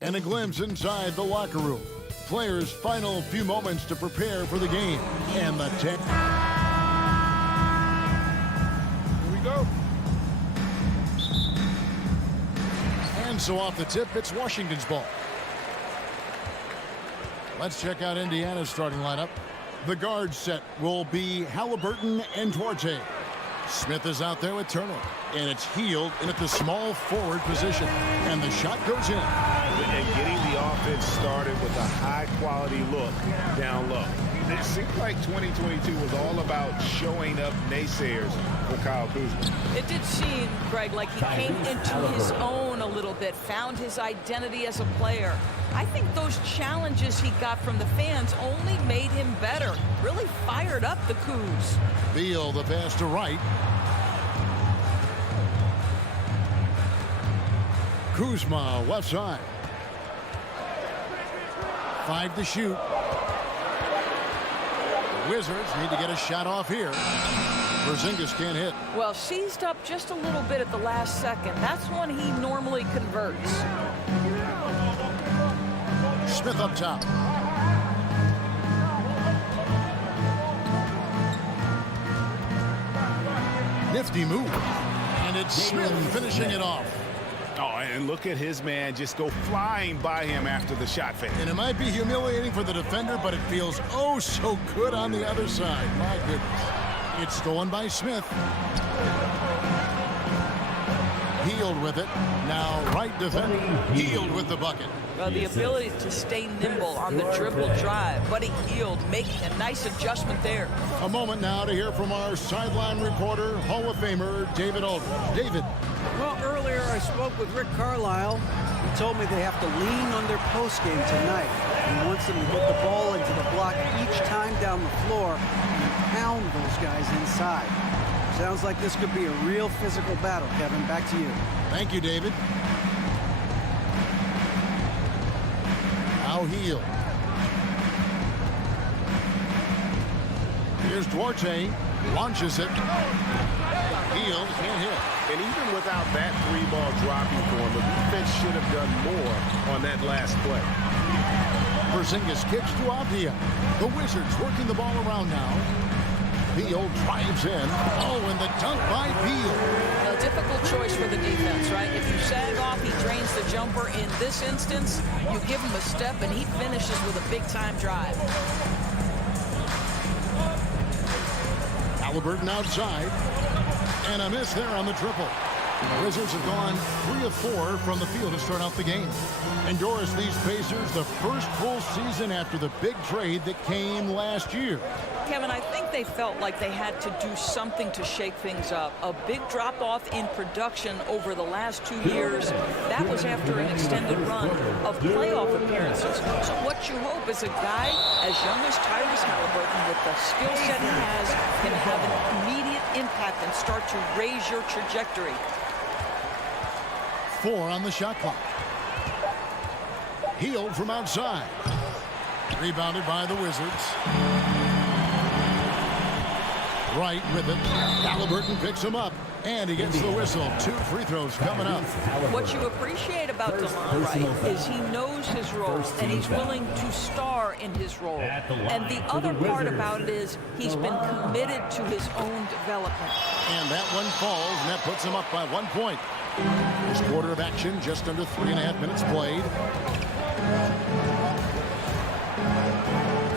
And a glimpse inside the locker room. Players' final few moments to prepare for the game. And the 10. Here we go. And so off the tip, it's Washington's ball. Let's check out Indiana's starting lineup. The guard set will be Halliburton and Duarte. Smith is out there with Turner. And it's Hield in at the small forward position. And the shot goes in. And getting the offense started with a high-quality look down low. It seemed like 2022 was all about showing up naysayers for Kyle Kuzma. It did seem, Greg, like he came into his own a little bit, found his identity as a player. I think those challenges he got from the fans only made him better. Really fired up the Kuz. Beal, the pass to Wright. Kuzma, left side. 5 to shoot. The Wizards need to get a shot off here. Porzingis can't hit. Well, seized up just a little bit at the last second. That's when he normally converts. Smith up top. Nifty move. And it's Smith finishing it off. Oh, and look at his man just go flying by him after the shot fade. And it might be humiliating for the defender, but it feels oh so good on the other side. My goodness. It's stolen by Smith. Hield with it. Now right defender. Hield with the bucket. Well, the ability to stay nimble on the dribble drive. Buddy Hield making a nice adjustment there. A moment now to hear from our sideline reporter, Hall of Famer David Aldridge. David. Well, earlier I spoke with Rick Carlisle. He told me they have to lean on their postgame tonight. He wants them to get the ball into the block each time down the floor and pound those guys inside. Sounds like this could be a real physical battle, Kevin. Back to you. Thank you, David. Now Hield. Here's Duarte. Launches it. Hield can't hit. And even without that three-ball dropping for him, the defense should have done more on that last play. Porzingis kicks to Avdia. The Wizards working the ball around now. Beal drives in. Oh, and the dunk by Beal. A difficult choice for the defense, right? If you sag off, he drains the jumper. In this instance, you give him a step, and he finishes with a big-time drive. Halliburton outside. And a miss there on the triple. The Wizards have gone 3 of 4 from the field to start out the game. And Doris, these Pacers, the first full season after the big trade that came last year. Kevin, I think they felt like they had to do something to shake things up. A big drop-off in production over the last 2 years. That was after an extended run of playoff appearances. So what you hope is a guy as young as Tyrese Halliburton, with the skill set he has, can have an immediate impact and start to raise your trajectory. 4 on the shot clock. Hield from outside. Rebounded by the Wizards. Right with it. Halliburton picks him up. And he gets the whistle. 2 free throws coming up. What you appreciate about DeLon Wright is he knows his role, and he's willing to star in his role. And the other part about it is he's been committed to his own development. And that one falls, and that puts him up by 1 point. This quarter of action, just under 3.5 minutes played.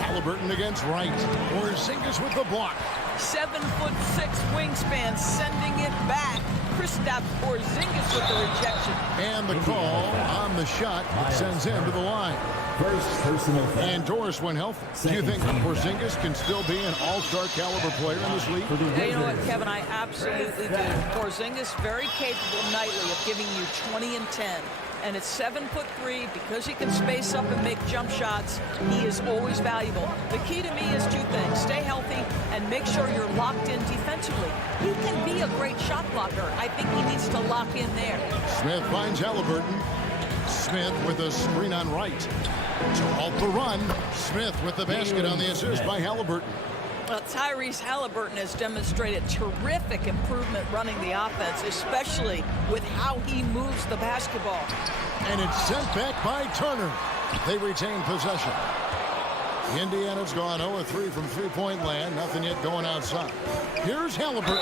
Halliburton against Wright. Porzingis with the block. 7'6" wingspan, sending it back. Kristaps Porzingis with the rejection. And the call on the shot that sends him to the line. First personal foul. And Doris, when healthy, do you think Porzingis can still be an all-star caliber player in this league? Yeah, you know what, Kevin? I absolutely do. Porzingis very capable nightly of giving you 20 and 10. And at 7'3", because he can space up and make jump shots, he is always valuable. The key to me is two things. Stay healthy and make sure you're locked in defensively. He can be a great shot blocker. I think he needs to lock in there. Smith finds Halliburton. Smith with a screen on right. To halt the run. Smith with the basket on the assist by Halliburton. Well, Tyrese Halliburton has demonstrated terrific improvement running the offense, especially with how he moves the basketball. And it's sent back by Turner. They retain possession. Indiana's gone 0-3 from three-point land. Nothing yet going outside. Here's Halliburton.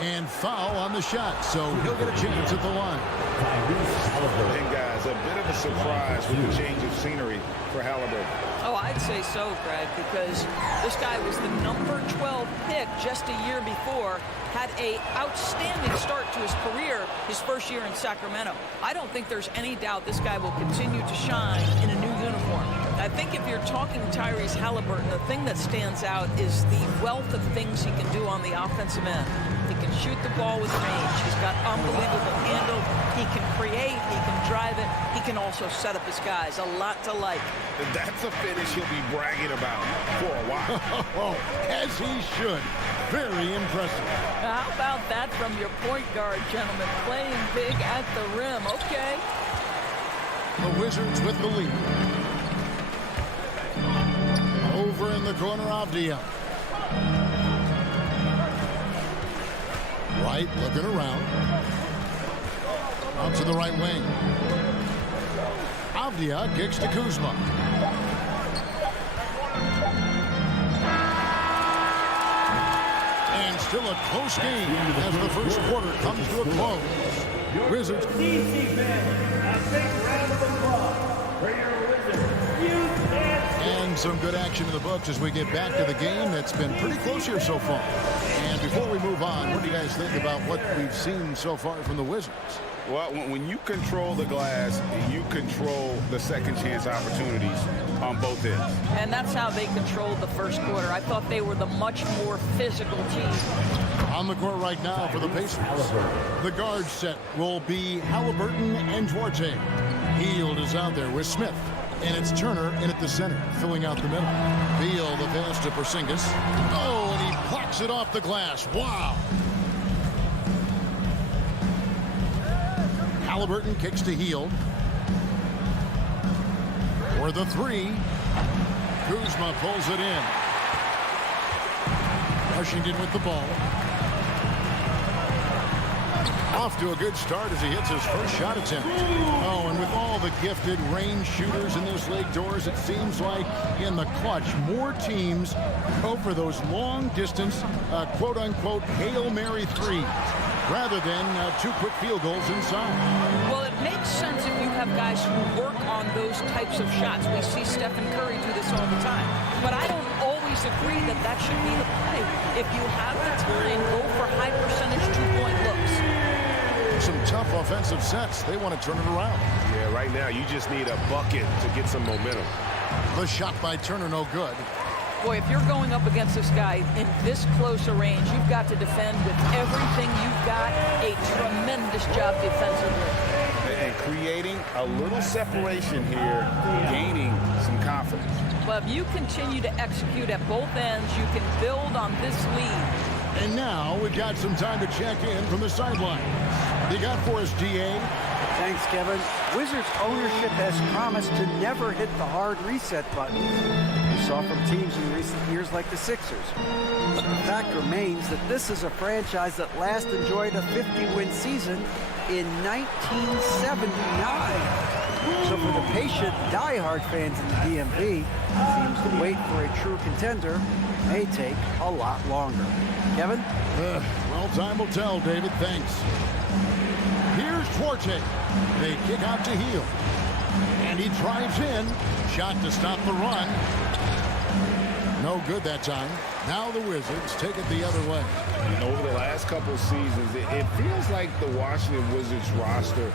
And foul on the shot, so he'll get a chance at the line. And guys, a bit of a surprise with the change of scenery for Halliburton. Oh, I'd say so, Greg, because this guy was the number 12 pick just a year before, had a outstanding start to his career his first year in Sacramento. I don't think there's any doubt this guy will continue to shine in a new uniform. I think if you're talking Tyrese Halliburton, the thing that stands out is the wealth of things he can do on the offensive end. He can shoot the ball with range. He's got unbelievable handle. He can create. He can drive it. He can also set up his guys. A lot to like. That's a finish he'll be bragging about for a while. As he should. Very impressive. How about that from your point guard, gentlemen? Playing big at the rim. Okay. The Wizards with the lead. Over in the corner, Avdia. Right, looking around. Out to the right wing. Avdia kicks to Kuzma. And still a close game as the first quarter comes to a close. Wizards. And some good action in the books as we get back to the game that's been pretty close here so far. And before we move on, what do you guys think about what we've seen so far from the Wizards? Well, when you control the glass, you control the second chance opportunities on both ends. And that's how they controlled the first quarter. I thought they were the much more physical team. On the court right now for the Pacers. The guard set will be Halliburton and Duarte. Hield is out there with Smith. And it's Turner in at the center, filling out the middle. Beal, the pass to Porzingis. Oh, and he plucks it off the glass. Wow. Halliburton kicks to Hield. For the three. Kuzma pulls it in. Washington with the ball. Off to a good start as he hits his first shot attempt. Oh, and with all the gifted range shooters in this league, Doors, it seems like in the clutch, more teams go for those long-distance, quote-unquote, Hail Mary threes rather than two quick field goals inside. Well, it makes sense if you have guys who work on those types of shots. We see Stephen Curry do this all the time. But I don't always agree that that should be the play. If you have the time, go for high-percentage two-point looks. Some tough offensive sets. They want to turn it around. Yeah, right now you just need a bucket to get some momentum. The shot by Turner, no good. Boy, if you're going up against this guy in this close a range, you've got to defend with everything you've got. A tremendous job defensively. And creating a little separation here, gaining some confidence. Well, if you continue to execute at both ends, you can build on this lead. And now we've got some time to check in from the sideline. You got for us, DA? Thanks, Kevin. Wizards ownership has promised to never hit the hard reset button we saw from teams in recent years like the Sixers. But the fact remains that this is a franchise that last enjoyed a 50-win season in 1979. So for the patient, die-hard fans in the DMV, seems to wait for a true contender may take a lot longer. Kevin? Well, time will tell, David. Thanks. Here's Duarte. They kick out to Hield. And he drives in. Shot to stop the run. No good that time. Now the Wizards take it the other way. Over the last couple of seasons, it feels like the Washington Wizards roster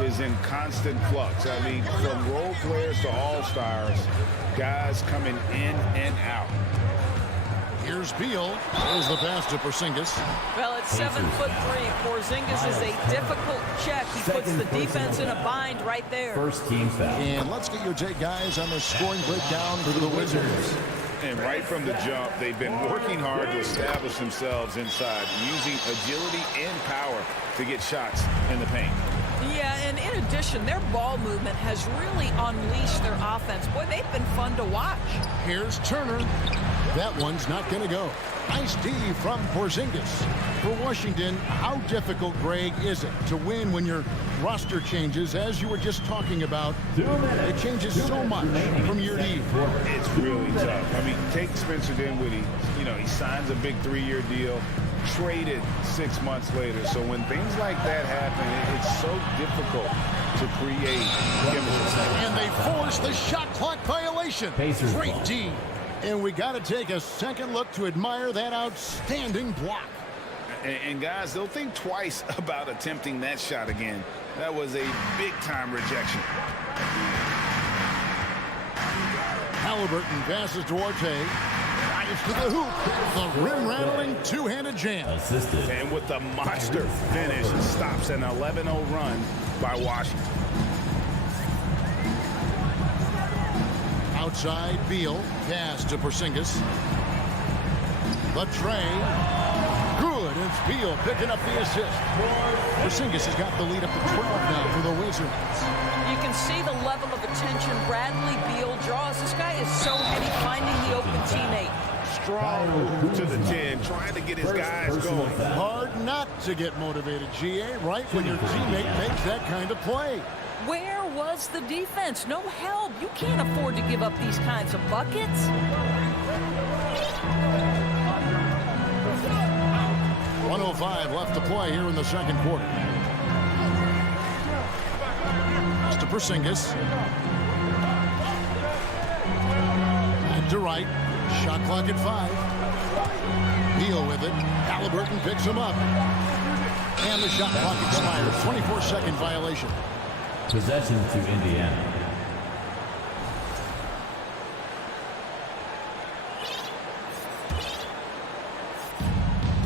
is in constant flux. I mean, from role players to all-stars, guys coming in and out. Here's Beal. Here's the pass to Porzingis. Well, at 7'3", Porzingis is a difficult check. He puts the defense in a bind right there. First team foul. And let's get your take, guys, on the scoring breakdown for the Wizards. And right from the jump, they've been working hard to establish themselves inside, using agility and power to get shots in the paint. Yeah, and in addition, their ball movement has really unleashed their offense. Boy, they've been fun to watch. Here's Turner. That one's not going to go. Nice D from Porzingis. For Washington, how difficult, Greg, is it to win when your roster changes, as you were just talking about? It changes so much from year to year. It's really tough. I mean, take Spencer Dinwiddie. He signs a big 3-year deal, traded 6 months later. So when things like that happen, it's so difficult to create chemistry. And they force the shot clock violation. Pacers Great ball. D. And we got to take a second look to admire that outstanding block. And guys, they'll think twice about attempting that shot again. That was a big-time rejection. Halliburton passes to Orte. Drives to the hoop. The rim-rattling two-handed jam. Assisted. And with the monster finish, stops an 11-0 run by Washington. Outside, Beal. Pass to Porzingis. The tray. Good. It's Beal picking up the assist. Porzingis has got the lead up to 12 now for the Wizards. You can see the level of attention Bradley Beal draws. This guy is so heady finding the open teammate. Strong to the 10, trying to get his guys going. Hard not to get motivated, GA, right when your teammate makes that kind of play. Where was the defense? No help. You can't afford to give up these kinds of buckets. 1:05 left to play here in the second quarter. Pass to Porzingis. And to right. Shot clock at 5. Beal with it. Halliburton picks him up. And the shot clock expires. 24-second violation. Possession to Indiana.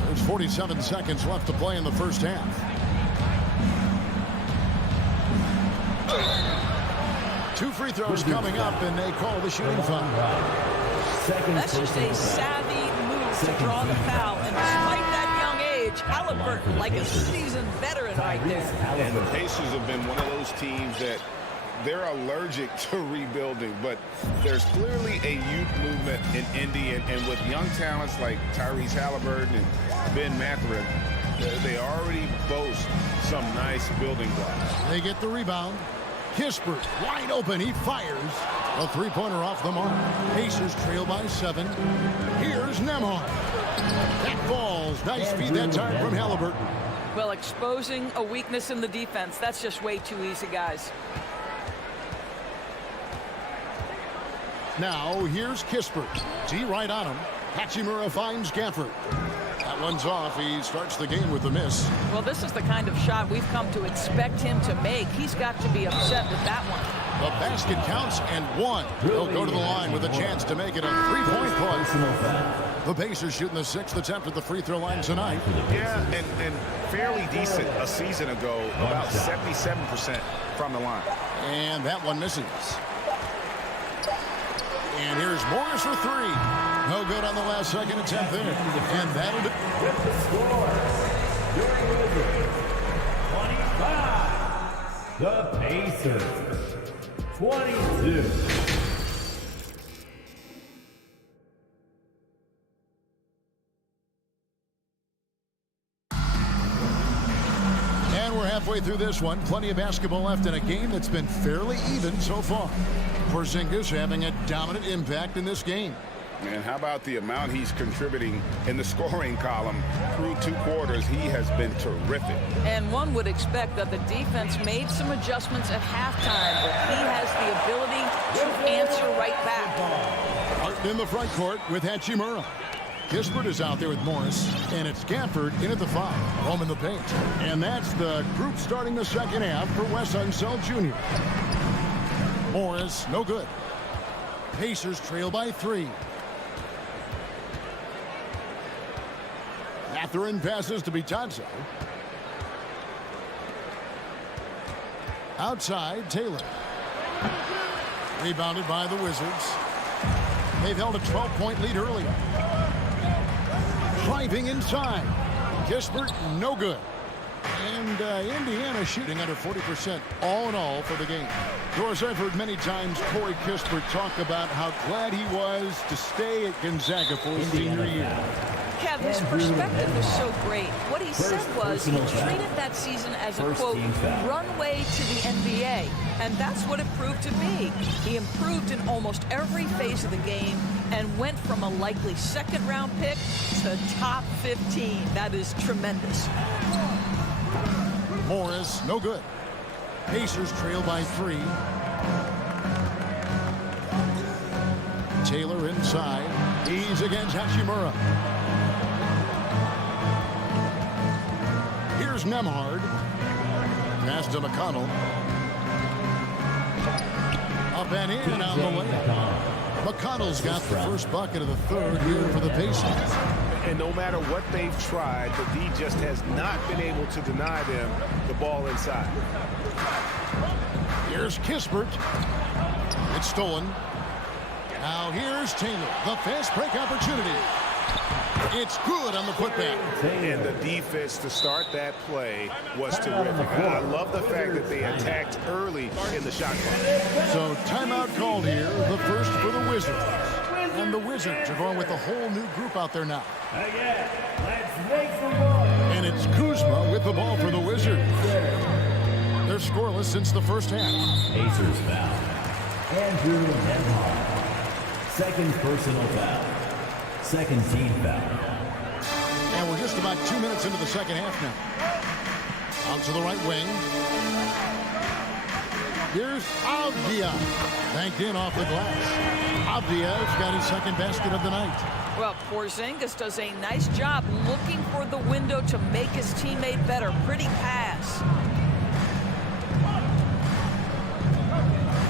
There's 47 seconds left to play in the first half. Two free throws coming up, and they call the shooting foul. That's just a savvy move to draw the foul. And despite that young age, Halliburton, like a seasoned veteran right there. And the Pacers have been one of those teams that they're allergic to rebuilding, but there's clearly a youth movement in Indy, and with young talents like Tyrese Halliburton and Ben Mathurin, they already boast some nice building blocks. They get the rebound. Kispert wide open. He fires. A three-pointer off the mark. Pacers trail by 7. Here's Nembhard. That falls. Nice feed that time from Halliburton. Well, exposing a weakness in the defense, that's just way too easy, guys. Now, here's Kispert. D right on him. Hachimura finds Gafford. That one's off. He starts the game with a miss. Well, this is the kind of shot we've come to expect him to make. He's got to be upset with that one. The basket counts and 1. They'll go to the line with a chance to make it a 3-point play. The Pacers shooting the 6th attempt at the free throw line tonight. Yeah, and fairly decent a season ago, about 77% from the line. And that one misses. And here's Morris for 3. No good on the last second attempt there. And that'll do. With the score, your Wizards, 25. The Pacers, 22. And we're halfway through this one. Plenty of basketball left in a game that's been fairly even so far. Porzingis having a dominant impact in this game. And how about the amount he's contributing in the scoring column? Through 2 quarters, he has been terrific. And one would expect that the defense made some adjustments at halftime, but he has the ability to answer right back. Martin in the front court with Hachimura. Kispert is out there with Morris, and it's Gafford in at the 5, home in the paint. And that's the group starting the second half for Wes Unseld Jr. Morris, no good. Pacers trail by 3. Mathurin passes to Bitadze. Outside, Taylor. Rebounded by the Wizards. They've held a 12-point lead earlier. Driving inside. Kispert, no good. And Indiana shooting under 40% all in all for the game. Doris, I've heard many times Corey Kispert talk about how glad he was to stay at Gonzaga for his senior year. Kev, his perspective was so great. What he said was he treated that season as a, quote, runway to the NBA. And that's what it proved to be. He improved in almost every phase of the game and went from a likely second-round pick to top 15. That is tremendous. Morris, no good. Pacers trail by 3. Taylor inside. He's against Hachimura. Here's Nembhard. Pass to McConnell. Up and in and out the way. McConnell's got the first bucket of the third here for the Pacers. And no matter what they've tried, the D just has not been able to deny them the ball inside. Here's Kispert. It's stolen. Now here's Taylor. The fast break opportunity. It's good on the putback. And the defense to start that play was terrific. I love the fact that they attacked early in the shot clock. So timeout called here, the first for the Wizards. And the Wizards are going with a whole new group out there now. Again, let's make some noise. And it's Kuzma with the ball for the Wizards. They're scoreless since the first half. Pacers foul. Andrew Nembhard. Second personal foul. Second team foul. And we're just about 2 minutes into the second half now. Out to the right wing. Here's Avdia. Banked in off the glass. Avdia's got his second basket of the night. Well, Porzingis does a nice job looking for the window to make his teammate better. Pretty pass.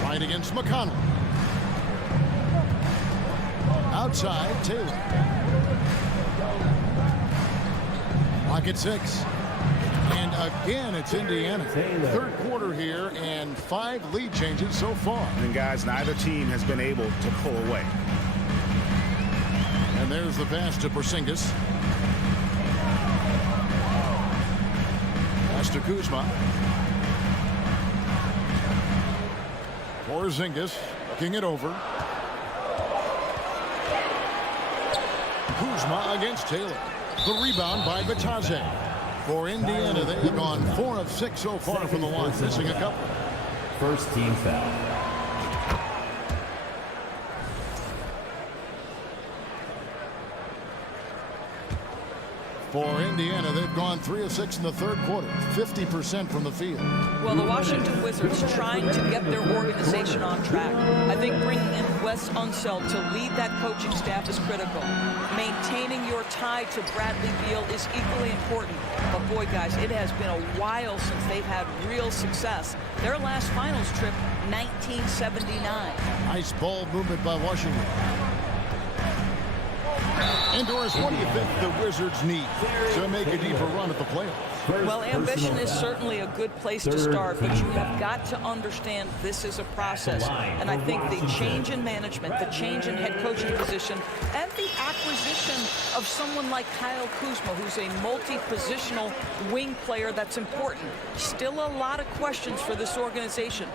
Right against McConnell. Outside, Taylor. Clock at 6. And again, it's Indiana. Third quarter here and 5 lead changes so far. And guys, neither team has been able to pull away. And there's the pass to Porzingis. Pass to Kuzma. Porzingis looking it over. Kuzma against Taylor. The rebound by Bitadze. For Indiana, they have gone 4 of 6 so far from the line, missing a couple. First team foul. For Indiana, they've gone 3 of 6 in the third quarter, 50% from the field. Well, the Washington Wizards trying to get their organization on track. I think bringing in Wes Unseld to lead that coaching staff is critical. Maintaining your tie to Bradley Beal is equally important. But boy, guys, it has been a while since they've had real success. Their last finals trip, 1979. Nice ball movement by Washington. And Doris, what do you think the Wizards need to make a deeper run at the playoffs? Well, ambition is certainly a good place to start, but you have got to understand this is a process. And I think the change in management, the change in head coaching position, and the acquisition of someone like Kyle Kuzma, who's a multi-positional wing player, that's important. Still a lot of questions for this organization.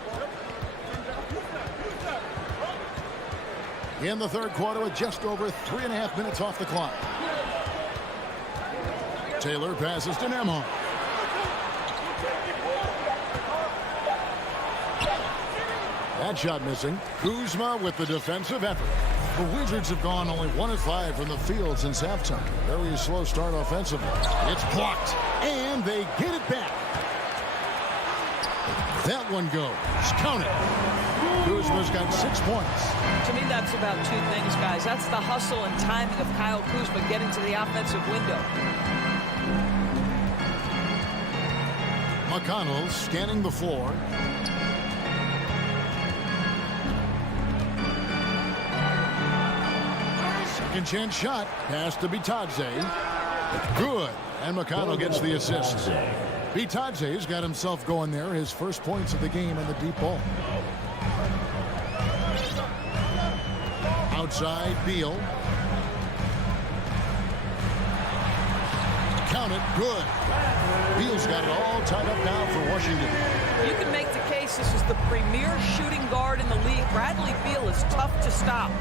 In the third quarter with just over 3.5 minutes off the clock. Taylor passes to Nembhard. That shot missing. Kuzma with the defensive effort. The Wizards have gone only 1 of 5 from the field since halftime. Very slow start offensively. It's blocked, and they get it back. That one goes. Count it. Kuzma Kuzma's got 6 points. To me, that's about two things, guys. That's the hustle and timing of Kyle Kuzma getting to the offensive window. McConnell scanning the floor. Second chance shot. Pass to Bitadze. Good. And McConnell gets the assist. Bitadze's got himself going there. His first points of the game on the deep ball. Outside, Beal. Count it. Good. Beal's got it all tied up now for Washington. You can make the case this is the premier shooting guard in the league. Bradley Beal is tough to stop.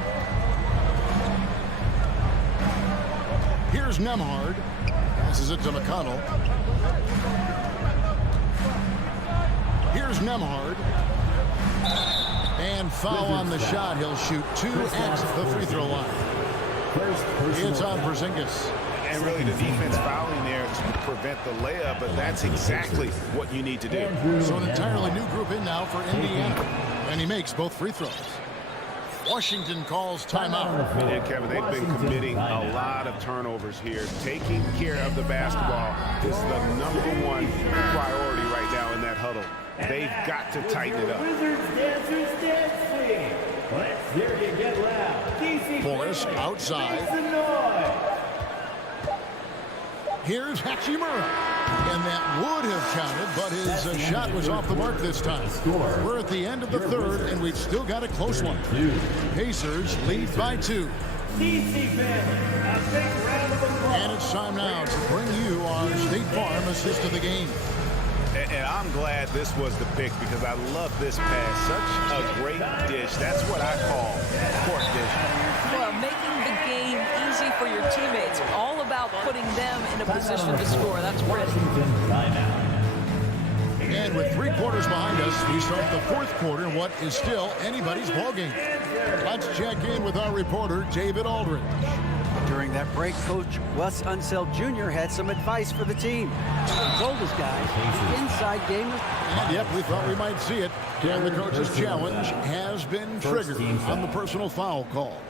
Here's Nembhard. Passes it to McConnell. Here's Nembhard. And foul on the shot. He'll shoot 2 at the free throw line. It's on Porzingis. And really the defense fouling there to prevent the layup, but that's exactly what you need to do. So an entirely new group in now for Indiana. And he makes both free throws. Washington calls timeout. Yeah, Kevin, they've been committing a lot of turnovers here. Taking care of the basketball is the #1 priority right now in that huddle. They've got to tighten it up. Wizards dancers dancing. Let's hear you get loud. DC Forrest outside. Here's Hachimura. And that would have counted, but his shot was off the mark this time. We're at the end of the third, and we've still got a close one. Pacers lead by 2. And it's time now to bring you our State Farm assist of the game. And I'm glad this was the pick because I love this pass. Such a great dish. That's what I call court dish. Well, making the game easy for your teammates. All about putting them in a position to score. That's pretty. And with 3 quarters behind us, we start the 4th quarter in what is still anybody's ballgame. Let's check in with our reporter, David Aldridge. During that break, Coach Wes Unseld Jr. had some advice for the team. He told his guys the inside game. And yep, we thought we might see it. And the coach's challenge has been triggered on the personal foul call.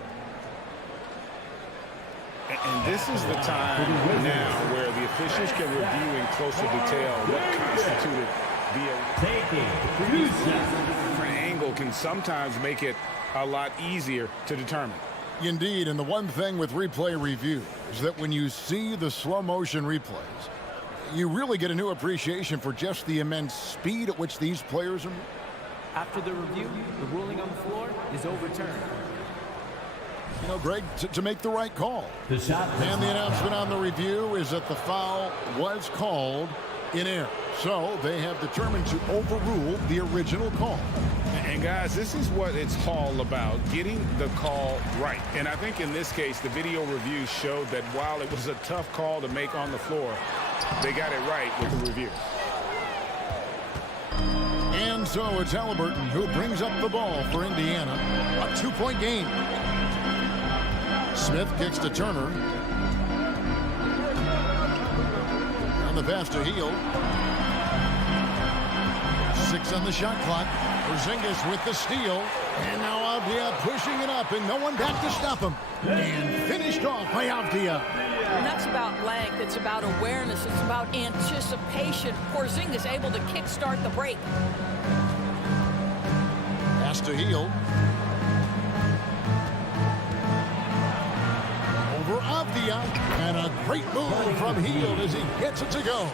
And this is the time now where the officials can review in closer detail what constituted the different angle can sometimes make it a lot easier to determine. Indeed, and the one thing with replay review is that when you see the slow motion replays, you really get a new appreciation for just the immense speed at which these players are. After the review, the ruling on the floor is overturned. You know, Greg, to make the right call. The shot. And the announcement on the review is that the foul was called in air. So they have determined to overrule the original call. And guys, this is what it's all about, getting the call right. And I think in this case, the video review showed that while it was a tough call to make on the floor, they got it right with the review. And so it's Halliburton who brings up the ball for Indiana. A 2-point game. Smith kicks to Turner. On the pass to Hield. 6 on the shot clock. Porzingis with the steal. And now Avdia pushing it up, and no one back to stop him. And finished off by Avdia. And that's about length. It's about awareness. It's about anticipation. Porzingis able to kickstart the break. Pass to Hield. Over Avdia. And a great move from Hield as he gets it to go.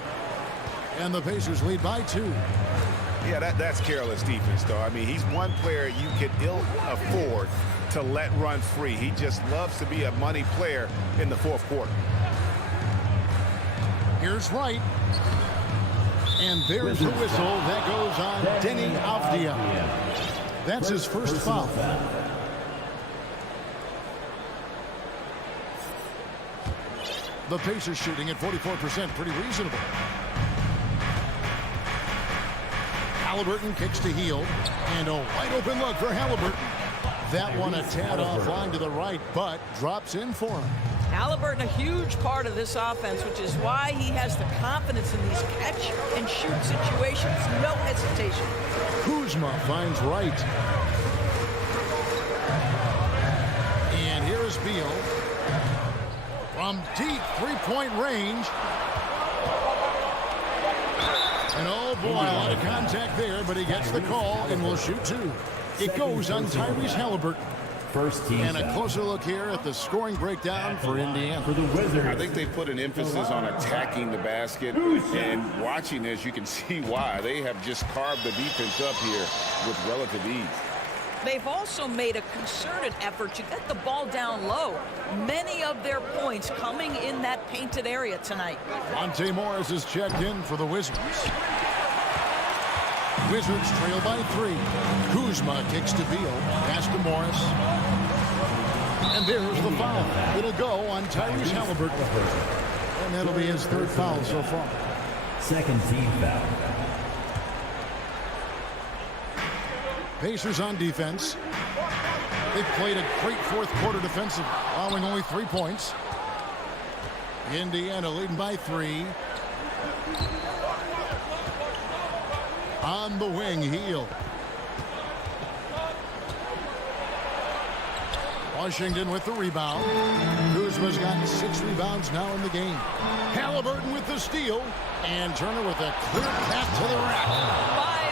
And the Pacers lead by 2. Yeah, that's careless defense, though. I mean, he's one player you could ill afford to let run free. He just loves to be a money player in the 4th quarter. Here's Wright. And there's the whistle. That goes on Denny Avdia. That's his first foul. The Pacers shooting at 44%. Pretty reasonable. Halliburton kicks to Hield. And a wide open look for Halliburton. That one a tad offline to the right, but drops in for him. Halliburton, a huge part of this offense, which is why he has the confidence in these catch and shoot situations. No hesitation. Kuzma finds Wright. Beal. From deep three-point range. And oh boy, a lot of contact there, but he gets the call and will shoot two. It goes on Tyrese Halliburton. First team. And a closer look here at the scoring breakdown for Indiana. For the Wizards. I think they put an emphasis on attacking the basket, and watching this, you can see why. They have just carved the defense up here with relative ease. They've also made a concerted effort to get the ball down low. Many of their points coming in that painted area tonight. Monte Morris is checked in for the Wizards. Wizards trail by 3. Kuzma kicks to Beal. Pass to Morris. And there's the foul. It'll go on Tyrese Halliburton. And that'll be his third foul so far. Second team foul. Pacers on defense. They've played a great fourth quarter defensive, allowing only 3 points. Indiana leading by 3. On the wing, Heel. Washington with the rebound. Kuzma's gotten 6 rebounds now in the game. Halliburton with the steal. And Turner with a clear path to the rack. Miles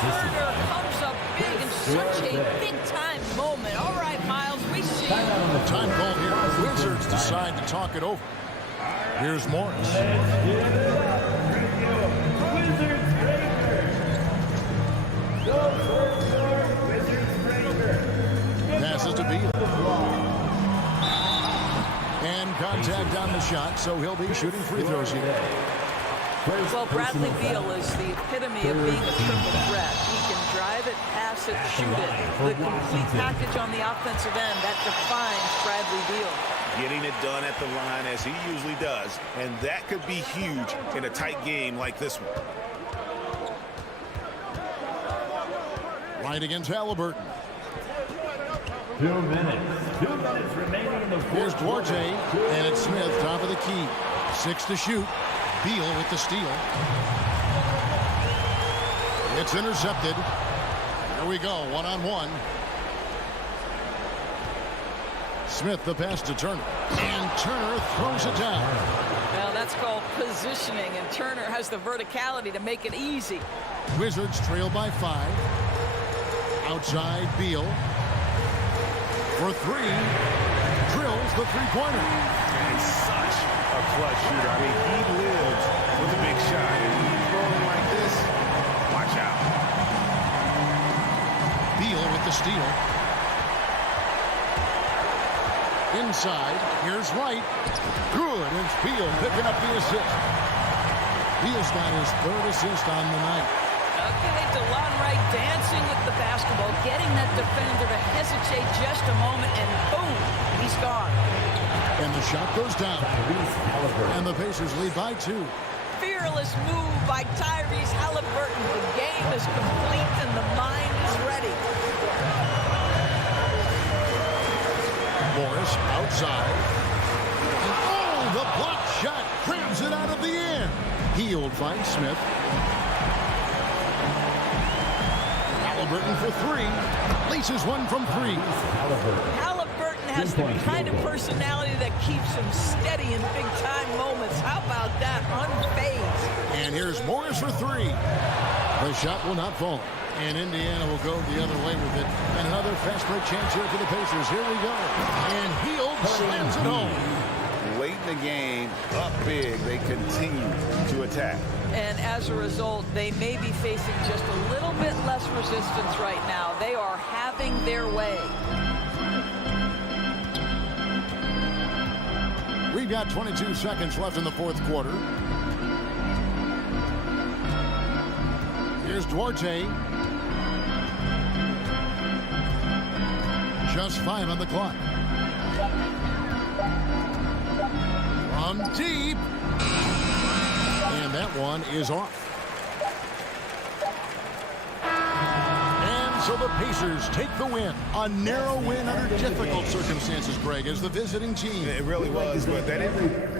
Turner comes up big in such a big-time moment. All right, Miles, we see you. Time call here. Wizards decide to talk it over. Here's Morris. Passes to Beal. And contact on the shot, so he'll be shooting free throws here. Well, Bradley Beal is the epitome of being a triple threat. He can drive it, pass it, shoot it. The complete package on the offensive end, that defines Bradley Beal. Getting it done at the line as he usually does, and that could be huge in a tight game like this one. Right against Halliburton. 2 minutes. 2 minutes remaining in the fourth. Here's Duarte, and it's Smith, top of the key. 6 to shoot. Beal with the steal. It's intercepted. Here we go, one-on-one. Smith the pass to Turner. And Turner throws it down. Well, that's called positioning, and Turner has the verticality to make it easy. Wizards trail by 5. Outside, Beal. For 3. Drills the three-pointer. And such a clutch shooter. I mean, he lives with a big shot. And when he's rolling like this, watch out. Beal with the steal. Inside, here's Wright. Good, it's Beal picking up the assist. Beal's got his 3rd assist on the night. Okay, DeLon Wright dancing with the basketball, getting that defender to hesitate just a moment, and boom, he's gone. And the shot goes down. And the Pacers lead by 2. Fearless move by Tyrese Halliburton. The game is complete and the mind is ready. Morris outside. Oh, the block shot grabs it out of the air. Heald finds Smith. Halliburton for 3. Leases one from 3. Halliburton has the kind of personality that keeps him steady in big-time moments. How about that? Unfazed. And here's Morris for 3. The shot will not fall. And Indiana will go the other way with it. And another fast break chance here for the Pacers. Here we go. And Heald slams it home. Late in the game, up big, they continue to attack. And as a result, they may be facing just a little bit less resistance right now. They are having their way. We've got 22 seconds left in the fourth quarter. Here's Duarte. Just 5 on the clock. From deep. And that one is off. And so the Pacers take the win. A narrow win under difficult circumstances, Greg, as the visiting team. It really was, but that is...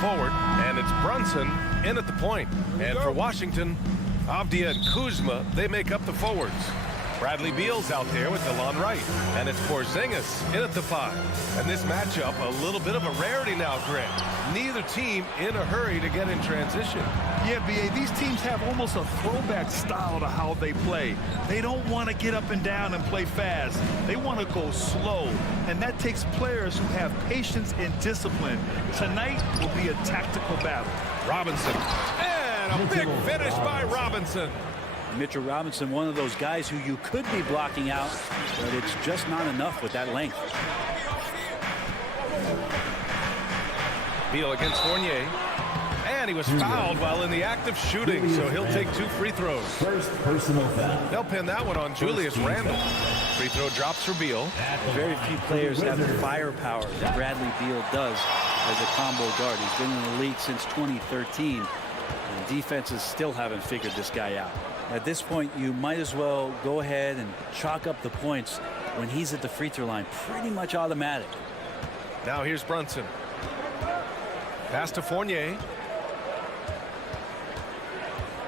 Forward, and it's Brunson in at the point. And for Washington, Avdia and Kuzma, they make up the forwards. Bradley Beal's out there with DeLon Wright, and it's Porzingis in at the 5. And this matchup, a little bit of a rarity now, Grant. Neither team in a hurry to get in transition. Yeah, B.A., these teams have almost a throwback style to how they play. They don't want to get up and down and play fast. They want to go slow, and that takes players who have patience and discipline. Tonight will be a tactical battle. Robinson, and a big finish by Robinson. Mitchell Robinson, one of those guys who you could be blocking out, but it's just not enough with that length. Beal against Fournier. And he was fouled while in the act of shooting, so he'll take 2 free throws. First personal foul. They'll pin that one on Julius Randle. Free throw drops for Beal. Very few players have the firepower that Bradley Beal does as a combo guard. He's been in the league since 2013, and defenses still haven't figured this guy out. At this point, you might as well go ahead and chalk up the points when he's at the free throw line. Pretty much automatic. Now here's Brunson. Pass to Fournier.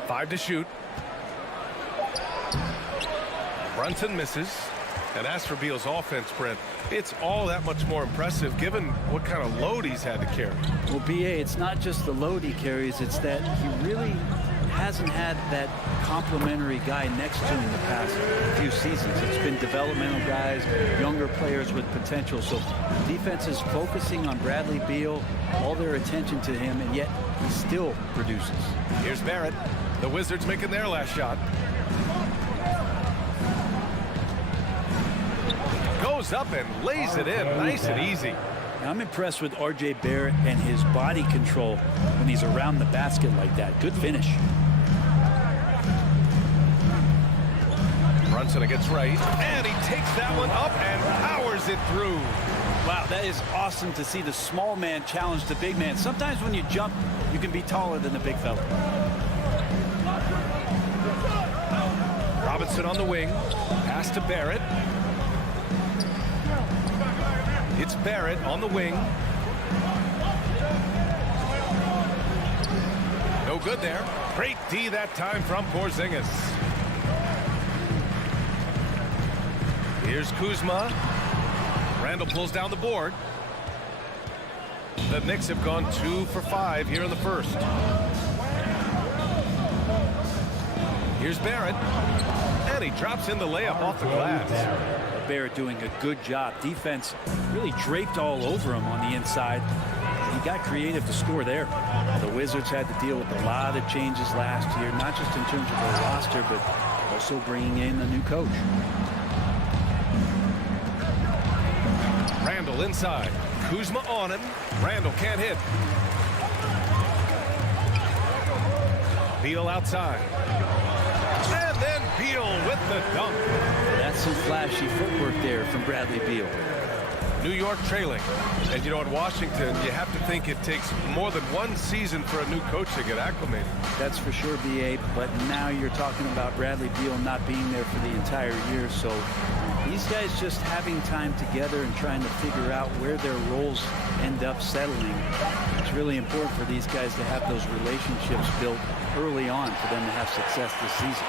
5 to shoot. Brunson misses. And as for Beal's offense, Brent, it's all that much more impressive given what kind of load he's had to carry. Well, B.A., it's not just the load he carries, it's that he really hasn't had that complementary guy next to him the past few seasons. It's been developmental guys, younger players with potential. So defense is focusing on Bradley Beal, all their attention to him, and yet he still produces. Here's Barrett. The Wizards making their last shot. Goes up and lays it in nice and easy. I'm impressed with R.J. Barrett and his body control when he's around the basket like that. Good finish. Brunson gets right, and he takes that one up and powers it through. Wow, that is awesome to see the small man challenge the big man. Sometimes when you jump, you can be taller than the big fella. Robinson on the wing. Pass to Barrett. It's Barrett on the wing. No good there. Great D that time from Porzingis. Here's Kuzma. Randall pulls down the board. The Knicks have gone 2 for 5 here in the first. Here's Barrett. And he drops in the layup off the glass. Barrett doing a good job. Defense really draped all over him on the inside. He got creative to score there. The Wizards had to deal with a lot of changes last year, not just in terms of their roster, but also bringing in a new coach. Randall inside. Kuzma on him. Randall can't hit. Beal outside. And then Beal with the dunk. That's some flashy footwork there from Bradley Beal. New York trailing. And you know, in Washington, you have to think it takes more than one season for a new coach to get acclimated. That's for sure, B.A., but now you're talking about Bradley Beal not being there for the entire year, so these guys just having time together and trying to figure out where their roles end up settling. It's really important for these guys to have those relationships built early on for them to have success this season.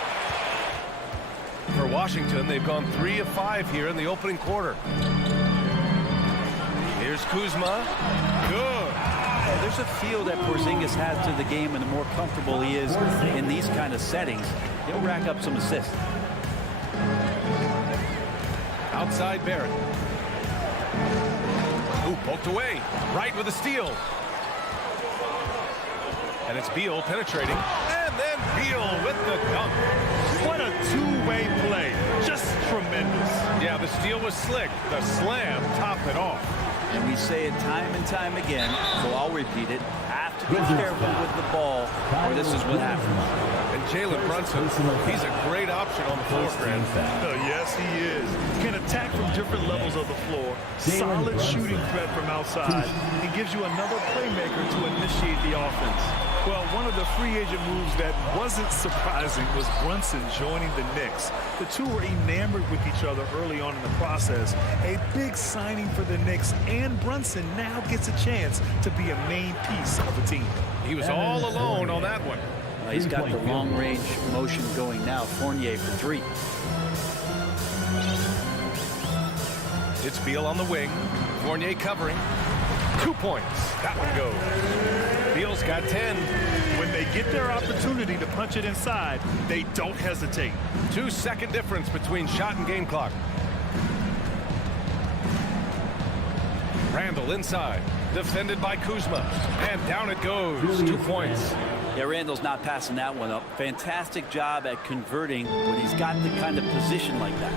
For Washington, they've gone 3 of 5 here in the opening quarter. Here's Kuzma. Good. There's a feel that Porzingis has to the game, and the more comfortable he is in these kind of settings, he'll rack up some assists. Outside Barrett. Ooh, poked away. Right with a steal. And it's Beal penetrating. And then Beal with the dunk. What a two-way play. Just tremendous. Yeah, the steal was slick. The slam topped it off. And we say it time and time again, so I'll repeat it. Have to be careful with the ball, or this is what happens. And Jalen Brunson, he's a great option on the floor, Grant. Yes, he is. Can attack from different levels of the floor. Solid shooting threat from outside. And gives you another playmaker to initiate the offense. Well, one of the free agent moves that wasn't surprising was Brunson joining the Knicks. The two were enamored with each other early on in the process. A big signing for the Knicks, and Brunson now gets a chance to be a main piece of the team. He was all alone on that one. He's got the long-range motion going now. Fournier for 3. It's Beal on the wing. Fournier covering. 2 points. That one goes. Beal's got 10. When they get their opportunity to punch it inside, they don't hesitate. 2-second difference between shot and game clock. Randall inside. Defended by Kuzma. And down it goes. 2 points. Yeah, Randall's not passing that one up. Fantastic job at converting when he's got the kind of position like that.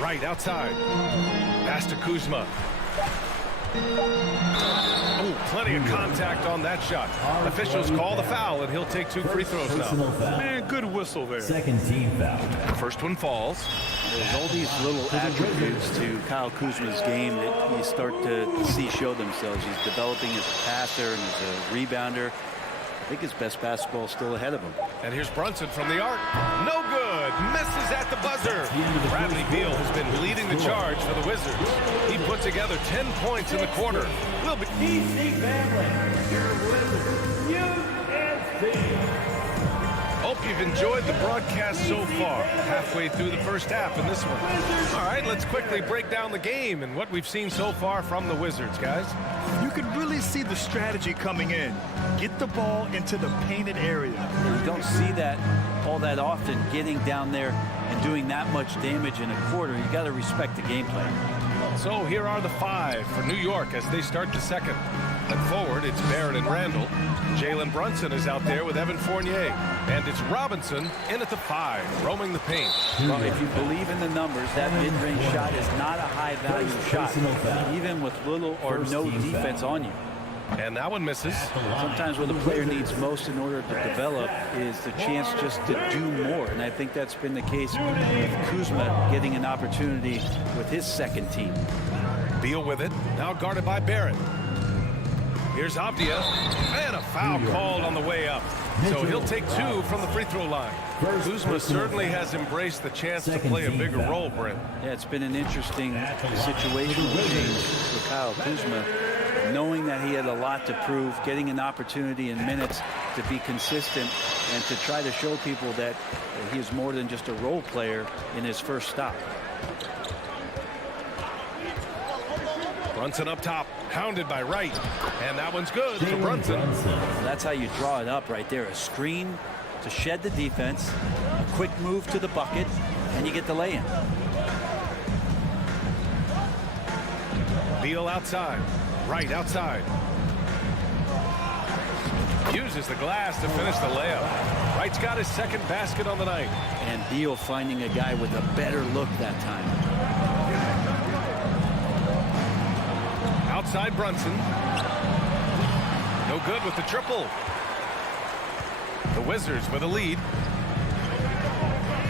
Right outside. Pass to Kuzma. Oh, plenty of contact on that shot. Officials call the foul, and he'll take 2 free throws now. Man, good whistle there. Second team foul. First one falls. There's all these little attributes to Kyle Kuzma's game that you start to see show themselves. He's developing as a passer and as a rebounder. I think his best basketball is still ahead of him. And here's Brunson from the arc. No good. Misses at the buzzer. Bradley Beal has been leading the charge for the Wizards. He put together 10 points in the quarter. Will be EPC family, your Wizards, USA. Hope you've enjoyed the broadcast so far. Halfway through the first half in this one. All right, let's quickly break down the game and what we've seen so far from the Wizards, guys. You can really see the strategy coming in. Get the ball into the painted area. You don't see that all that often, getting down there and doing that much damage in a quarter. You got to respect the game plan. So here are the 5 for New York as they start the second. At forward, it's Barrett and Randall. Jalen Brunson is out there with Evan Fournier. And it's Robinson in at the 5, roaming the paint. Well, if you believe in the numbers, that mid-range shot is not a high-value shot, even with little or no defense on you. And that one misses. Sometimes what a player needs most in order to develop is the chance just to do more. And I think that's been the case with Kuzma getting an opportunity with his second team. Beal with it, now guarded by Barrett. Here's Avdia, and a foul called on the way up. So he'll take 2 from the free throw line. Kuzma certainly has embraced the chance to play a bigger role, Brent. Yeah, it's been an interesting situational change for Kyle Kuzma, knowing that he had a lot to prove, getting an opportunity in minutes to be consistent and to try to show people that he is more than just a role player in his first stop. Brunson up top, hounded by Wright, and that one's good for Brunson. That's how you draw it up right there. A screen to shed the defense, a quick move to the bucket, and you get the lay-in. Beal outside, Wright outside. Uses the glass to finish the layup. Wright's got his second basket on the night. And Beal finding a guy with a better look that time. Outside Brunson. No good with the triple. The Wizards with a lead.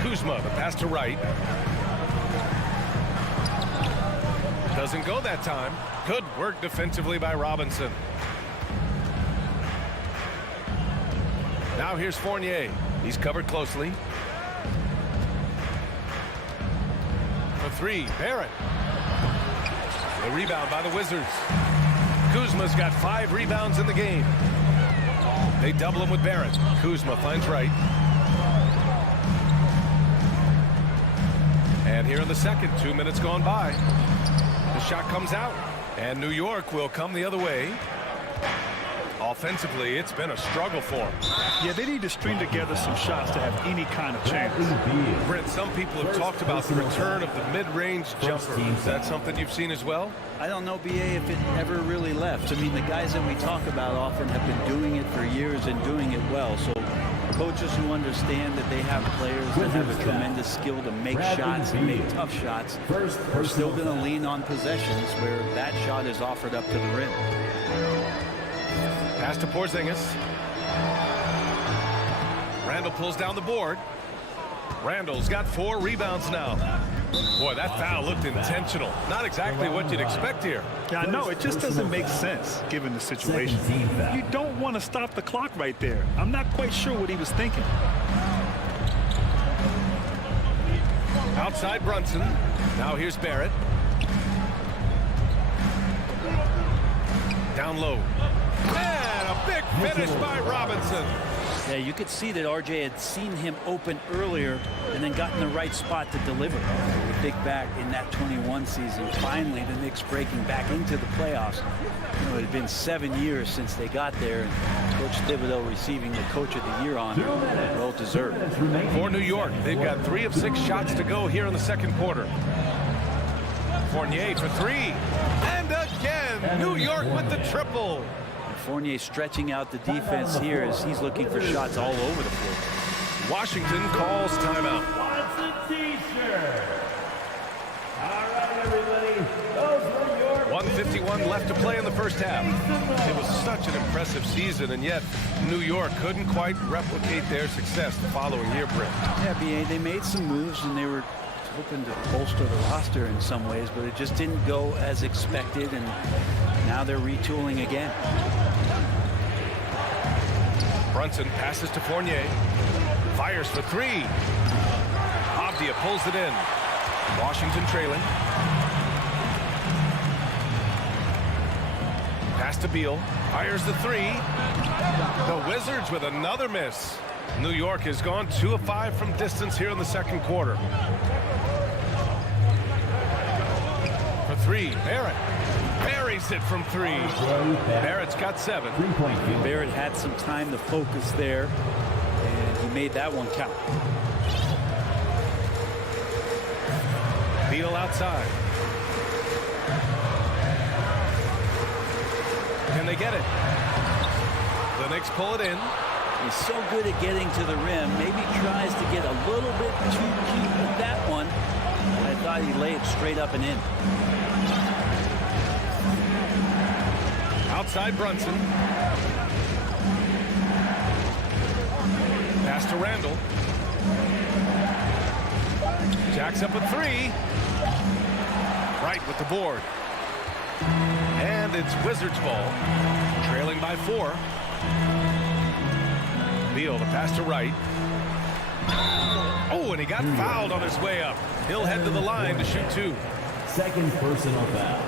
Kuzma, the pass to Wright. Doesn't go that time. Good work defensively by Robinson. Now here's Fournier. He's covered closely. For 3, Barrett. The rebound by the Wizards. Kuzma's got 5 rebounds in the game. They double him with Barrett. Kuzma finds Wright. And here in the second, 2 minutes gone by. The shot comes out. And New York will come the other way. Offensively, it's been a struggle for them. Yeah, they need to string together some shots to have any kind of chance. Brent, some people have talked about the return of the mid-range jumper. Is that something you've seen as well? I don't know, BA, if it ever really left. I mean, the guys that we talk about often have been doing it for years and doing it well. So coaches who understand that they have players that have a tremendous skill to make shots and make tough shots are still going to lean on possessions where that shot is offered up to the rim. Pass to Porzingis. Randall pulls down the board. Randall's got 4 rebounds now. Boy, that foul looked intentional. Not exactly what you'd expect here. Yeah, I know. It just doesn't make sense given the situation. You don't want to stop the clock right there. I'm not quite sure what he was thinking. Outside Brunson. Now here's Barrett. Down low. And a big finish by Robinson. Yeah, you could see that RJ had seen him open earlier and then got in the right spot to deliver. We think back in that 21 season, finally the Knicks breaking back into the playoffs. You know, it had been 7 years since they got there, and Coach Thibodeau receiving the Coach of the Year honor. Well deserved. For New York, they've got 3 of 6 shots to go here in the second quarter. Fournier for 3. And again, New York with the triple. Fournier stretching out the defense here as he's looking for shots all over the floor. Washington calls timeout. Watson t-shirt. All right, everybody. Those were your 1:51 left to play in the first half. It was such an impressive season, and yet New York couldn't quite replicate their success the following year, Brent. Yeah, BA, they made some moves, and they were hoping to bolster the roster in some ways, but it just didn't go as expected, and now they're retooling again. Brunson passes to Fournier. Fires for 3. Avdia pulls it in. Washington trailing. Pass to Beal. Fires the 3. The Wizards with another miss. New York has gone 2 of 5 from distance here in the second quarter. For 3, Barrett buries it from 3. Barrett's got 7. Barrett had some time to focus there, and he made that one count. Beal outside. Can they get it? The Knicks pull it in. He's so good at getting to the rim. Maybe tries to get a little bit too cute with that one. I thought he laid it straight up and in. Outside Brunson. Pass to Randall. Jacks up a 3. Right with the board. And it's Wizards ball. Trailing by 4. Beal to pass to Wright. Oh, and he got fouled on his way up. He'll head to the line to shoot 2. Second personal foul.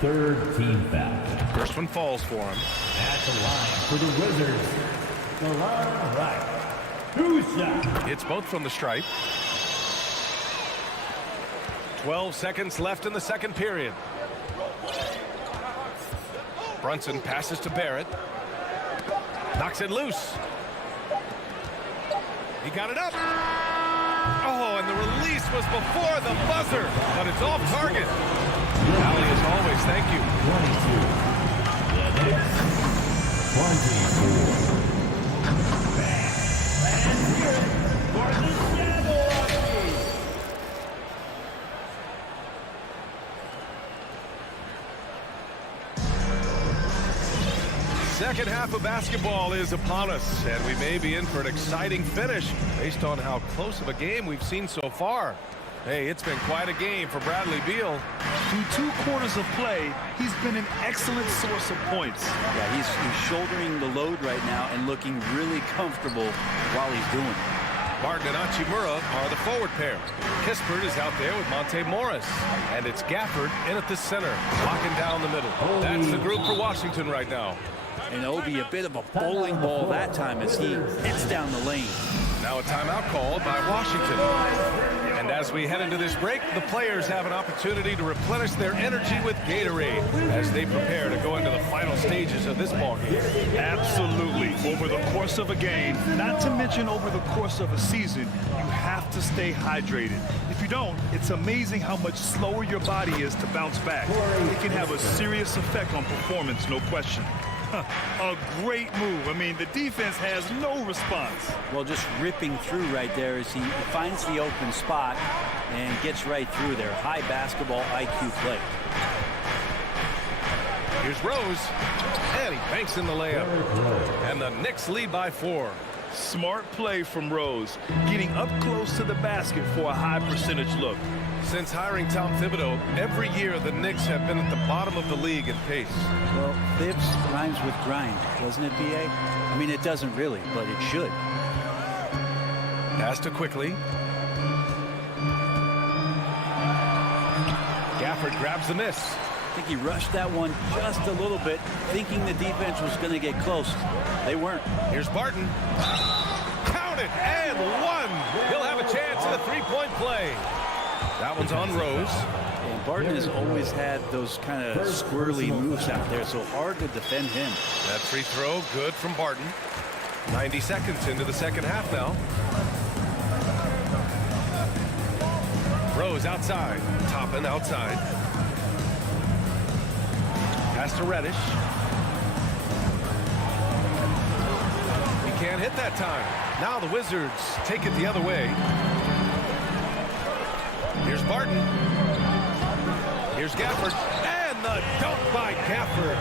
Third team foul. First one falls for him. At the line for the Wizards, DeLon Wright. 2 shots. It's both from the stripe. 12 seconds left in the second period. Brunson passes to Barrett. Knocks it loose. He got it up. Oh, and the release was before the buzzer, but it's off target. Allie, as always, thank you. 22. The Knicks. 24. For the Shadow. Second half of basketball is upon us, and we may be in for an exciting finish based on how close of a game we've seen so far. Hey, it's been quite a game for Bradley Beal. Through 2 quarters of play, he's been an excellent source of points. Yeah, he's shouldering the load right now and looking really comfortable while he's doing it. Martin and Hachimura are the forward pair. Kispert is out there with Monte Morris. And it's Gafford in at the center, locking down the middle. That's the group for Washington right now. And Obi a bit of a bowling ball that time as he hits down the lane. Now a timeout called by Washington. And as we head into this break, the players have an opportunity to replenish their energy with Gatorade as they prepare to go into the final stages of this ballgame. Absolutely. Over the course of a game, not to mention over the course of a season, you have to stay hydrated. If you don't, it's amazing how much slower your body is to bounce back. It can have a serious effect on performance, no question. A great move. I mean, the defense has no response. Well, just ripping through right there as he finds the open spot and gets right through there. High basketball IQ play. Here's Rose, and he banks in the layup. And the Knicks lead by 4. Smart play from Rose, getting up close to the basket for a high percentage look. Since hiring Tom Thibodeau, every year the Knicks have been at the bottom of the league in pace. Well, Thibs rhymes with grind, doesn't it, B.A.? I mean, it doesn't really, but it should. Pass to Quickly. Gafford grabs the miss. I think he rushed that one just a little bit, thinking the defense was going to get close. They weren't. Here's Barton. Count it, and 1. He'll have a chance at a 3-point play. That one's on Rose. And Barton has always had those kind of squirrely moves out there, so hard to defend him. That free throw, good from Barton. 90 seconds into the second half now. Rose outside. Toppin outside. Pass to Reddish. He can't hit that time. Now the Wizards take it the other way. Here's Barton. Here's Gafford. And the dunk by Gafford.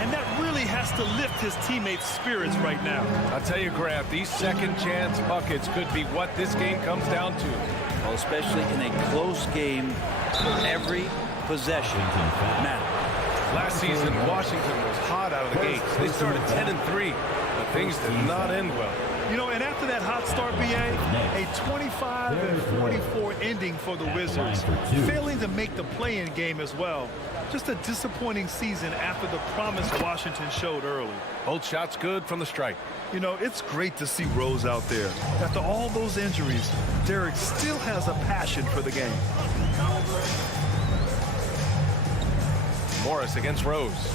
And that really has to lift his teammates' spirits right now. I'll tell you, Grant, these second chance buckets could be what this game comes down to. Well, especially in a close game, every possession matters. Last season, Washington was hot out of the gates. They started 10-3, but things did not end well. You know, and after that hot start, BA, a 25-44 ending for the Wizards, failing to make the play-in game as well. Just a disappointing season after the promise Washington showed early. Both shots good from the stripe. You know, it's great to see Rose out there. After all those injuries, Derek still has a passion for the game. Morris against Rose.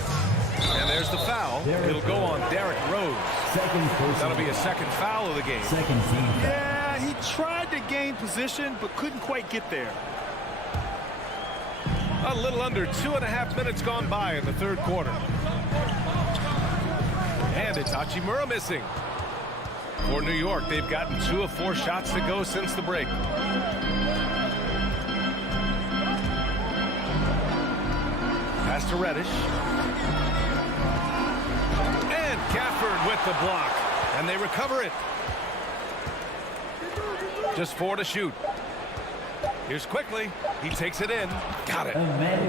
And there's the foul. It'll go on Derek Rose. That'll be a second foul of the game. Yeah, he tried to gain position, but couldn't quite get there. A little under 2.5 minutes gone by in the third quarter. And it's Hachimura missing. For New York, they've gotten 2 of 4 shots to go since the break. Pass to Reddish. And Gafford with the block. And they recover it. Just 4 to shoot. Here's Quickly. He takes it in. Got it.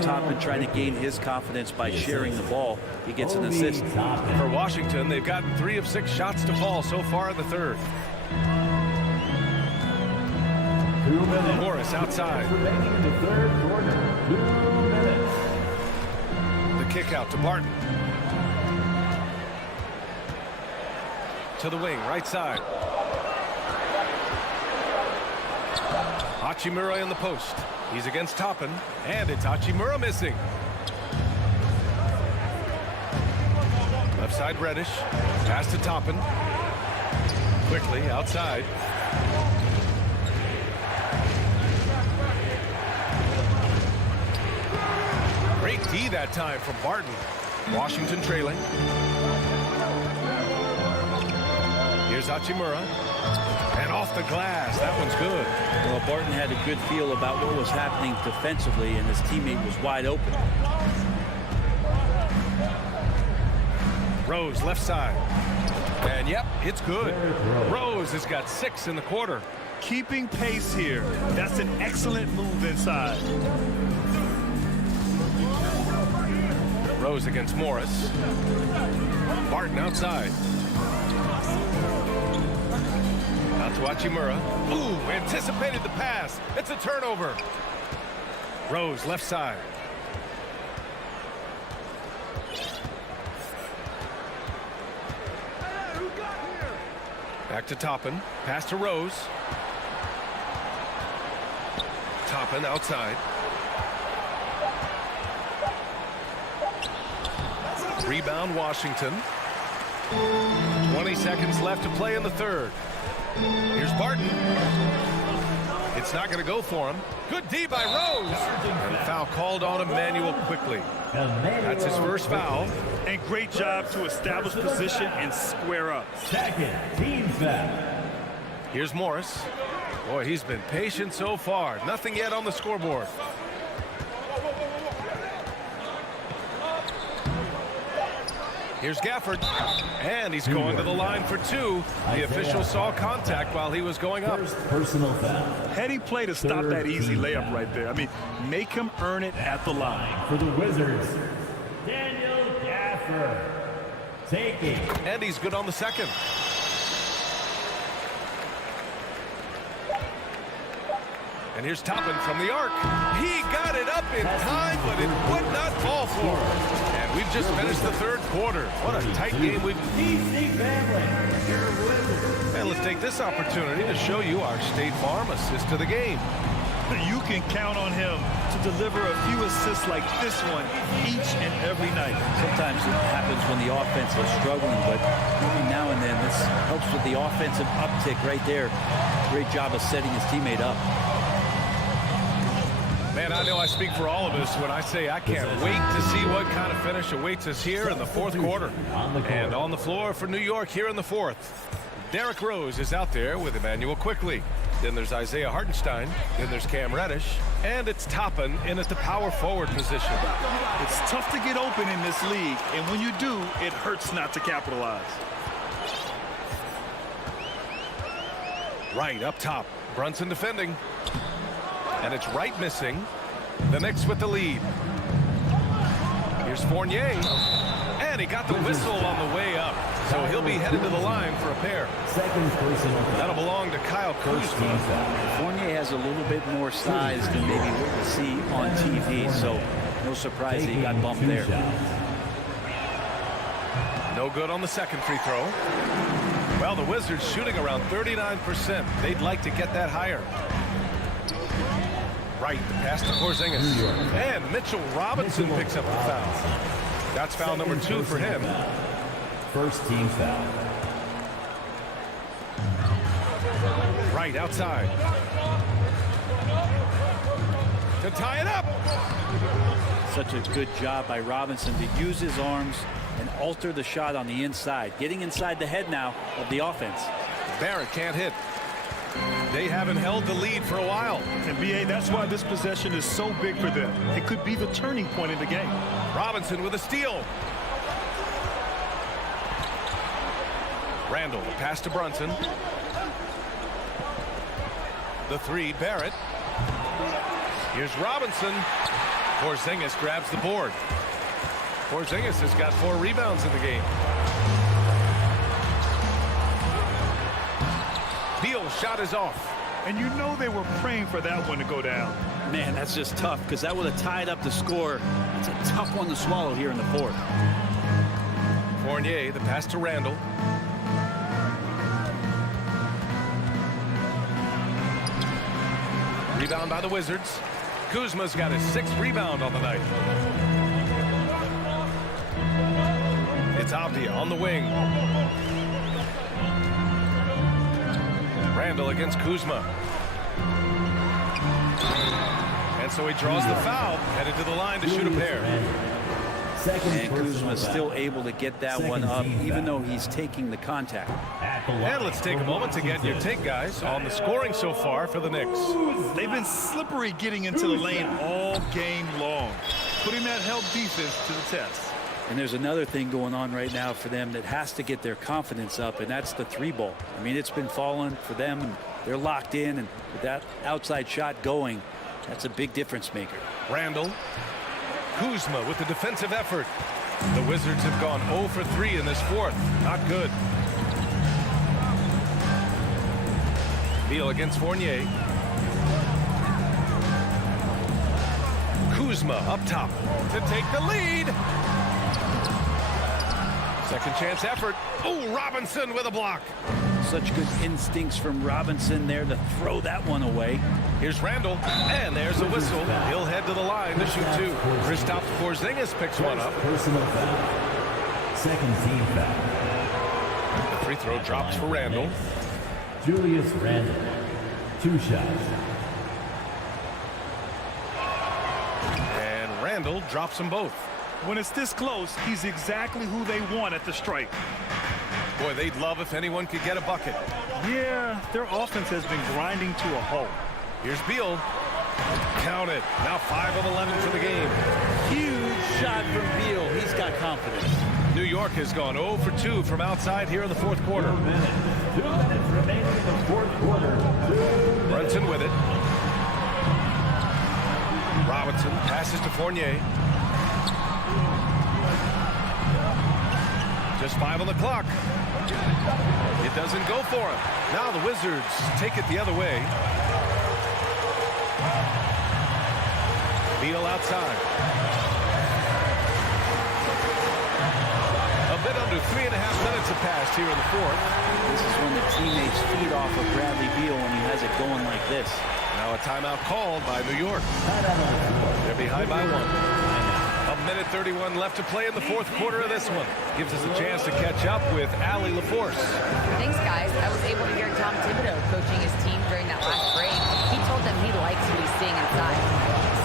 Toppin trying to gain his confidence by sharing the ball. He gets an assist. For Washington, they've gotten 3 of 6 shots to fall so far in the third. Morris outside. The kick out to Barton. To the wing, right side. Hachimura in the post. He's against Toppin, and it's Hachimura missing. Left side Reddish. Pass to Toppin. Quickly outside. Great D that time from Barton. Washington trailing. Here's Hachimura. And off the glass. That one's good. Well, Barton had a good feel about what was happening defensively, and his teammate was wide open. Rose left side. And yep, it's good. Rose has got 6 in the quarter. Keeping pace here. That's an excellent move inside. Rose against Morris. Barton outside. Out to Hachimura. Ooh, anticipated the pass. It's a turnover. Rose left side. Back to Toppin. Pass to Rose. Toppin outside. Rebound Washington. 20 seconds left to play in the third. Here's Barton. It's not going to go for him. Good D by Rose. And a foul called on Emmanuel Quickly. That's his first foul. And great job to establish position and square up. Second team foul. Here's Morris. Boy, he's been patient so far. Nothing yet on the scoreboard. Here's Gafford, and he's going to the line for 2. The official saw contact while he was going up. Personal foul. Heady play to stop that easy layup right there. I mean, make him earn it at the line. For the Wizards, Daniel Gafford. Taking. And he's good on the second. And here's Toppin from the arc. He got it up in time, but it would not fall for him. And we've just finished the third quarter. What a tight game we've... And let's take this opportunity to show you our State Farm assist to the game. You can count on him to deliver a few assists like this one each and every night. Sometimes it happens when the offense is struggling, but every now and then this helps with the offensive uptick right there. Great job of setting his teammate up. Man, I know I speak for all of us when I say I can't wait to see what kind of finish awaits us here in the fourth quarter. And on the floor for New York here in the fourth. Derek Rose is out there with Emmanuel Quickly. Then there's Isaiah Hartenstein. Then there's Cam Reddish. And it's Toppin in at the power forward position. It's tough to get open in this league, and when you do, it hurts not to capitalize. Right up top. Brunson defending. And it's Wright missing. The Knicks with the lead. Here's Fournier. And he got the whistle on the way up. So he'll be headed to the line for a pair. Second personal foul. That'll belong to Kyle First team Kuzma. foul. Fournier has a little bit more size than maybe what we see on TV, so no surprise that he got bumped Two there. shots. No good on the second free throw. Well, the Wizards shooting around 39%. They'd like to get that higher. Right, the pass to Porzingis. And Mitchell Robinson picks up the foul. That's foul number 2 for him. First team foul. Right outside. To tie it up. Such a good job by Robinson to use his arms and alter the shot on the inside, getting inside the head now of the offense. Barrett can't hit. They haven't held the lead for a while. And BA, that's why this possession is so big for them. It could be the turning point in the game. Robinson with a steal. Randall, the pass to Brunson. The 3, Barrett. Here's Robinson. Porzingis grabs the board. Porzingis has got 4 rebounds in the game. Beal's shot is off. And you know they were praying for that one to go down. Man, that's just tough because that would have tied up the score. It's a tough one to swallow here in the fourth. Fournier, the pass to Randall. Rebound by the Wizards. Kuzma's got his 6th rebound on the night. It's Avdia on the wing. Randall against Kuzma. And so he draws the foul, headed to the line to shoot a pair. And Kuzma's still able to get that one up, even though he's taking the contact. And let's take a moment to get your take, guys, on the scoring so far for the Knicks. They've been slippery getting into the lane all game long, putting that help defense to the test. And there's another thing going on right now for them that has to get their confidence up, and that's the 3-ball. I mean, it's been falling for them, and they're locked in, and with that outside shot going, that's a big difference maker. Randall. Kuzma with the defensive effort. The Wizards have gone 0 for 3 in this fourth. Not good. Beal against Fournier. Kuzma up top to take the lead. Second chance effort. Oh, Robinson with a block. Such good instincts from Robinson there to throw that one away. Here's Randall, and there's a whistle. He'll head to the line to shoot 2. Kristaps Porzingis picks one up. Personal foul. Second team foul. The free throw drops for Randall. Julius Randall. 2 shots. And Randall drops them both. When it's this close, he's exactly who they want at the stripe. Boy, they'd love if anyone could get a bucket. Yeah, their offense has been grinding to a halt. Here's Beal. Count it. Now 5 of 11 for the game. Huge shot from Beal. He's got confidence. New York has gone 0 for 2 from outside here in the fourth quarter. 2 minutes remaining in the fourth quarter. Brunson with it. Robinson passes to Fournier. Just 5 on the clock. It doesn't go for him. Now the Wizards take it the other way. Beal outside. A bit under 3.5 minutes have passed here in the fourth. This is when the teammates feed off of Bradley Beal when he has it going like this. Now a timeout called by New York. They're behind by 1. A minute 31 left to play in the fourth quarter of this one. Gives us a chance to catch up with Allie LaForce. Thanks, guys. I was able to hear Tom Thibodeau coaching his team during that last break. He told them he likes what he's seeing inside,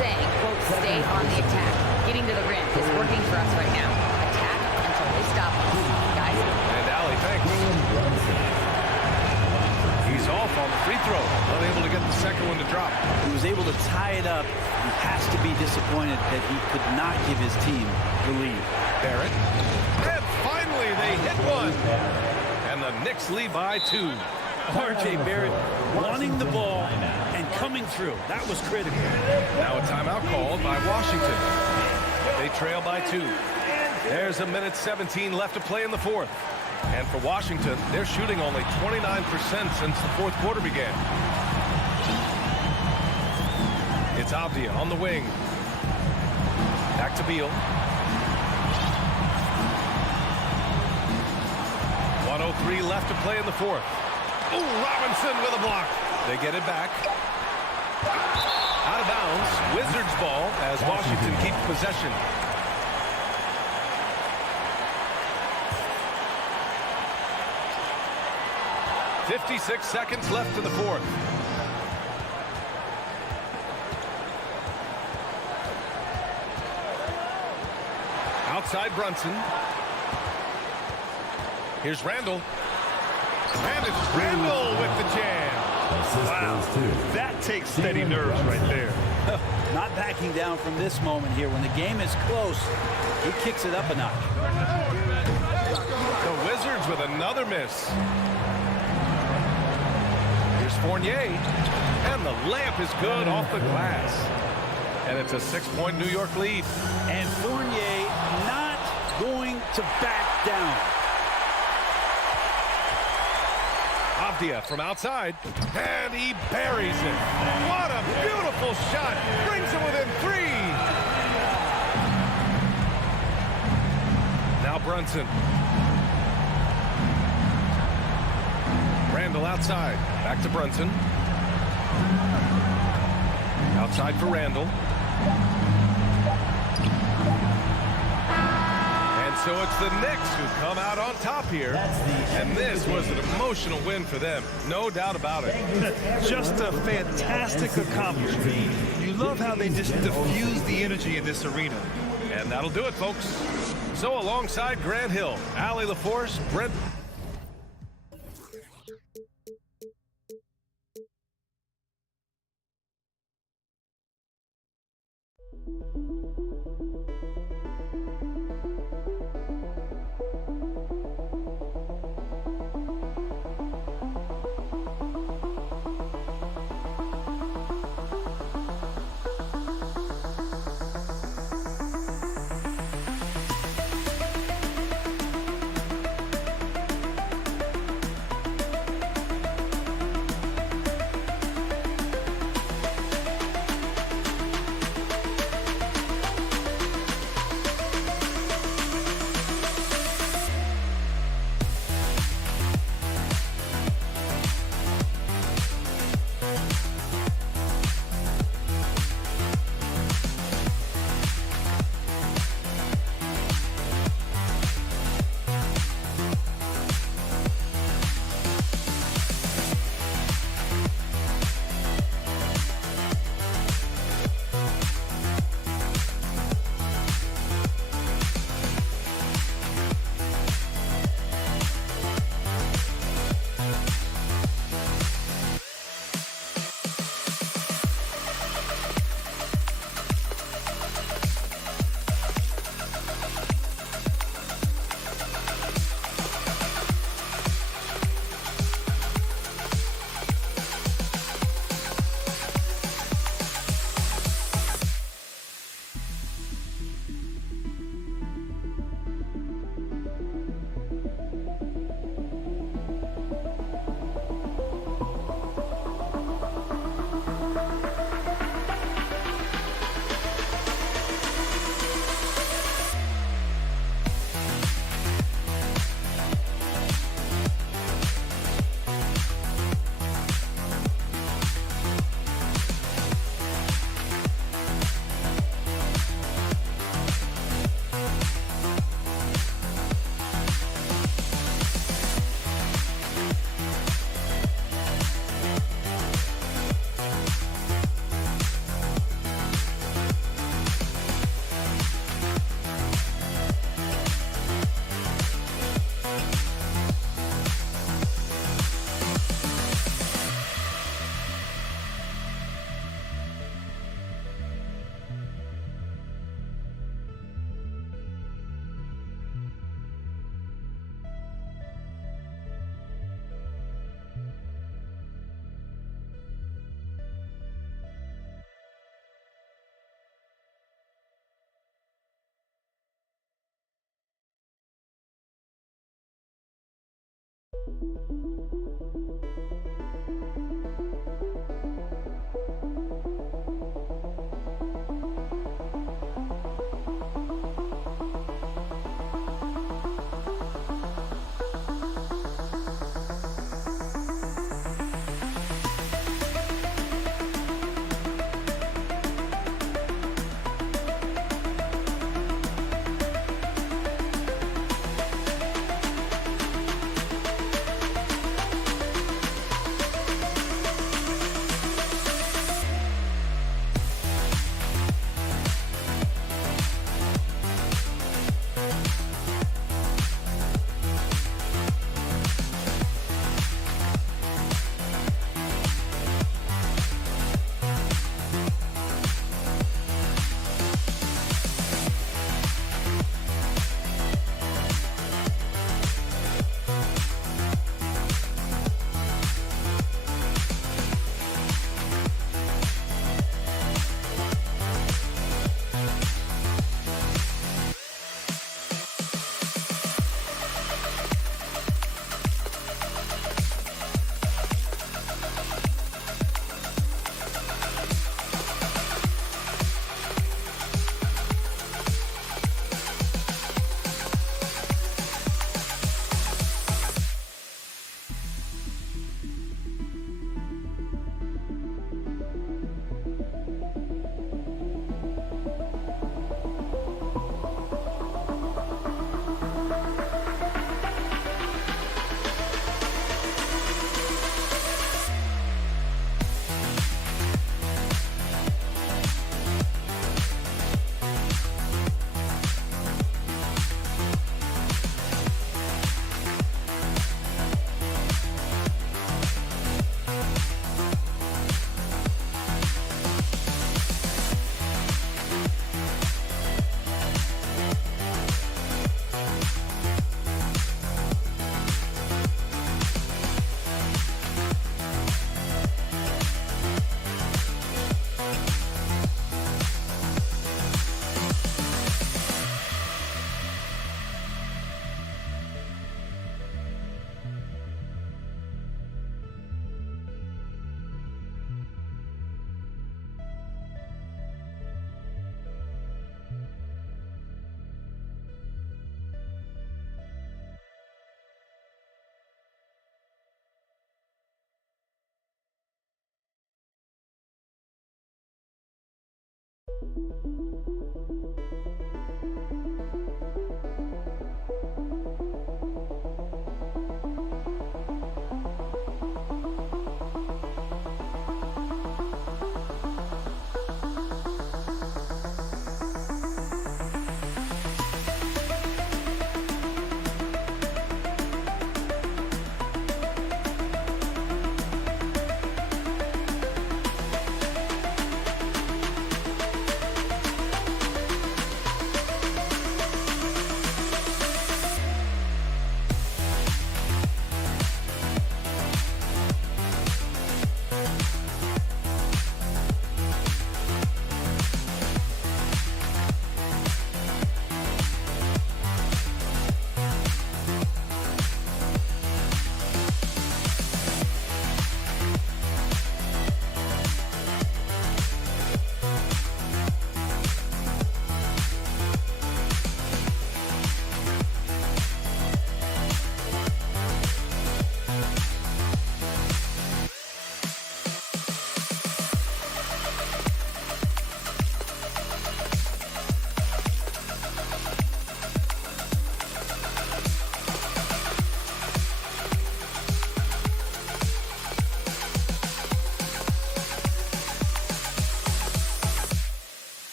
saying, quote, stay on the attack. Getting to the rim is working for us right now. Attack until they stop us, guys. And Allie, thanks. He's off on the free throw. Unable to get the second one to drop. He was able to tie it up. He has to be disappointed that he could not give his team the lead. Barrett. And finally they hit one. And the Knicks lead by 2. R.J. Barrett wanting the ball and coming through. That was critical. Now a timeout called by Washington. They trail by 2. There's a minute 17 left to play in the fourth. And for Washington, they're shooting only 29% since the fourth quarter began. It's Avdia on the wing. Back to Beal. 1:03 left to play in the fourth. Oh, Robinson with a block. They get it back. Out of bounds. Wizards ball as Washington keeps possession. .56 seconds left in the fourth. Outside Brunson. Here's Randall. And it's Randall with the jam. Wow, that takes steady nerves right there. Not backing down from this moment here. When the game is close, he kicks it up a notch. The Wizards with another miss. Here's Fournier. And the layup is good off the glass. And it's a 6-point New York lead. And Fournier not going to back down. Avdia from outside, and he buries it. What a beautiful shot. Brings it within 3. Now Brunson. Randall outside. Back to Brunson. Outside for Randall. So it's the Knicks who come out on top here. And this was an emotional win for them. No doubt about it. Just a fantastic accomplishment. You love how they just diffuse the energy in this arena. And that'll do it, folks. So alongside Grant Hill, Allie LaForce, Brent.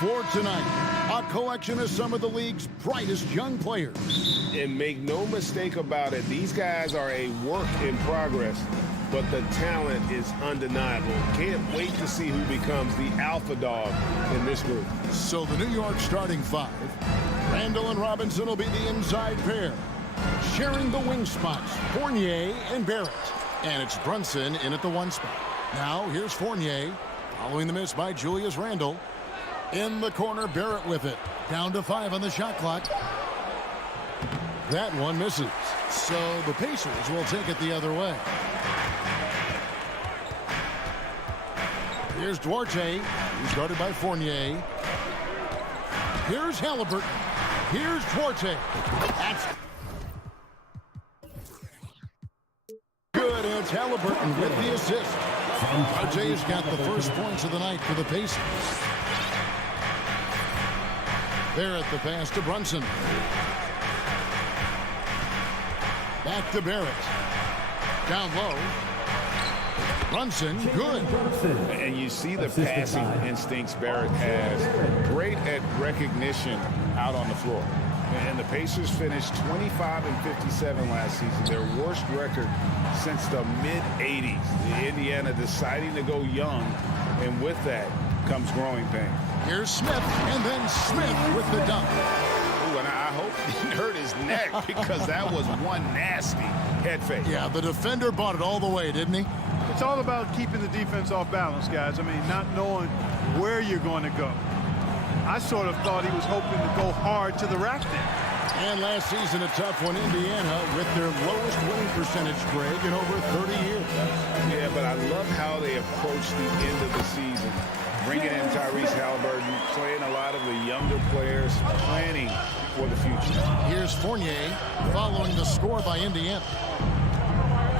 for tonight, a collection of some of the league's brightest young players. And make no mistake about it, these guys are a work in progress, but the talent is undeniable. Can't wait to see who becomes the alpha dog in this group. So the New York starting five, Randall and Robinson will be the inside pair, sharing the wing spots, Fournier and Barrett. And it's Brunson in at the one spot. Now here's Fournier, following the miss by Julius Randle. In the corner, Barrett with it. Down to 5 on the shot clock. That one misses. So the Pacers will take it the other way. Here's Duarte, who's guarded by Fournier. Here's Halliburton. Here's Duarte. That's good. And it's Halliburton with the assist. RJ's got the first points of the night for the Pacers. Barrett the pass to Brunson. Back to Barrett. Down low. Brunson, good. And you see the passing instincts Barrett has. Great at recognition out on the floor. And the Pacers finished 25-57 last season, their worst record since the mid-'80s. Indiana deciding to go young, and with that comes growing pain. Here's Smith, and then Smith with the dunk. Ooh, and I hope he hurt his neck because that was one nasty head fake. Yeah, the defender bought it all the way, didn't he? It's all about keeping the defense off balance, guys. I mean, not knowing where you're going to go. I sort of thought he was hoping to go hard to the rack there. And last season, a tough one, Indiana, with their lowest winning percentage, Greg, in over 30 years. Yeah, but I love how they approached the end of the season. Bringing in Tyrese Halliburton, playing a lot of the younger players, planning for the future. Here's Fournier, following the score by Indiana.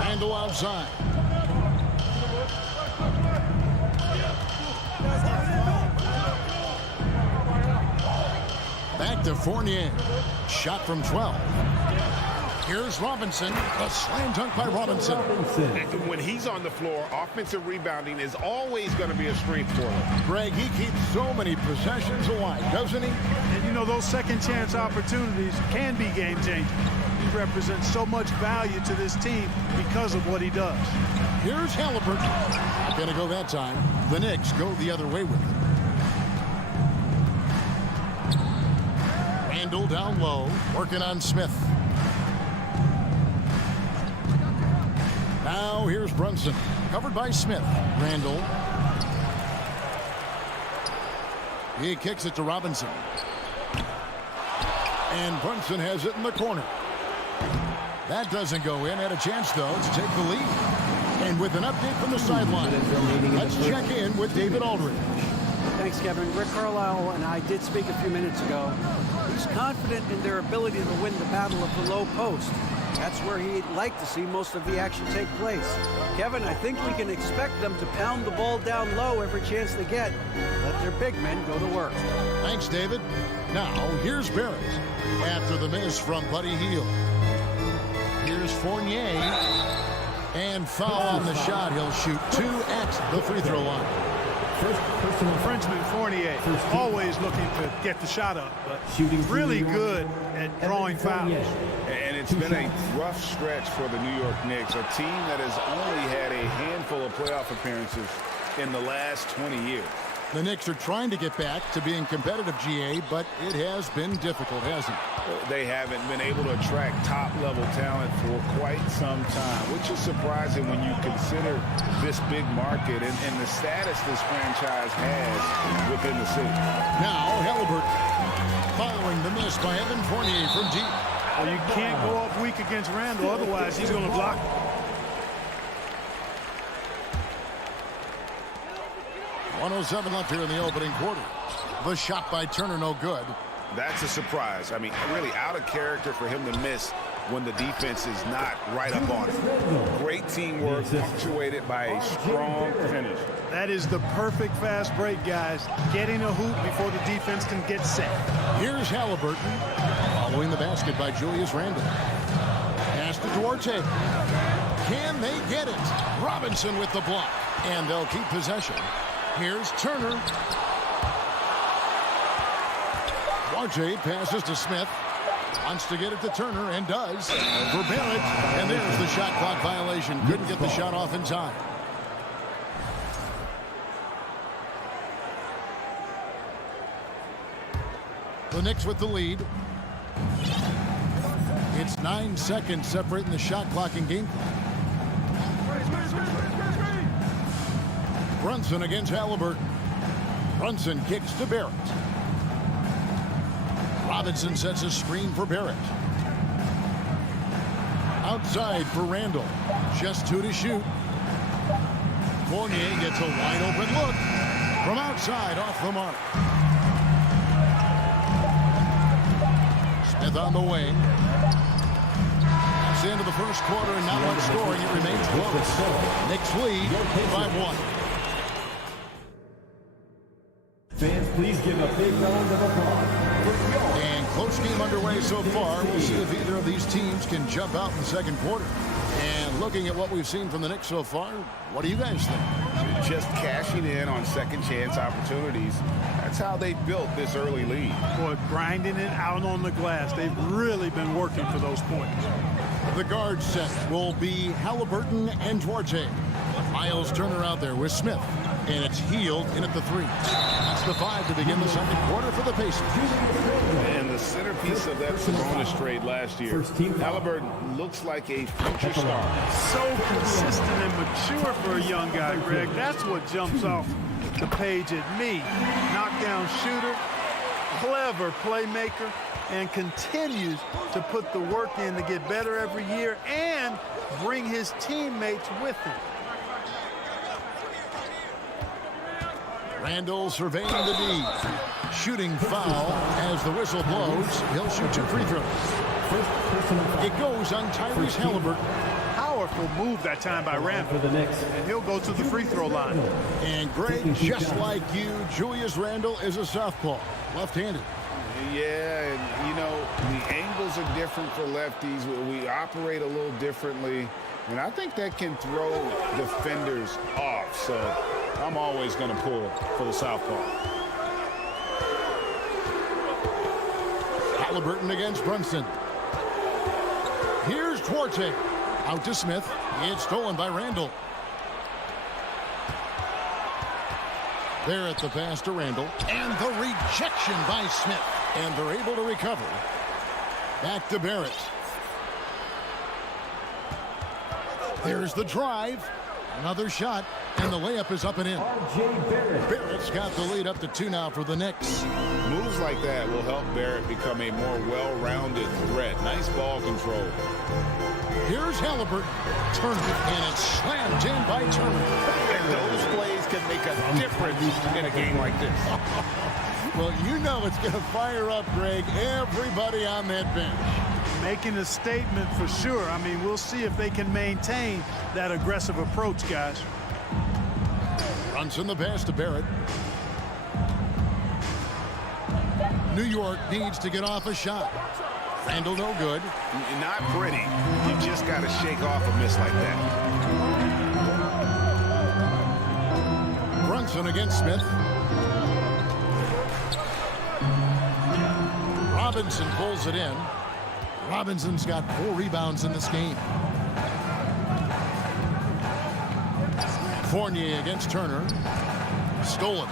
Randall outside. Back to Fournier. Shot from 12. Here's Robinson. A slam dunk by Robinson. When he's on the floor, offensive rebounding is always going to be a strength for him. Greg, he keeps so many possessions alive, doesn't he? And, you know, those second chance opportunities can be game-changing. He represents so much value to this team because of what he does. Here's Halliburton. Not going to go that time. The Knicks go the other way with it. Randall down low, working on Smith. Now here's Brunson, covered by Smith. Randall. He kicks it to Robinson. And Brunson has it in the corner. That doesn't go in. Had a chance, though, to take the lead. And with an update from the sideline, let's check in with David Aldridge. Thanks, Kevin. Rick Carlisle and I did speak a few minutes ago. He's confident in their ability to win the battle of the low post. That's where he'd like to see most of the action take place. Kevin, I think we can expect them to pound the ball down low every chance they get. Let their big men go to work. Thanks, David. Now, here's Barrett after the miss from Buddy Hield. Here's Fournier. And foul on the shot. He'll shoot 2 at the free throw line. The Frenchman Fournier, always looking to get the shot up, but really good at drawing fouls. And it's been a rough stretch for the New York Knicks, a team that has only had a handful of playoff appearances in the last 20 years. The Knicks are trying to get back to being competitive, GA, but it has been difficult, hasn't it? They haven't been able to attract top-level talent for quite some time, which is surprising when you consider this big market and the status this franchise has within the city. Now, Halliburton, following the miss by Evan Fournier from deep. Well, you can't go up weak against Randall, otherwise he's going to block. 1:07 left here in the opening quarter. The shot by Turner, no good. That's a surprise. I mean, really out of character for him to miss when the defense is not right up on it. Great teamwork punctuated by a strong finish. That is the perfect fast break, guys. Getting a hoop before the defense can get set. Here's Halliburton, following the basket by Julius Randle. Pass to Duarte. Can they get it? Robinson with the block, and they'll keep possession. Here's Turner. Duarte passes to Smith. Wants to get it to Turner and does. For Barrett. And there's the shot clock violation. Couldn't get the shot off in time. The Knicks with the lead. It's 9 seconds separating the shot clock and game clock. Brunson against Halliburton. Brunson kicks to Barrett. Robinson sets a screen for Barrett. Outside for Randall. Just 2 to shoot. Fournier gets a wide open look. From outside off the mark. Smith on the wing. That's the end of the first quarter and not much scoring. It remains close. Knicks lead by 1. Fans, please give a big round of applause. And close game underway so far. We'll see if either of these teams can jump out in the second quarter. And looking at what we've seen from the Knicks so far, what do you guys think? Just cashing in on second chance opportunities. That's how they built this early lead. Boy, grinding it out on the glass. They've really been working for those points. The guard set will be Halliburton and Duarte. Miles Turner out there with Smith. And it's Healed in at the 3. That's the 5 to begin the second quarter for the Pacers. And the centerpiece of that Sabonis trade last year, Halliburton looks like a future star. So consistent and mature for a young guy, Greg. That's what jumps off the page at me. Knockdown shooter, clever playmaker, and continues to put the work in to get better every year and bring his teammates with him. Randall surveying the D. Shooting foul as the whistle blows. He'll shoot 2 free throws. It goes on Tyrese Halliburton. Powerful move that time by Randall. And he'll go to the free throw line. And Greg, just like you, Julius Randall is a southpaw, left-handed. Yeah, and you know, the angles are different for lefties. We operate a little differently. And I think that can throw defenders off. So I'm always going to pull for the southpaw. Halliburton against Brunson. Here's Duarte. Out to Smith. It's stolen by Randall. There at the pass to Randall. And the rejection by Smith. And they're able to recover. Back to Barrett. There's the drive. Another shot. And the layup is up and in. Barrett's got the lead up to 2 now for the Knicks. Moves like that will help Barrett become a more well-rounded threat. Nice ball control. Here's Halliburton. Turner. And it's slammed in by Turner. And those plays can make a difference in a game like this. Well, you know it's going to fire up, Greg, everybody on that bench. Making a statement for sure. I mean, we'll see if they can maintain that aggressive approach, guys. Brunson the pass to Barrett. New York needs to get off a shot. Randall no good. Not pretty. You just got to shake off a miss like that. Brunson against Smith. Robinson pulls it in. Robinson's got 4 rebounds in this game. Fournier against Turner. Stolen.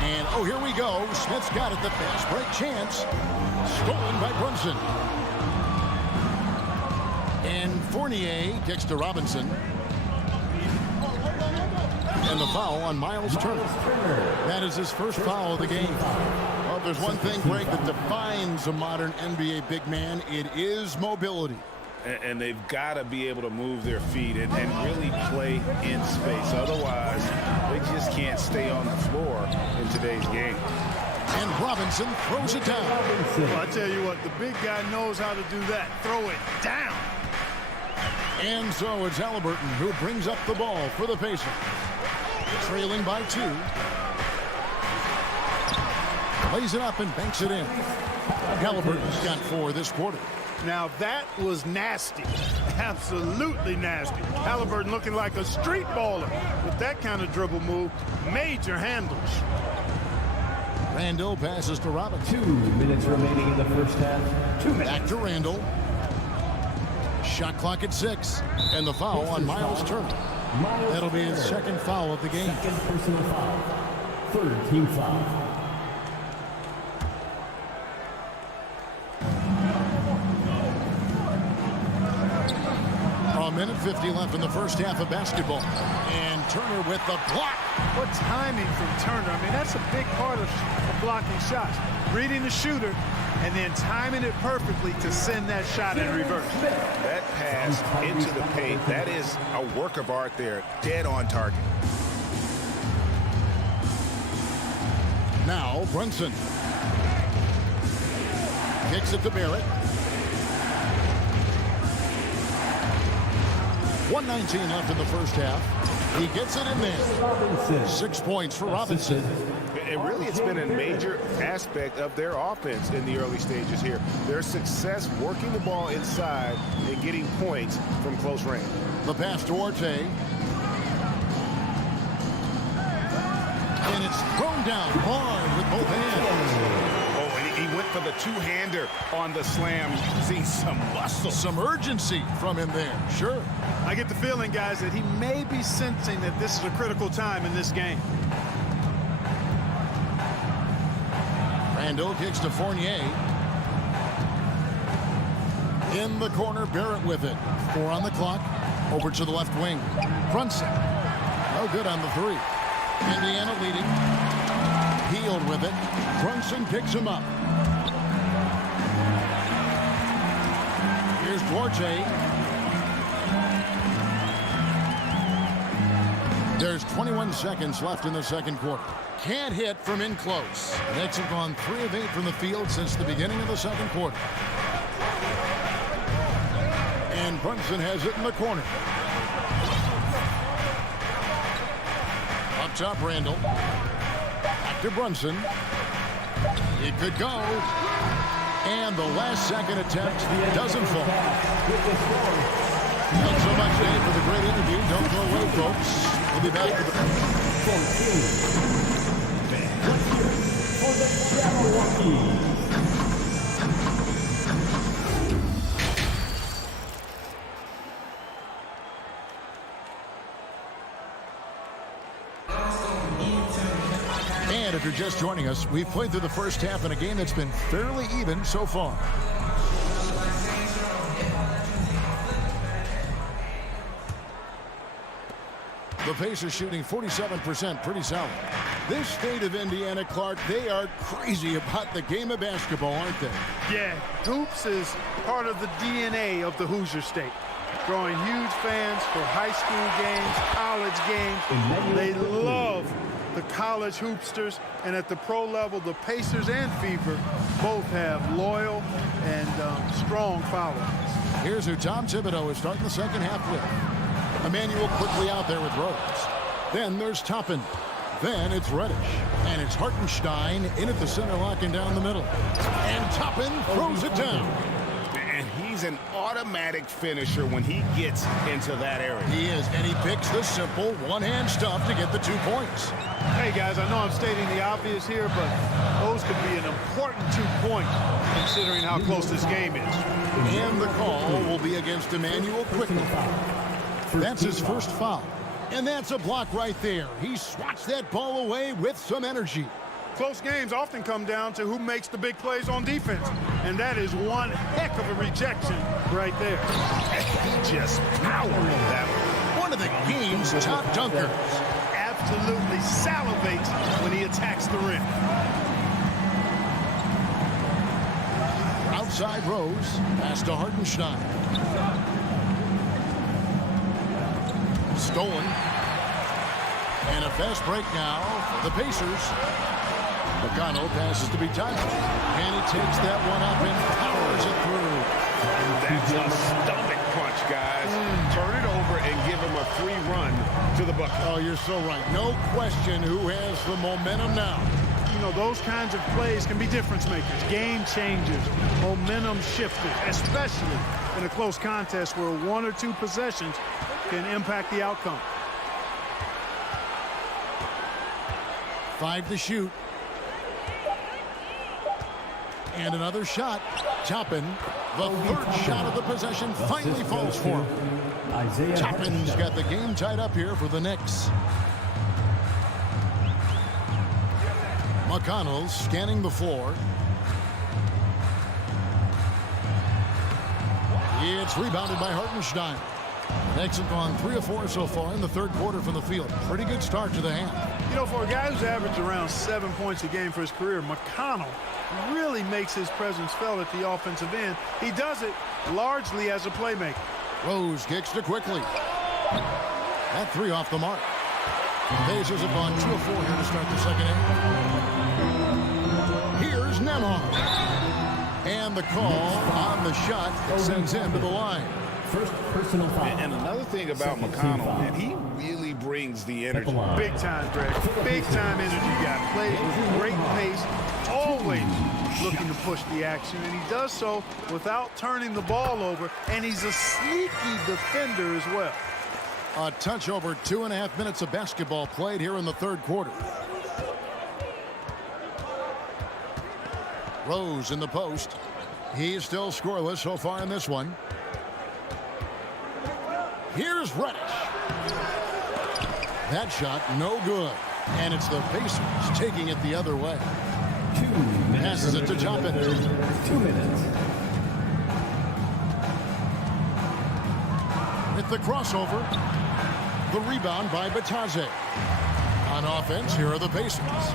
And, oh, here we go. Smith's got it. The fast break chance. Stolen by Brunson. And Fournier kicks to Robinson. And the foul on Miles Turner. That is his first foul of the game. Well, if there's one thing, Greg, that defines a modern NBA big man, it is mobility. And they've got to be able to move their feet and really play in space. Otherwise, they just can't stay on the floor in today's game. And Robinson throws it down. Well, I tell you what, the big guy knows how to do that. Throw it down. And so it's Halliburton who brings up the ball for the Pacers. Trailing by 2. Lays it up and banks it in. Halliburton's got 4 this quarter. Now that was nasty. Absolutely nasty. Halliburton looking like a street baller with that kind of dribble move. Major handles. Randall passes to Robinson. 2 minutes remaining in the first half. 2 minutes. Back to Randall. Shot clock at 6. And the foul on Miles Turner. That'll be his second foul of the game. Second personal foul. Third team foul. A minute 50 left in the first half of basketball. And Turner with the block. What timing from Turner. I mean, that's a big part of blocking shots. Reading the shooter and then timing it perfectly to send that shot in reverse. That pass into the paint, that is a work of art there. Dead on target. Now Brunson. Kicks it to Barrett. 1:19 left in the first half. He gets it in there. 6 points for Robinson. And really, it's been a major aspect of their offense in the early stages here. Their success working the ball inside and getting points from close range. The pass to Orte. And it's thrown down hard with both hands. He went for the two-hander on the slam. See some muscle. Some urgency from him there. Sure. I get the feeling, guys, that he may be sensing that this is a critical time in this game. Randall kicks to Fournier. In the corner, Barrett with it. 4 on the clock. Over to the left wing. Brunson. No good on the 3. Indiana leading. Healed with it. Brunson picks him up. Here's Duarte. There's 21 seconds left in the second quarter. Can't hit from in close. The Knicks have gone 3 of 8 from the field since the beginning of the second quarter. And Brunson has it in the corner. Up top, Randall. Back to Brunson. It could go. And the last second attempt doesn't fall. Thanks so much, Dave, for the great interview. Don't go away, folks. We'll be back with And if you're just joining us, we've played through the first half in a game that's been fairly even so far. The Pacers shooting 47%, pretty solid. This state of Indiana, Clark, they are crazy about the game of basketball, aren't they? Yeah, hoops is part of the DNA of the Hoosier State. Drawing huge fans for high school games, college games. They love the college hoopsters, and at the pro level, the Pacers and Fever both have loyal and strong followers. Here's who Tom Thibodeau is starting the second half with. Emmanuel quickly out there with Rose. Then there's Toppin. Then it's Reddish. And it's Hartenstein in at the center, locking down the middle. And Toppin throws it down. And he's an automatic finisher when he gets into that area. He is, and he picks the simple one-hand stuff to get the 2 points. Hey, guys, I know I'm stating the obvious here, but those could be an important 2 points considering how close this game is. And the call will be against Emmanuel quickly. That's his first foul. And that's a block right there. He swats that ball away with some energy. Close games often come down to who makes the big plays on defense. And that is one heck of a rejection right there. He just powered that one of the game's top dunkers. Absolutely salivates when he attacks the rim. Outside Rose. Pass to Hartenstein. Stolen. And a fast break now for the Pacers. McConnell passes to be touched. And he takes that one up and powers it through. That's a stomach punch, guys. Turn it over and give him a free run to the bucket. Oh, you're so right. No question who has the momentum now. You know, those kinds of plays can be difference makers, game changers, momentum shifters, especially in a close contest where 1 or 2 possessions can impact the outcome. 5 to shoot. And another shot. Toppin, the third shot of the possession, finally falls for him. Toppin's got the game tied up here for the Knicks. McConnell scanning the floor. It's rebounded by Hartenstein. Knicks have gone 3 of 4 so far in the third quarter from the field. Pretty good start to the half. You know, for a guy who's averaged around 7 points a game for his career, McConnell really makes his presence felt at the offensive end. He does it largely as a playmaker. Rose kicks to quickly. That 3 off the mark. Pacers have gone 2 of 4 here to start the second half. Here's Nemhard. And the call on the shot sends him to the line. First personal foul. And another thing about McConnell, man, he really brings the energy. Big time, Greg. Big time energy guy. Plays with great pace, always looking to push the action, and he does so without turning the ball over, and he's a sneaky defender as well. A touch over 2.5 minutes of basketball played here in the third quarter. Rose in the post. He's still scoreless so far in this one. Here's Reddish. That shot no good. And it's the Pacers taking it the other way. 2 minutes. Passes it to Toppin. 2 minutes. With the crossover. The rebound by Batadze. On offense, here are the Pacers.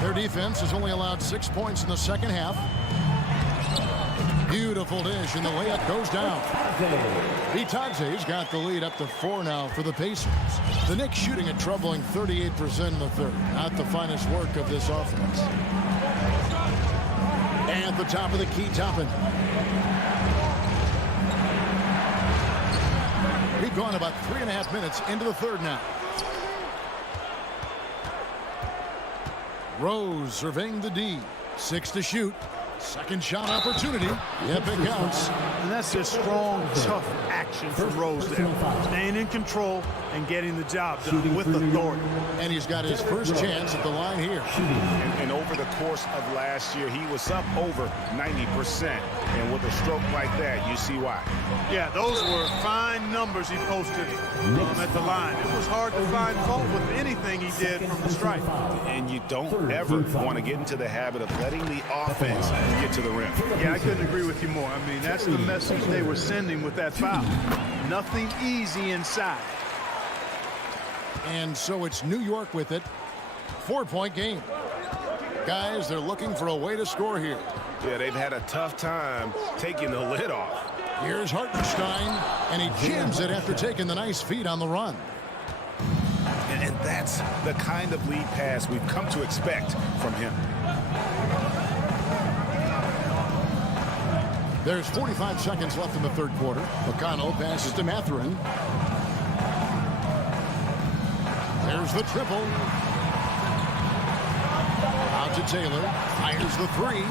Their defense has only allowed 6 points in the second half. Beautiful dish, and the layup goes down. Batadze's got the lead up to 4 now for the Pacers. The Knicks shooting a troubling 38% in the third. Not the finest work of this offense. And the top of the key, Toppin. We've gone about 3.5 minutes into the third now. Rose surveying the D. 6 to shoot. Second shot opportunity. Yep, it counts. And that's just strong, tough action from Rose there. Staying in control and getting the job done with authority. And he's got his first chance at the line here. And over the course of last year, he was up over 90%. And with a stroke like that, you see why. Yeah, those were fine numbers he posted at the line. It was hard to find fault with anything he did from the stripe. And you don't ever want to get into the habit of letting the offense get to the rim. Yeah, I couldn't agree with you more. I mean, that's the message they were sending with that foul. Nothing easy inside. And so it's New York with it. 4-point game. Guys, they're looking for a way to score here. Yeah, they've had a tough time taking the lid off. Here's Hartenstein, and he jams it after taking the nice feed on the run. And that's the kind of lead pass we've come to expect from him. There's 45 seconds left in the third quarter. McConnell passes to Mathurin. There's the triple. Out to Taylor. Fires the 3.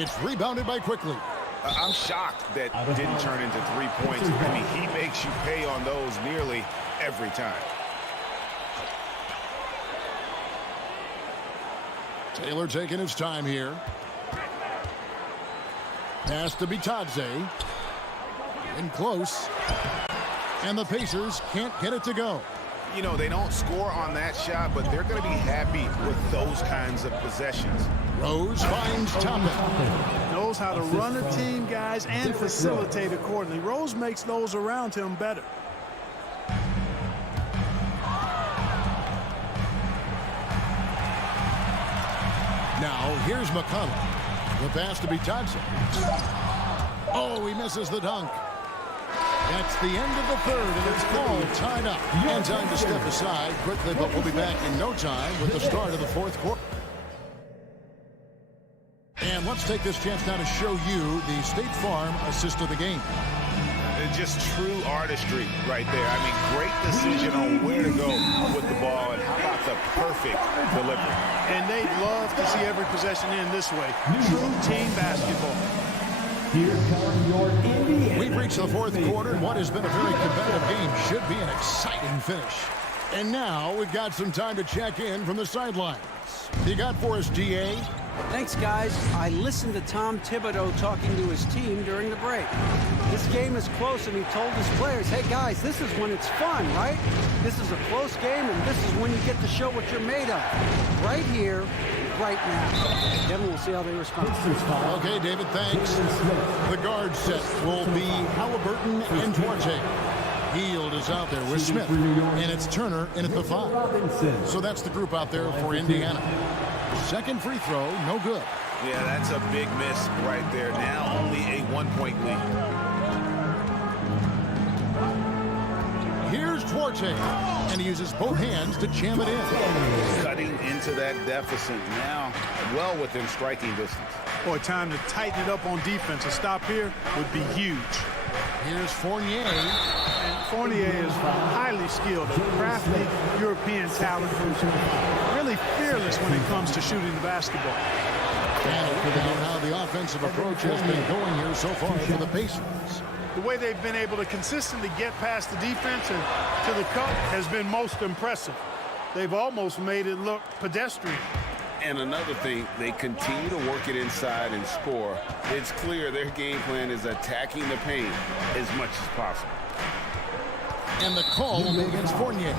It's rebounded by Quickly. I'm shocked that didn't turn into 3 points. I mean, he makes you pay on those nearly every time. Taylor taking his time here. Pass to Batadze. In close. And the Pacers can't get it to go. You know, they don't score on that shot, but they're going to be happy with those kinds of possessions. Rose finds Toppin. Knows how to run a team, guys, and facilitate accordingly. Rose makes those around him better. Now, here's McConnell. The pass to Batadze. Oh, he misses the dunk. That's the end of the third, and it's all tied up. And time to step aside quickly, but we'll be back in no time with the start of the fourth quarter. And let's take this chance now to show you the State Farm assist of the game. Just true artistry right there. I mean, great decision on where to go with the ball, and how about the perfect delivery. And they'd love to see every possession end this way. True team basketball. Here come your Indiana. We've reached the fourth quarter, and what has been a very competitive game should be an exciting finish. And now we've got some time to check in from the sidelines. You got for us, DA? Thanks, guys. I listened to Tom Thibodeau talking to his team during the break. This game is close, and he told his players, hey, guys, this is when it's fun, right? This is a close game, and this is when you get to show what you're made of. Right here, right now. Kevin, we'll see how they respond. Okay, David, thanks. The guard set will be Halliburton and Duarte. Hield is out there with Smith, and it's Turner in at the 5. So that's the group out there for Indiana. Second free throw, no good. Yeah, that's a big miss right there. Now only a 1-point lead. Here's Duarte, and he uses both hands to jam it in. Cutting into that deficit now, well within striking distance. Boy, time to tighten it up on defense. A stop here would be huge. Here's Fournier. And Fournier is highly skilled, a crafty European talent who's really fearless when it comes to shooting the basketball. And look at how the offensive approach has been going here so far for the Pacers. The way they've been able to consistently get past the defense and to the cup has been most impressive. They've almost made it look pedestrian. And another thing, they continue to work it inside and score. It's clear their game plan is attacking the paint as much as possible. And the call will be against Fournier.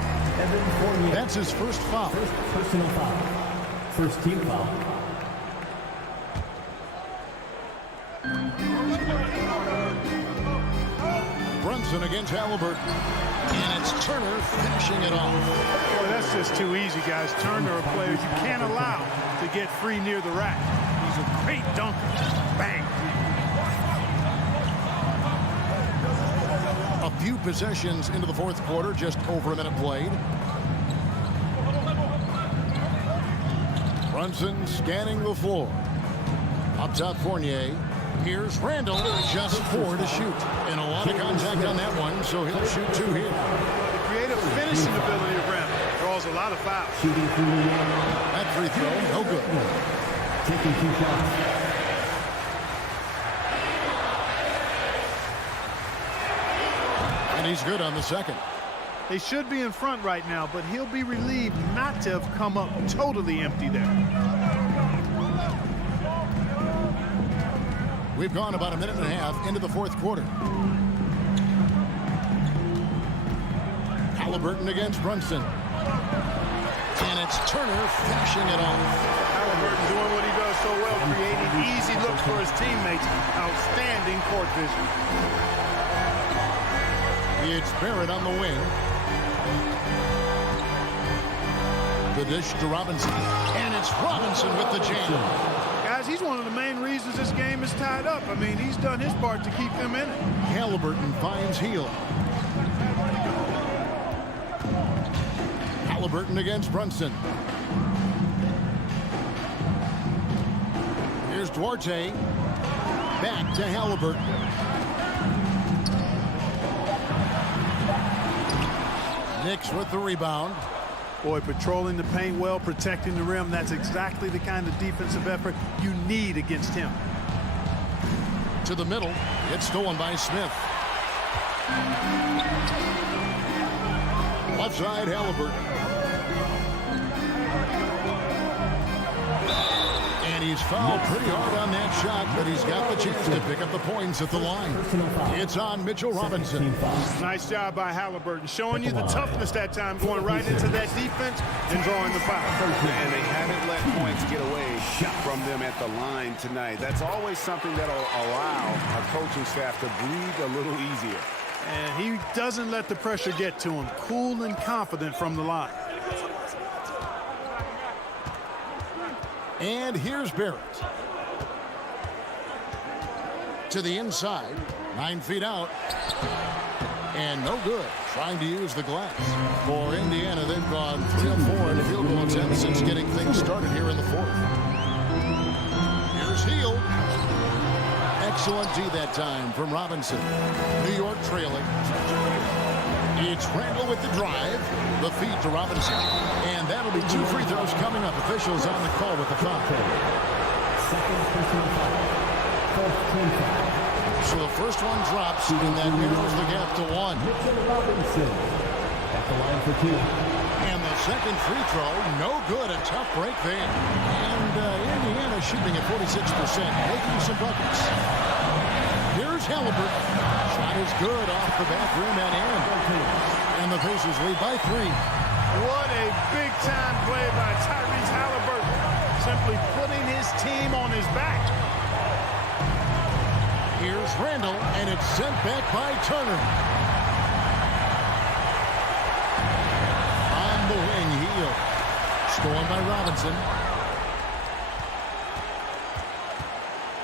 That's his first foul. First personal foul. First team foul. Brunson against Halliburton. And it's Turner finishing it off. Boy, that's just too easy, guys. Turner, a player you can't allow to get free near the rack. He's a great dunker. Bang. A few possessions into the fourth quarter, just over a minute played. Brunson scanning the floor. Up top, Fournier. Here's Randall, just 4 to shoot. And a lot of contact on that one, so he'll shoot 2 here. The creative finishing ability of Randall draws a lot of fouls. That free throw, no good. Taking 2 shots. And he's good on the second. They should be in front right now, but he'll be relieved not to have come up totally empty there. We've gone about a minute and a half into the fourth quarter. Halliburton against Brunson. And it's Turner finishing it off. Halliburton doing what he does so well, creating easy looks for his teammates. Outstanding court vision. It's Barrett on the wing. The dish to Robinson. And it's Robinson with the jam. Guys, he's one of the main reasons this game is tied up. I mean, he's done his part to keep them in it. Halliburton finds Hield. Halliburton against Brunson. Here's Duarte. Back to Halliburton. Knicks with the rebound. Boy, patrolling the paint well, protecting the rim. That's exactly the kind of defensive effort you need against him. To the middle. It's stolen by Smith. Left side, Halliburton. And he's fouled pretty hard on that shot, but he's got the chance to pick up the points at the line. It's on Mitchell Robinson. Nice job by Halliburton, showing you the toughness that time, going right into that defense and drawing the foul. And they haven't let points get away from them at the line tonight. That's always something that'll allow a coaching staff to breathe a little easier. And he doesn't let the pressure get to him. Cool and confident from the line. And here's Barrett. To the inside. 9 feet out. And no good. Trying to use the glass. For Indiana, they've gone 3 of 4 in field goal attempts since getting things started here in the fourth. Here's Hield. Excellent D that time from Robinson. New York trailing. It's Randall with the drive. The feed to Robinson. And that'll be 2 free throws coming up. Officials on the call with the foul. Second personal foul. First team foul. So the first one drops, and that narrows the gap to 1. Mitchell Robinson at the line for 2. And the second free throw, no good. A tough break there. And Indiana shooting at 46%, making some buckets. Here's Halliburton. Shot is good off the back rim and in. And the Pacers lead by 3. What a big-time play by Tyrese Halliburton. Simply putting his team on his back. Here's Randall, and it's sent back by Turner. On the wing, Hield. Stolen by Robinson.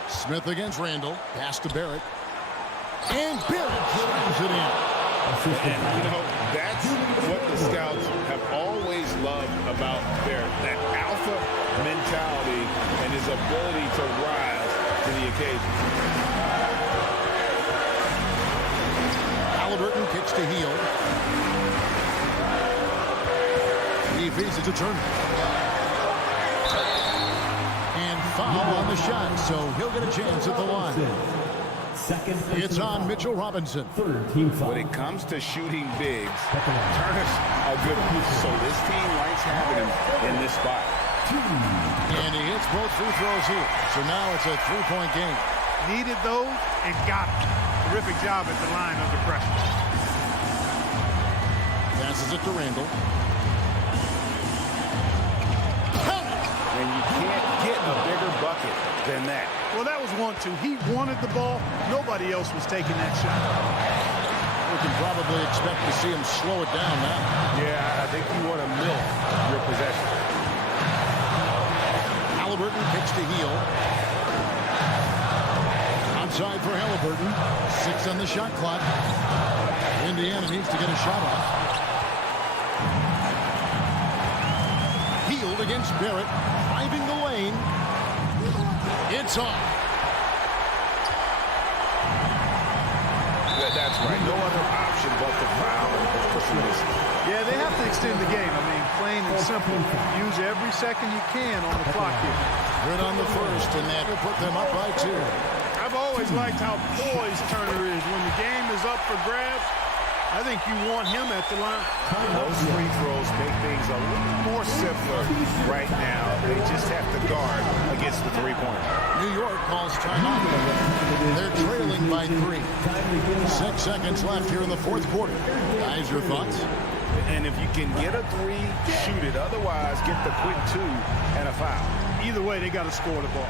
Smith against Randall. Pass to Barrett. And Barrett slams it in. And, you know, that's what the scouts have always loved about Barrett. That alpha mentality and his ability to rise to the occasion. Halliburton kicks to Hield. He feeds it to Turner. And foul on the shot, so he'll get a chance at the line. It's on Mitchell Robinson. When it comes to shooting bigs, Turner's a good piece. So this team likes having him in this spot. And he hits both free throws here. So now it's a three-point game. Needed those and got them. Terrific job at the line under pressure. Passes it to Randall. And you can't get a bigger bucket than that. Well, that was 1-2. He wanted the ball. Nobody else was taking that shot. We can probably expect to see him slow it down now. Yeah, I think you want to milk your possession. Halliburton kicks to Hield. Outside for Halliburton. 6 on the shot clock. Indiana needs to get a shot off. Hield against Barrett. Driving the lane. It's on. That's right. No other option but to foul. Yeah, they have to extend the game. I mean, plain and simple. Use every second you can on the clock here. Good on the first, and that will put them up by 2. I've always liked how poised Turner is. When the game is up for grabs, I think you want him at the line. Those free throws make things a little more simpler right now. They just have to guard against the three-pointer. New York calls timeout. They're trailing by 3. 6 seconds left here in the fourth quarter. Guys, your thoughts? And if you can get a 3, shoot it. Otherwise, get the quick 2 and a foul. Either way, they got to score the ball.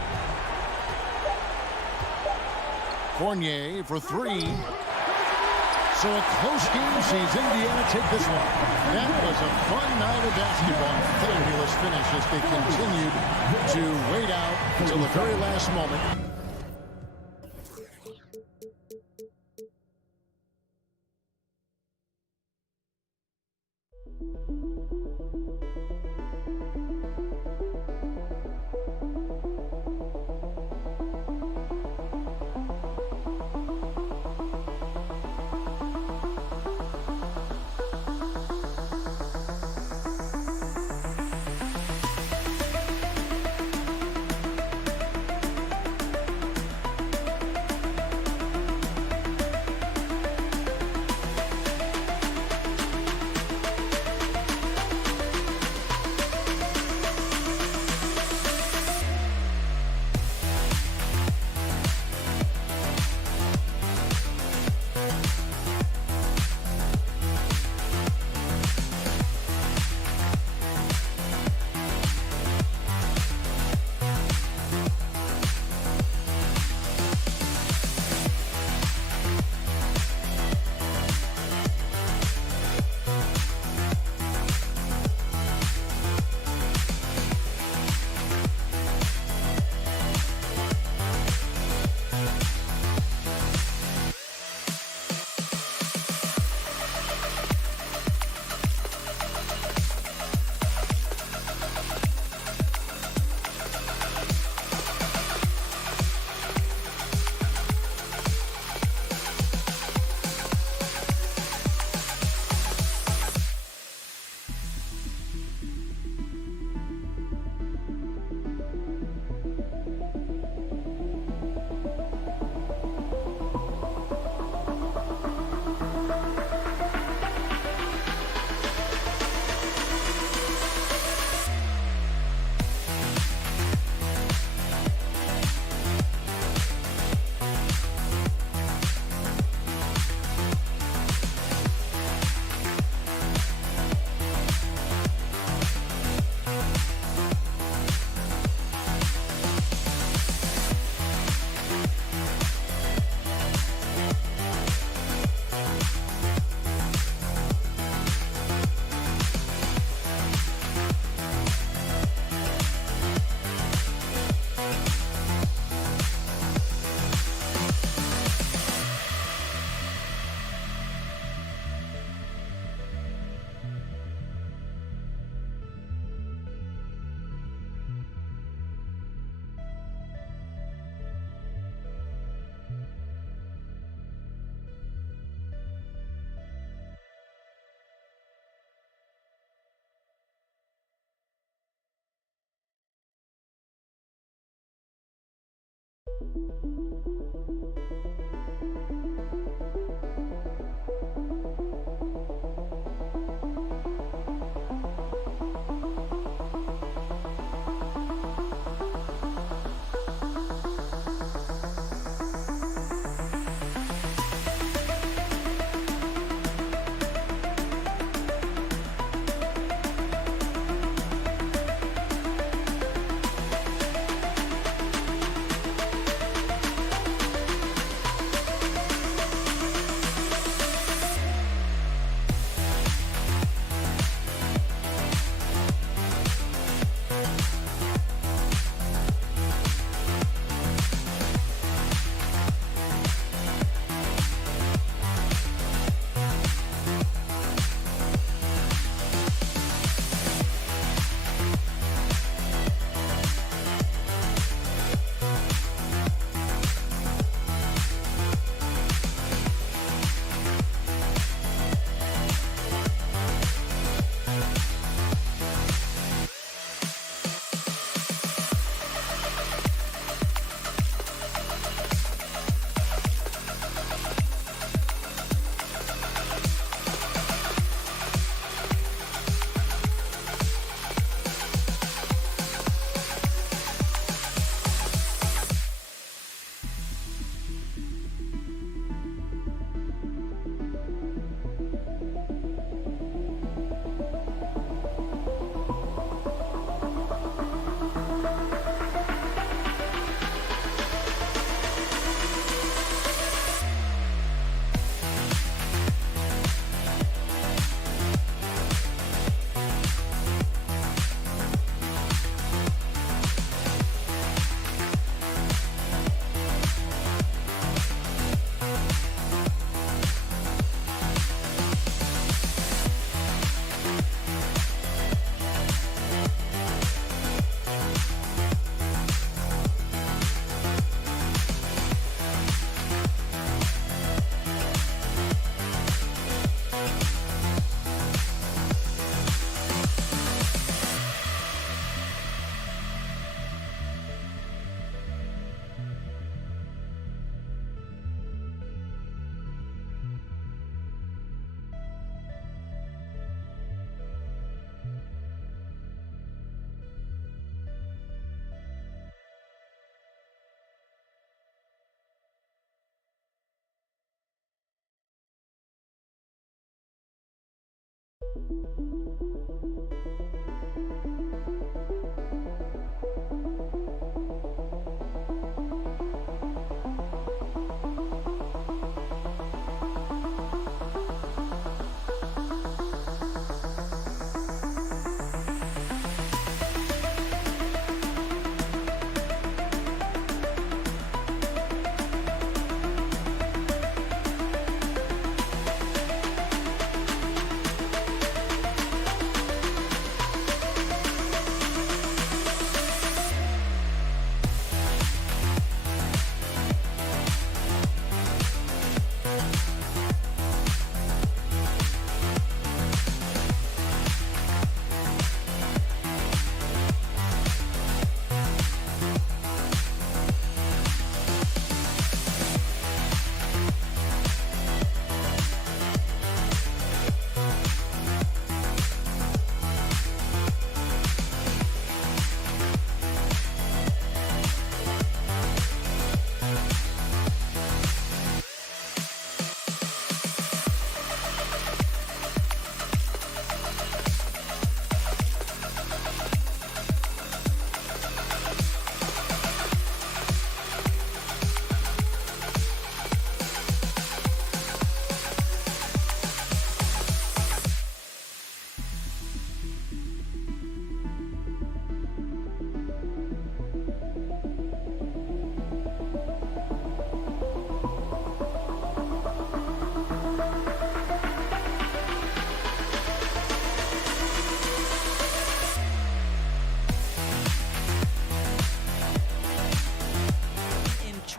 Fournier for 3. So a close game sees Indiana take this one. That was a fun night of basketball. Fabulous finish as they continued to wait out until the very last moment.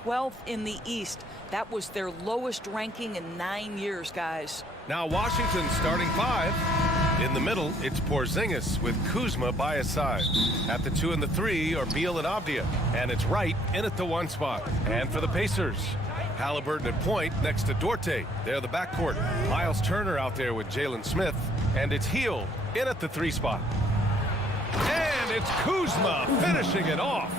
12th in the East. That was their lowest ranking in 9 years, guys. Now Washington's starting five In the middle, it's Porzingis with Kuzma by his side. At the 2 and the 3 are Beal and Avdia. And it's Wright in at the 1 spot. And for the Pacers, Halliburton at point next to Dorte. They're the backcourt. Miles Turner out there with Jalen Smith. And it's Heel in at the 3 spot. And it's Kuzma finishing it off.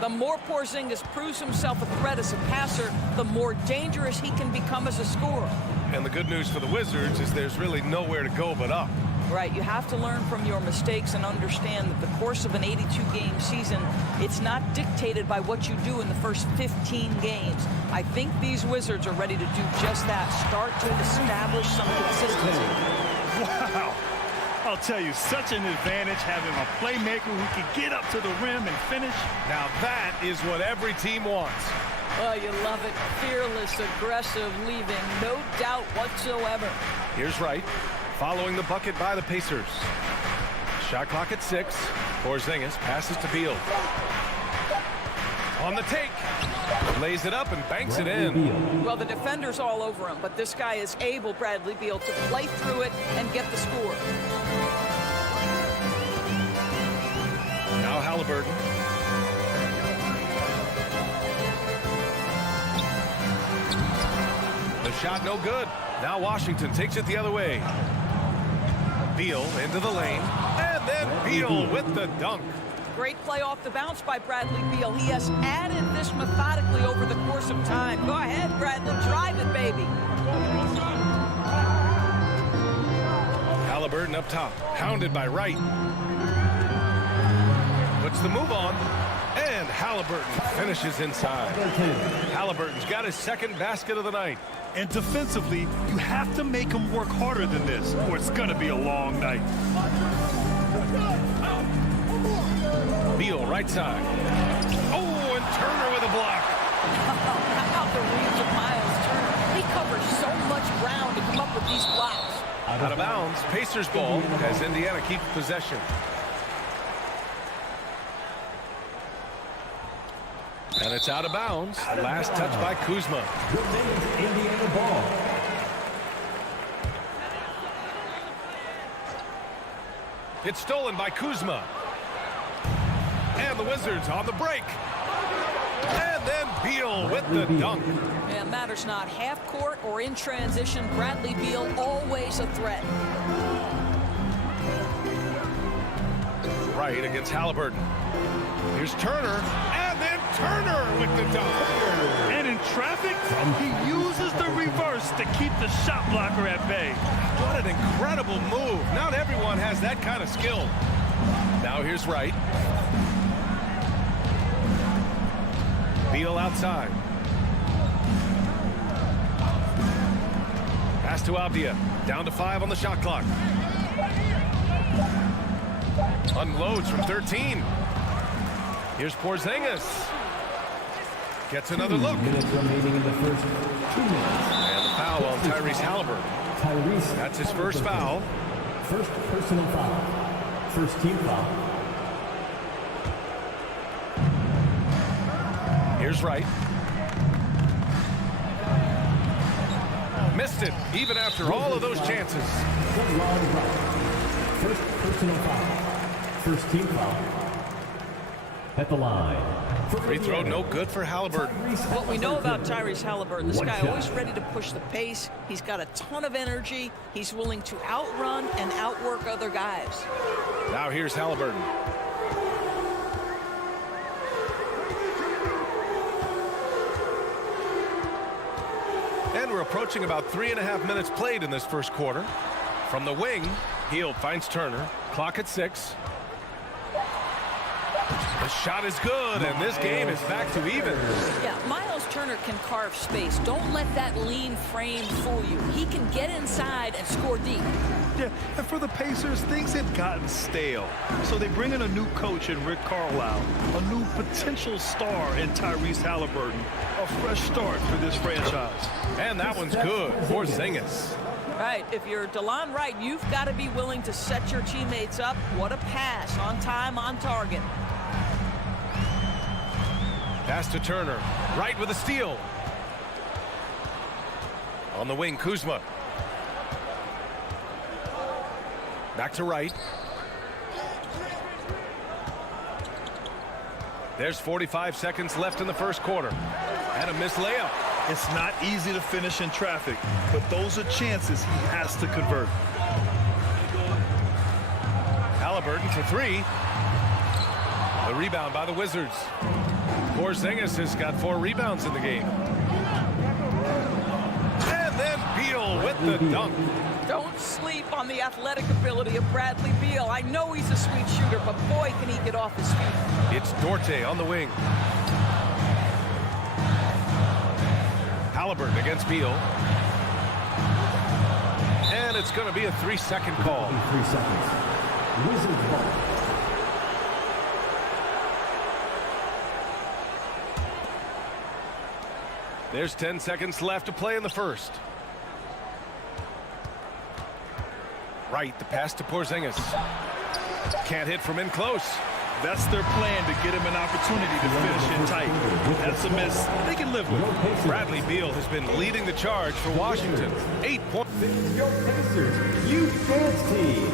The more Porzingis proves himself a threat as a passer, the more dangerous he can become as a scorer. And the good news for the Wizards is there's really nowhere to go but up. Right, you have to learn from your mistakes and understand that the course of an 82-game season, it's not dictated by what you do in the first 15 games. I think these Wizards are ready to do just that, start to establish some consistency. Wow. I'll tell you, such an advantage having a playmaker who can get up to the rim and finish. Now that is what every team wants. Oh, you love it. Fearless, aggressive, leaving no doubt whatsoever. Here's Wright, following the bucket by the Pacers. Shot clock at 6. Porzingis passes to Beal. On the take. Lays it up and banks it in. Well, the defender's all over him, but this guy is able, Bradley Beal, to play through it and get the score. Now Halliburton. The shot no good. Now Washington takes it the other way. Beal into the lane. And then Beal with the dunk. Great play off the bounce by Bradley Beal. He has added this methodically over the course of time. Go ahead, Bradley. Drive it, baby. Halliburton up top. Hounded by Wright. Puts the move on. And Halliburton finishes inside. Halliburton's got his second basket of the night. And defensively, you have to make him work harder than this, or it's going to be a long night. Beal right side. Oh, and Turner with a block. How about the reads of Miles Turner? He covers so much ground to come up with these blocks. Out of bounds, Pacers ball as Indiana keeps possession. And it's out of bounds. Last touch by Kuzma. Indiana ball. It's stolen by Kuzma. And the Wizards on the break. And then Beal with the dunk. Yeah, it matters not half court or in transition. Bradley Beal always a threat. Right against Halliburton. Here's Turner. And then Turner with the dunk. And in traffic, he uses the reverse to keep the shot blocker at bay. What an incredible move. Not everyone has that kind of skill. Now here's Wright. Beal outside. Pass to Avdia. Down to 5 on the shot clock. Unloads from 13. Here's Porzingis. Gets another look. 2 minutes remaining in the first 2 minutes. And the foul on Tyrese Halliburton. That's his first foul. First personal foul. First team foul. Here's Wright. Missed it, even after all of those chances. First personal foul. First team foul. At the line. Free throw no good for Halliburton. What we know about Tyrese Halliburton, this guy always ready to push the pace. He's got a ton of energy. He's willing to outrun and outwork other guys. Now here's Halliburton. And we're approaching about 3.5 minutes played in this first quarter. From the wing, Hield finds Turner. Clock at 6. The shot is good, and this game is back to even. Yeah, Miles Turner can carve space. Don't let that lean frame fool you. He can get inside and score deep. Yeah, and for the Pacers, things had gotten stale. So they bring in a new coach in Rick Carlisle, a new potential star in Tyrese Halliburton, a fresh start for this franchise. And that one's good for Porzingis. Right, if you're DeLon Wright, you've got to be willing to set your teammates up. What a pass, on time, on target. Pass to Turner. Wright with a steal. On the wing, Kuzma. Back to right. There's 45 seconds left in the first quarter. And a missed layup. It's not easy to finish in traffic, but those are chances he has to convert. Halliburton for three. The rebound by the Wizards. Porzingis has got 4 rebounds in the game. And then Beal with the dunk. Don't sleep on the athletic ability of Bradley Beal. I know he's a sweet shooter, but boy, can he get off his feet. It's Dorte on the wing. Halliburton against Beal. And it's going to be a 3-second call. 3 seconds. Wizards ball. There's 10 seconds left to play in the first. Right, the pass to Porzingis. Can't hit from in close. That's their plan, to get him an opportunity to finish in tight. That's a miss they can live with. Bradley Beal has been leading the charge for Washington. 8 points. Your Pacers Youth Dance Team.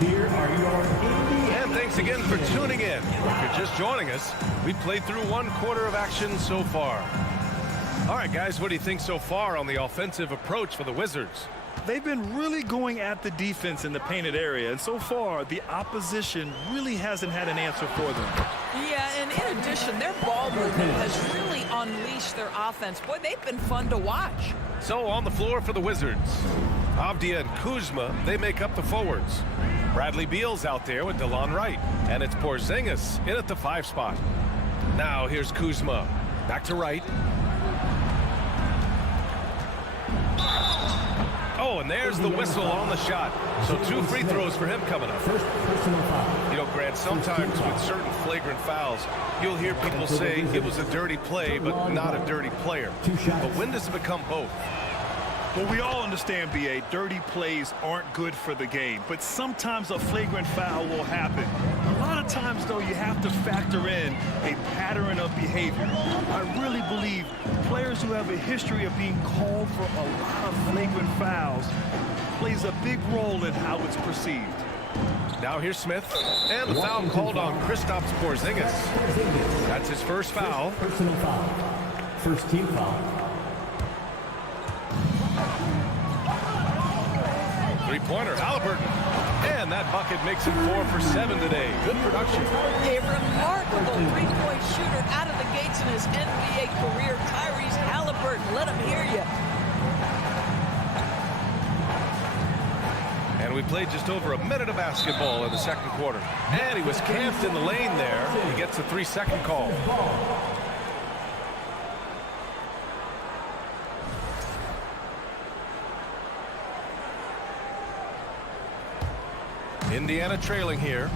Here are your Indiana. And thanks again for tuning in. If you're just joining us, we played through 1 quarter of action so far. All right, guys, what do you think so far on the offensive approach for the Wizards? They've been really going at the defense in the painted area, and so far the opposition really hasn't had an answer for them. Yeah, and in addition, their ball movement has really unleashed their offense. Boy, they've been fun to watch. So on the floor for the Wizards, Avdia and Kuzma, they make up the forwards. Bradley Beal's out there with DeLon Wright, and it's Porzingis in at the 5 spot. Now here's Kuzma. Back to Wright. Oh, and there's the whistle on the shot. So 2 free throws for him coming up. First personal foul. You know, Grant, sometimes with certain flagrant fouls, you'll hear people say it was a dirty play, but not a dirty player. 2 shots. But when does it become both? Well, we all understand, B.A., dirty plays aren't good for the game, but sometimes a flagrant foul will happen. A lot of times, though, you have to factor in a pattern of behavior. I really believe players who have a history of being called for a lot of flagrant fouls plays a big role in how it's perceived. Now here's Smith, and the foul called on Kristaps Porzingis. That's his first foul. Personal foul. First team foul. 3-pointer, Halliburton. And that bucket makes it 4 for 7 today. Good production. A remarkable 3-point shooter out of the gates in his NBA career. Tyrese Halliburton, let him hear you. And we played just over a minute of basketball in the second quarter. And he was camped in the lane there. He gets a 3-second call. Indiana trailing here.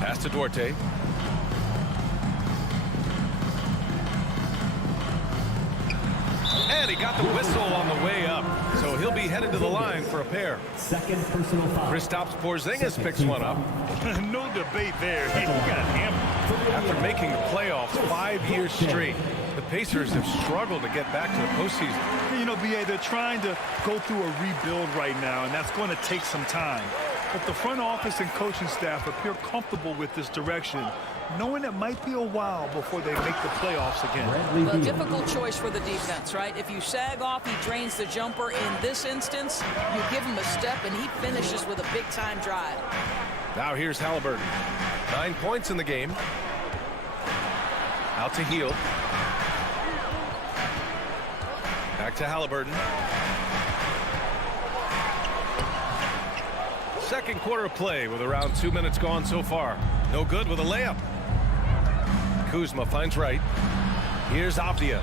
Pass to Duarte. And he got the whistle on the way up. So he'll be headed to the line for a pair. Second personal foul. Kristaps Porzingis picks one up. No debate there. He got hammered. After making the playoffs 5 years straight, the Pacers have struggled to get back to the postseason. You know, B.A., they're trying to go through a rebuild right now, and that's going to take some time. But the front office and coaching staff appear comfortable with this direction, knowing it might be a while before they make the playoffs again. Well, a difficult choice for the defense, right? If you sag off, he drains the jumper. In this instance, you give him a step, and he finishes with a big-time drive. Now here's Halliburton. 9 points in the game. Out to Hield. Back to Halliburton. Second quarter of play with around 2 minutes gone so far. No good with a layup. Kuzma finds Wright. Here's Avdia.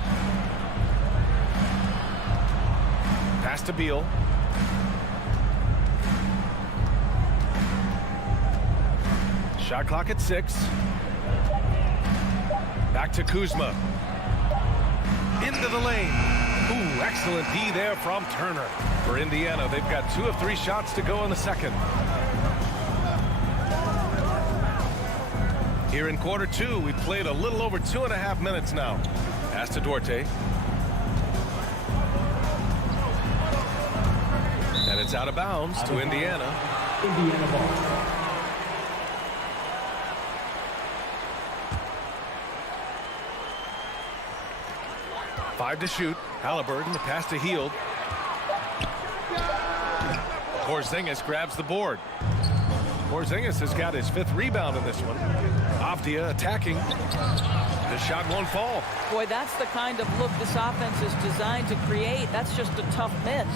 Pass to Beal. Shot clock at 6. Back to Kuzma. Into the lane. Ooh, excellent D there from Turner. For Indiana, they've got 2 of 3 shots to go in the second. Here in quarter two, we've played a little over 2.5 minutes now. Pass to Duarte. And it's out of bounds to Indiana. Indiana ball. 5 to shoot. Halliburton, the pass to Hield. Porzingis grabs the board. Porzingis has got his 5th rebound in this one. Avdia attacking. The shot won't fall. Boy, that's the kind of look this offense is designed to create. That's just a tough miss.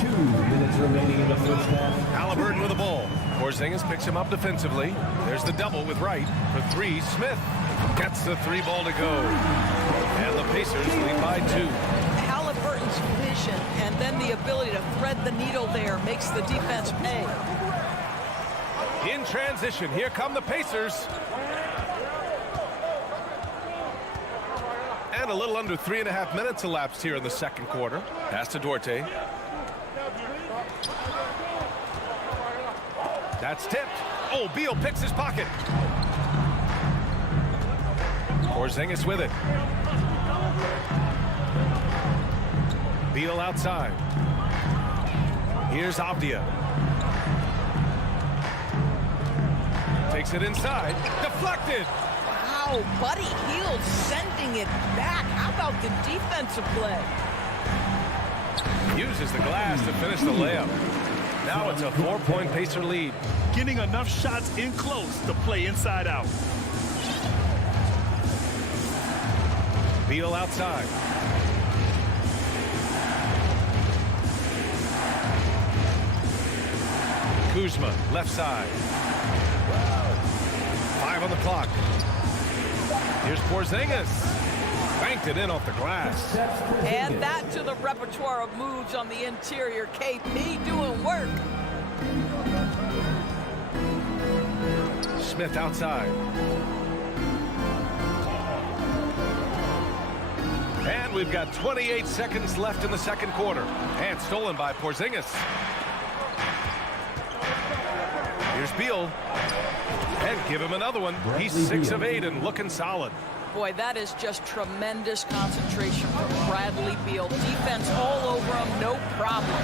2 minutes remaining in the first half. Halliburton with the ball. Porzingis picks him up defensively. There's the double with Wright. For 3, Smith gets the 3 ball to go. And the Pacers lead by 2. Halliburton's vision and then the ability to thread the needle there makes the defense pay. In transition, here come the Pacers. And a little under 3.5 minutes elapsed here in the second quarter. Pass to Duarte. That's tipped. Oh, Beal picks his pocket. Porzingis with it. Beal outside. Here's Avdia. Takes it inside. Deflected. Wow, Buddy Hield sending it back. How about the defensive play? Uses the glass to finish the layup. Now it's a 4-point Pacer lead. Getting enough shots in close to play inside out. Beal outside. Kuzma, left side. 5 on the clock. Here's Porzingis. Banked it in off the glass. Add that to the repertoire of moves on the interior. KP doing work. Smith outside. And we've got 28 seconds left in the second quarter. And stolen by Porzingis. Here's Beal. And give him another one. He's 6 of 8 and looking solid. Boy, that is just tremendous concentration from Bradley Beal. Defense all over him, no problem.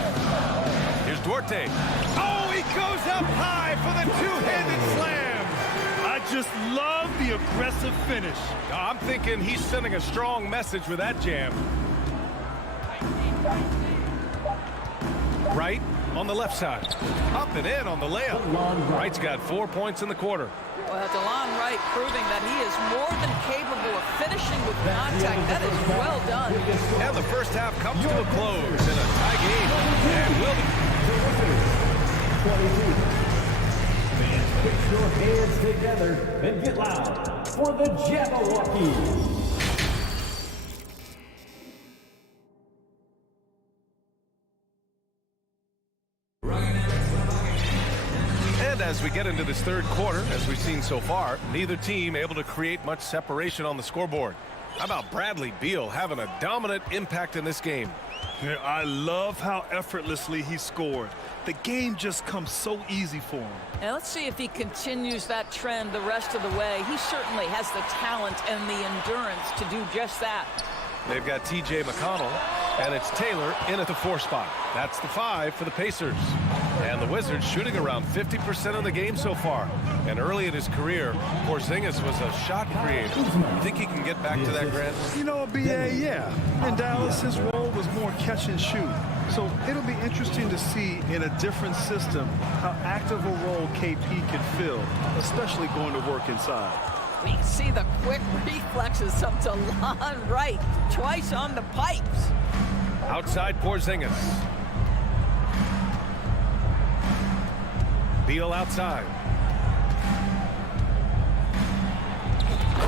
Here's Duarte. Oh, he goes up high for the 2-handed slam. I just love the aggressive finish. I'm thinking he's sending a strong message with that jam. Wright on the left side. Up and in on the layup. Wright's got 4 points in the quarter. Well, DeLon Wright proving that he is more than capable of finishing with contact. That is well done. And the first half comes to a close in a tie game. And will be. Fans, put your hands together and get loud for the Jabberwockies. As we get into this third quarter, as we've seen so far, neither team able to create much separation on the scoreboard. How about Bradley Beal having a dominant impact in this game? Yeah, I love how effortlessly he scored. The game just comes so easy for him. And let's see if he continues that trend the rest of the way. He certainly has the talent and the endurance to do just that. They've got T.J. McConnell, and it's Taylor in at the 4 spot. That's the 5 for the Pacers. And the Wizards shooting around 50% of the game so far. And early in his career, Porzingis was a shot creator. You think he can get back to that, Grant? You know, B.A., yeah. In Dallas, his role was more catch and shoot. So it'll be interesting to see in a different system how active a role KP can fill, especially going to work inside. We can see the quick reflexes of DeLon Wright, twice on the pipes. Outside Porzingis. Beal outside.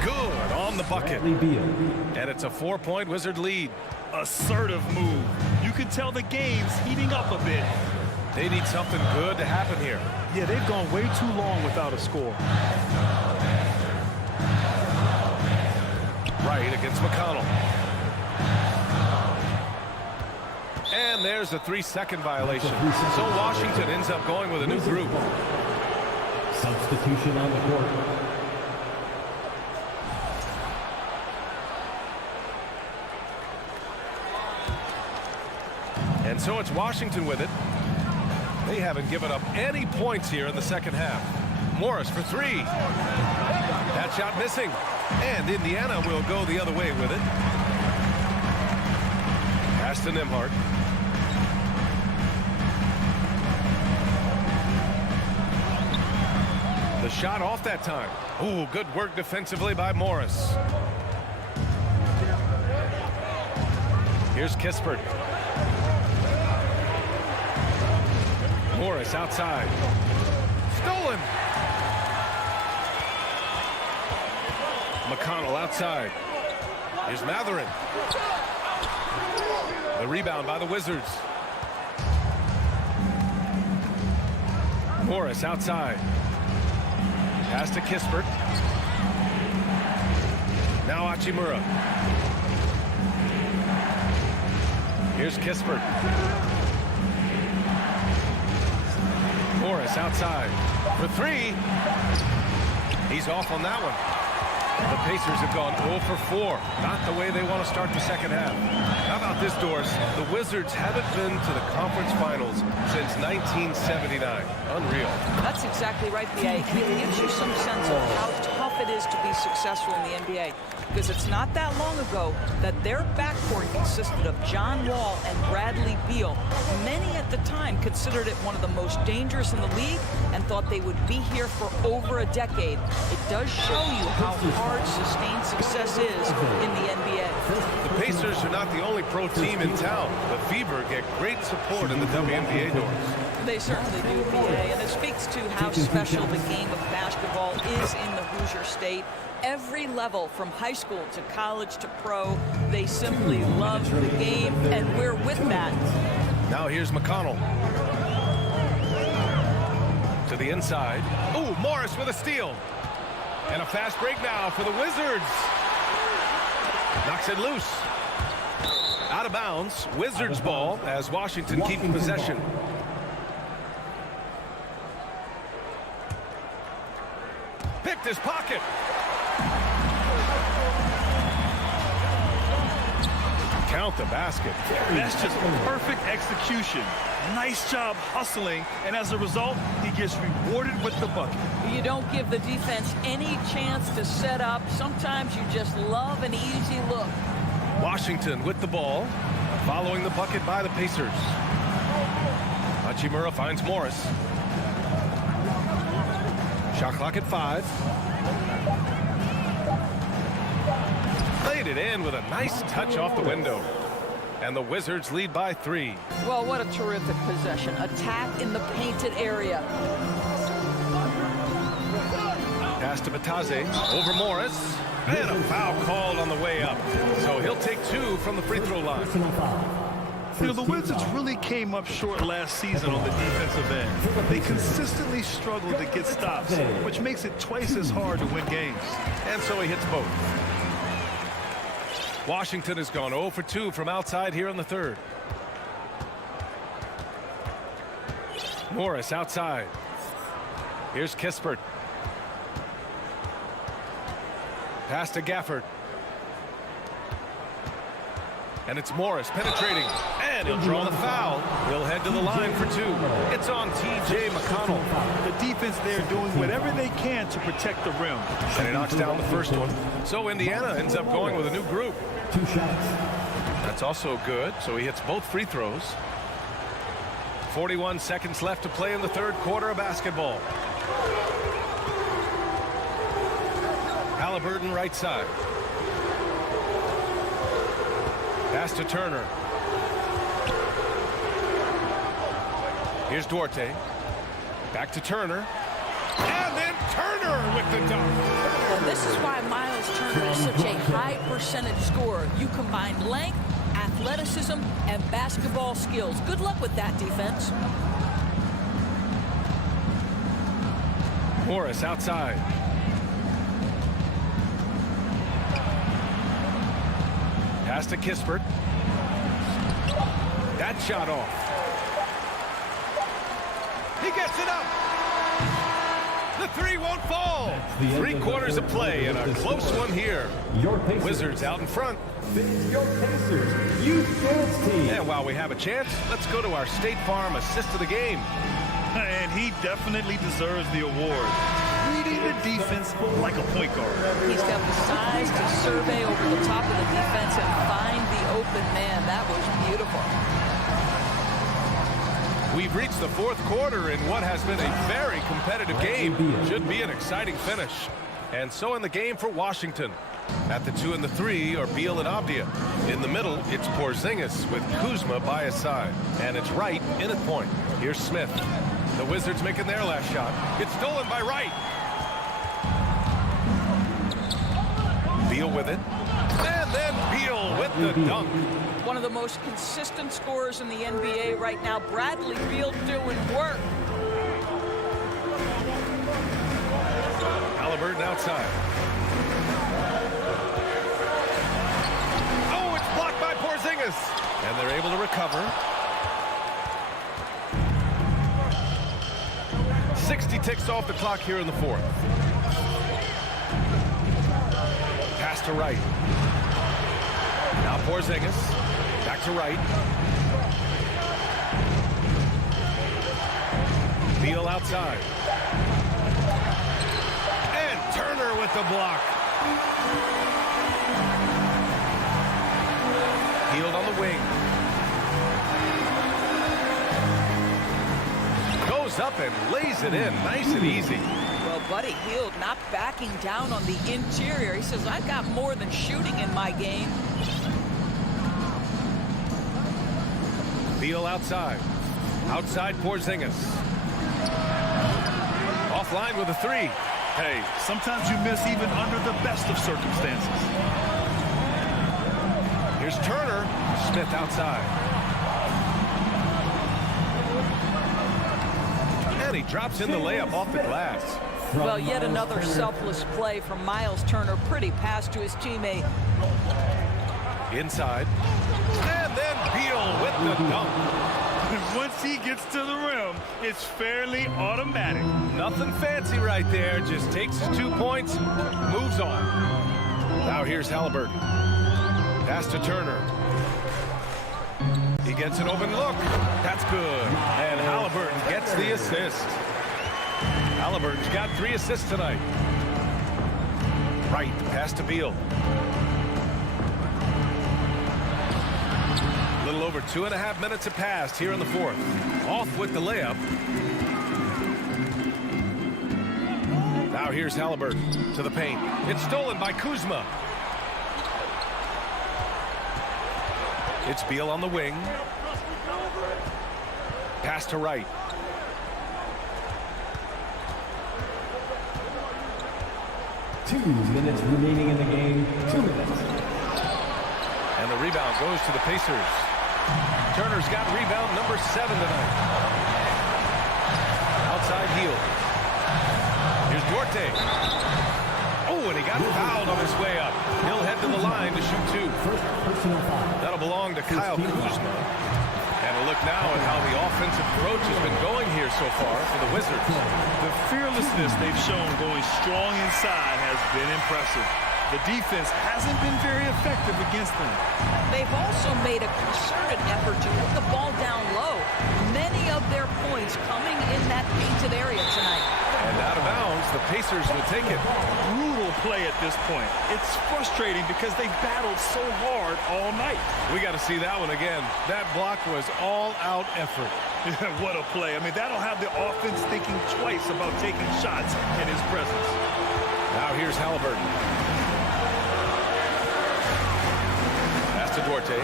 Good on the bucket. And it's a 4-point Wizard lead. Assertive move. You can tell the game's heating up a bit. They need something good to happen here. Yeah, they've gone way too long without a score. Right against McConnell. And there's a 3-second violation. So Washington ends up going with a new group. Substitution on the court. And so it's Washington with it. They haven't given up any points here in the second half. Morris for three. That shot missing. And Indiana will go the other way with it. Pass to Nembhard. The shot off that time. Ooh, good work defensively by Morris. Here's Kispert. Morris outside. Stolen. McConnell outside. Here's Matherin. The rebound by the Wizards. Morris outside. Pass to Kispert. Now Hachimura. Here's Kispert. Morris outside for three. He's off on that one. The Pacers have gone 0 for 4. Not the way they want to start the second half. How about this, Doris? The Wizards haven't been to the conference finals since 1979. Unreal. That's exactly right, B.A. And it gives you some sense of how tough it is to be successful in the NBA. Because it's not that long ago that their backcourt consisted of John Wall and Bradley Beal. Many at the time considered it one of the most dangerous in the league and thought they would be here for over a decade. It does show you how hard sustained success is in the NBA. The Pacers are not the only pro team in town. The Fever get great support in the WNBA doors. They certainly do, B.A., and it speaks to how special the game of basketball is in the Hoosier State. Every level, from high school to college to pro, they simply love the game, and we're with that. Now here's McConnell. To the inside. Ooh, Morris with a steal. And a fast break now for the Wizards. Knocks it loose. Out of bounds. Wizards ball as Washington keeps possession. Picked his pocket. Count the basket. That's just perfect execution. Nice job hustling, and as a result, he gets rewarded with the bucket. You don't give the defense any chance to set up. Sometimes you just love an easy look. Washington with the ball, following the bucket by the Pacers. Hachimura finds Morris. Shot clock at 5. Laid it in with a nice touch off the window. And the Wizards lead by 3. Well, what a terrific possession. Attack in the painted area. Pass to Batase, over Morris. And a foul called on the way up. So he'll take 2 from the free throw line. You know, the Wizards really came up short last season on the defensive end. They consistently struggled to get stops, which makes it twice as hard to win games. And so he hits both. Washington has gone 0 for 2 from outside here in the third. Morris outside. Here's Kispert. Pass to Gafford. And it's Morris penetrating. And he'll draw the foul. He'll head to the line for 2. It's on T.J. McConnell. The defense there doing whatever they can to protect the rim. And he knocks down the first one. So Indiana ends up going with a new group. 2 shots. That's also good. So he hits both free throws. 41 seconds left to play in the third quarter of basketball. Halliburton right side. Pass to Turner. Here's Duarte. Back to Turner. And then Turner with the dunk. Well, this is why Miles Turner is such a high percentage scorer. You combine length, athleticism, and basketball skills. Good luck with that, defense. Morris outside. Pass to Kispert. That shot off. He gets it up. The 3 won't fall. 3 quarters of play and a close one here. Wizards out in front, Finish Your Pacers Youth Dance Team. And while we have a chance, let's go to our State Farm assist of the game. And he definitely deserves the award. Reading the defense like a point guard. He's got the size to survey over the top of the defense and find the open man. That was beautiful. We've reached the fourth quarter in what has been a very competitive game. Should be an exciting finish. And so in the game for Washington. At the 2 and the 3 are Beal and Avdia. In the middle, it's Porzingis with Kuzma by his side. And it's Wright in at point. Here's Smith. The Wizards making their last shot. It's stolen by Wright. Beal with it. And then Beal with the dunk. One of the most consistent scorers in the NBA right now. Bradley Beal doing work. Halliburton outside. Oh, it's blocked by Porzingis. And they're able to recover. 60 ticks off the clock here in the fourth. Pass to Wright. Now Porzingis. Back to Wright. Beal outside. And Turner with the block. Hield on the wing. Goes up and lays it in nice and easy. Well, Buddy Hield not backing down on the interior. He says, I've got more than shooting in my game. Beal outside. Outside Porzingis. Offline with a 3. Hey, sometimes you miss even under the best of circumstances. Here's Turner. Smith outside. And he drops in the layup off the glass. Well, yet another selfless play from Miles Turner. Pretty pass to his teammate. Inside. And then Beal with the dunk. Once he gets to the rim, it's fairly automatic. Nothing fancy right there. Just takes his 2 points, moves on. Now here's Halliburton. Pass to Turner. He gets an open look. That's good. And Halliburton gets the assist. Halliburton's got 3 assists tonight. Right, pass to Beal. A little over 2.5 minutes have passed here in the fourth. Off with the layup. Now here's Halliburton to the paint. It's stolen by Kuzma. It's Beal on the wing. Pass to Wright. Two minutes remaining in the game. 2 minutes. And the rebound goes to the Pacers. Turner's got rebound number 7 tonight. Outside Hield. Here's Duarte. Oh, and he got fouled on his way up. He'll head to the line to shoot 2. That'll belong to Kyle Kuzma. And a look now at how the offensive approach has been going here so far for the Wizards. The fearlessness they've shown going strong inside has been impressive. The defense hasn't been very effective against them. They've also made a concerted effort to put the ball down low. Many of their points coming in that painted area tonight. And out of bounds, the Pacers will take it. Brutal play at this point. It's frustrating because they battled so hard all night. We got to see that one again. That block was all-out effort. What a play. I mean, that'll have the offense thinking twice about taking shots in his presence. Now here's Halliburton. Pass to Duarte.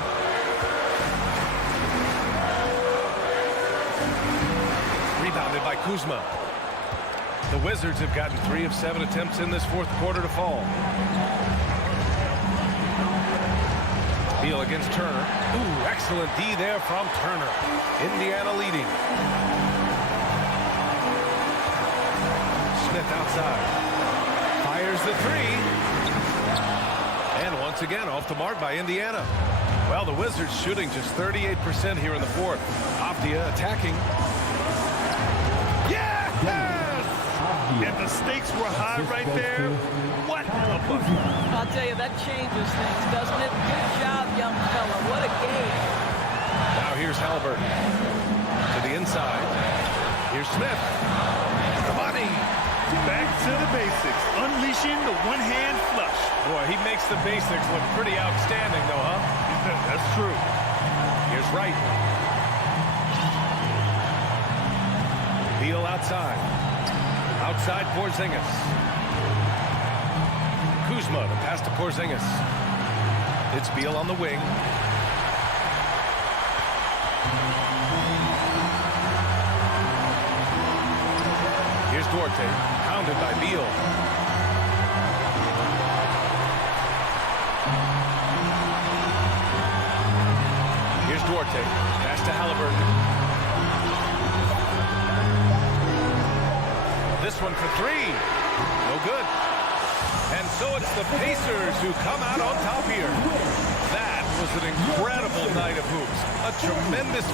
Rebounded by Kuzma. The Wizards have gotten 3 of 7 attempts in this fourth quarter to fall. Beal against Turner. Ooh, excellent D there from Turner. Indiana leading. Smith outside. Fires the 3. And once again off the mark by Indiana. Well, the Wizards shooting just 38% here in the fourth. Avdia attacking. Yes! and the stakes were high right there. What a bucket. I'll tell you, that changes things, doesn't it? Good job, young fella. What a game. Now here's Halliburton to the inside. Here's Smith. The money. Back to the basics, unleashing the one-hand flush. Boy, he makes the basics look pretty outstanding, though, huh? That's true. Here's Wright. Beal outside. Outside Porzingis. Kuzma, the pass to Porzingis. It's Beal on the wing. Here's Duarte, pounded by Beal. Here's Duarte, pass to Halliburton. This one for three. No good. And so it's the Pacers who come out on top here. That was an incredible night of hoops. A tremendous...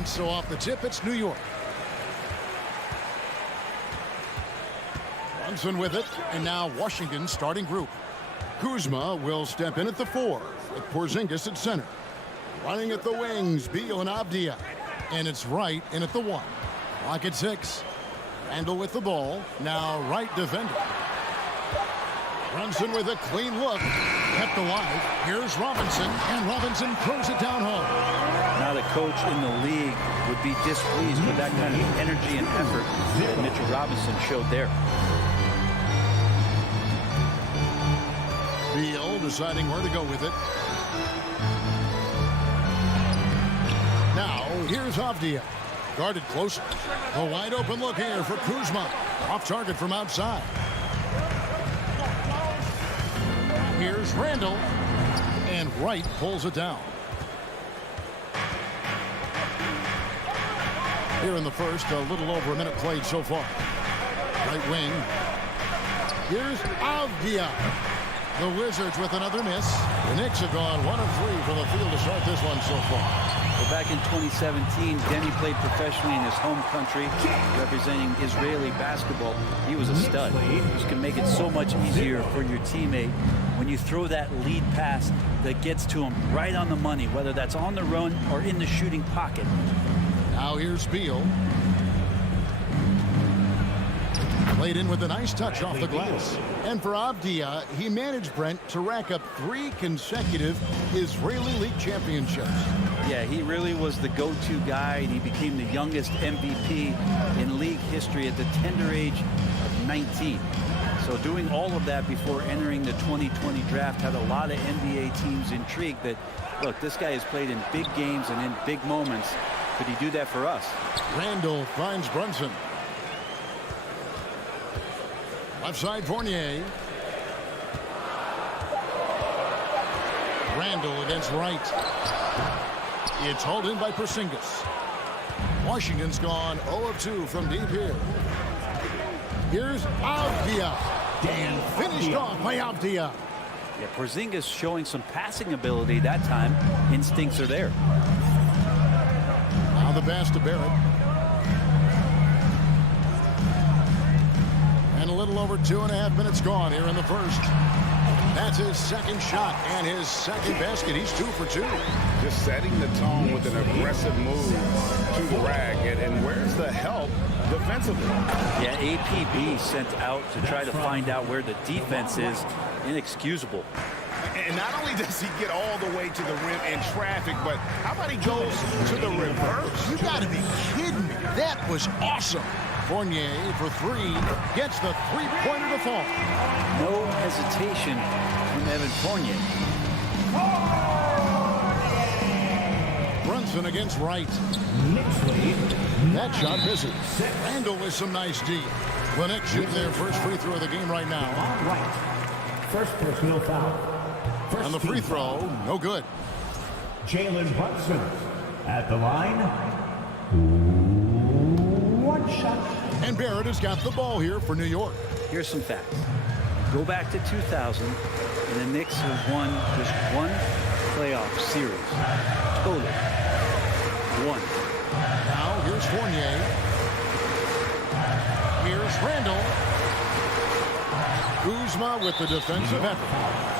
And so off the tip, it's New York. Brunson with it, and now Washington starting group. Kuzma will step in at the 4, with Porzingis at center. Running at the wings, Beal and Avdia. And it's Wright in at the 1. Clock at 6. Randall with the ball. Now Wright defender. Brunson with a clean look. Kept alive. Here's Robinson, and Robinson throws it down home. Not a coach in the league would be displeased with that kind of energy and effort that Mitchell Robinson showed there. Beal deciding where to go with it. Now, here's Avdia. Guarded closer. A wide open look here for Kuzma. Off target from outside. Here's Randall. And Wright pulls it down. here in the first. A little over a minute played so far. Right wing. Here's Avdia. The Wizards with another miss. The Knicks have gone 1 of 3 from the field to start this one so far. Well, back in 2017, Denny played professionally in his home country, representing Israeli basketball. He was a stud. You can make it so much easier for your teammate when you throw that lead pass that gets to him right on the money, whether that's on the run or in the shooting pocket. Now here's Beal. Played in with a nice touch off the glass. And for Avdia, he managed, Brent, to rack up 3 consecutive Israeli League championships. Yeah, he really was the go-to guy, and he became the youngest MVP in league history at the tender age of 19. So doing all of that before entering the 2020 draft had a lot of NBA teams intrigued that, look, this guy has played in big games and in big moments. Could he do that for us? Randall finds Brunson. Left side, Fournier. Randall against Wright. It's hauled in by Porzingis. Washington's gone 0 of 2 from deep here. Here's Avdia. And finished off by Avdia. Yeah, Porzingis showing some passing ability that time. Instincts are there. Now the pass to Barrett. And a little over 2.5 minutes gone here in the first. That's his second shot and his second basket. He's 2 for 2. Just setting the tone with an aggressive move to the rack. And where's the help defensively? Yeah, APB sent out to try to find out where the defense is. Inexcusable. And not only does he get all the way to the rim in traffic, but how about he goes to the reverse? You got to be kidding me. That was awesome. Fournier for 3 gets the three-pointer to fall. No hesitation from Evan Fournier. Brunson against Wright. That shot misses. Randall with some nice D. The Knicks shoot their first free throw of the game right now. First personal foul. And the free throw, no good. Jalen Brunson at the line. 1 shot. And Barrett has got the ball here for New York. Here's some facts. Go back to 2000, and the Knicks have won just 1 playoff series. Total. 1. Now here's Fournier. Here's Randall. Kuzma with the defensive effort.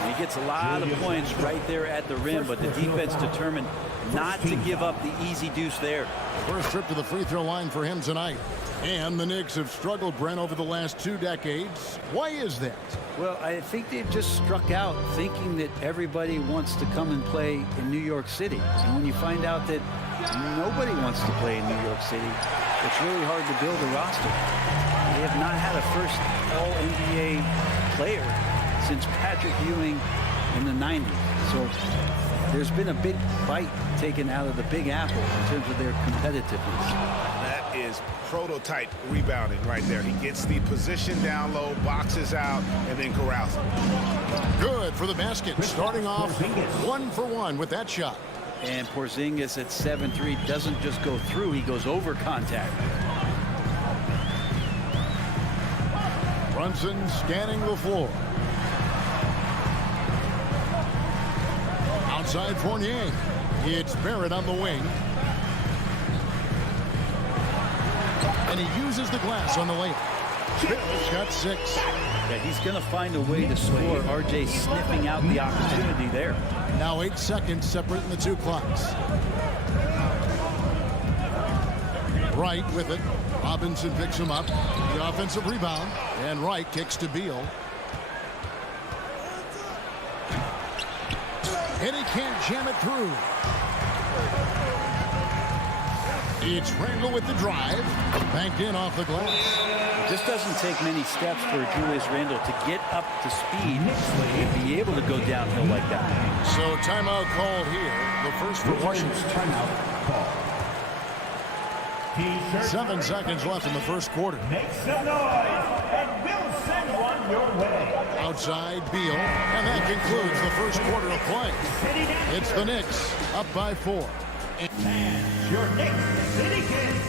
He gets a lot of points right there at the rim, but the defense determined not to give up the easy deuce there. First trip to the free throw line for him tonight. And the Knicks have struggled, Brent, over the last 2 decades. Why is that? Well, I think they've just struck out thinking that everybody wants to come and play in New York City. And when you find out that nobody wants to play in New York City, it's really hard to build a roster. They have not had a first All-NBA player since Patrick Ewing in the 90s. So there's been a big bite taken out of the Big Apple in terms of their competitiveness. That is prototype rebounding right there. He gets the position down low, boxes out, and then corrals it. Good for the basket. Starting off 1 for 1 with that shot. And Porzingis at 7-3 doesn't just go through, he goes over contact. Brunson scanning the floor. Outside Fournier. It's Barrett on the wing. And he uses the glass on the layup. Barrett's got 6. Yeah, he's going to find a way to score. RJ sniffing out the opportunity there. Now 8 seconds separating the 2 clocks. Wright with it. Robinson picks him up. The offensive rebound. And Wright kicks to Beal. And he can't jam it through. It's Randall with the drive. Banked in off the glass. It just doesn't take many steps for Julius Randle to get up to speed and be able to go downhill like that. So timeout called here. The first for Washington. Timeout call. 7 seconds left in the first quarter. Make some noise, and we'll send one your way. Outside Beal, and that concludes the first quarter of play. It's the Knicks up by 4. And your Knicks City Kings.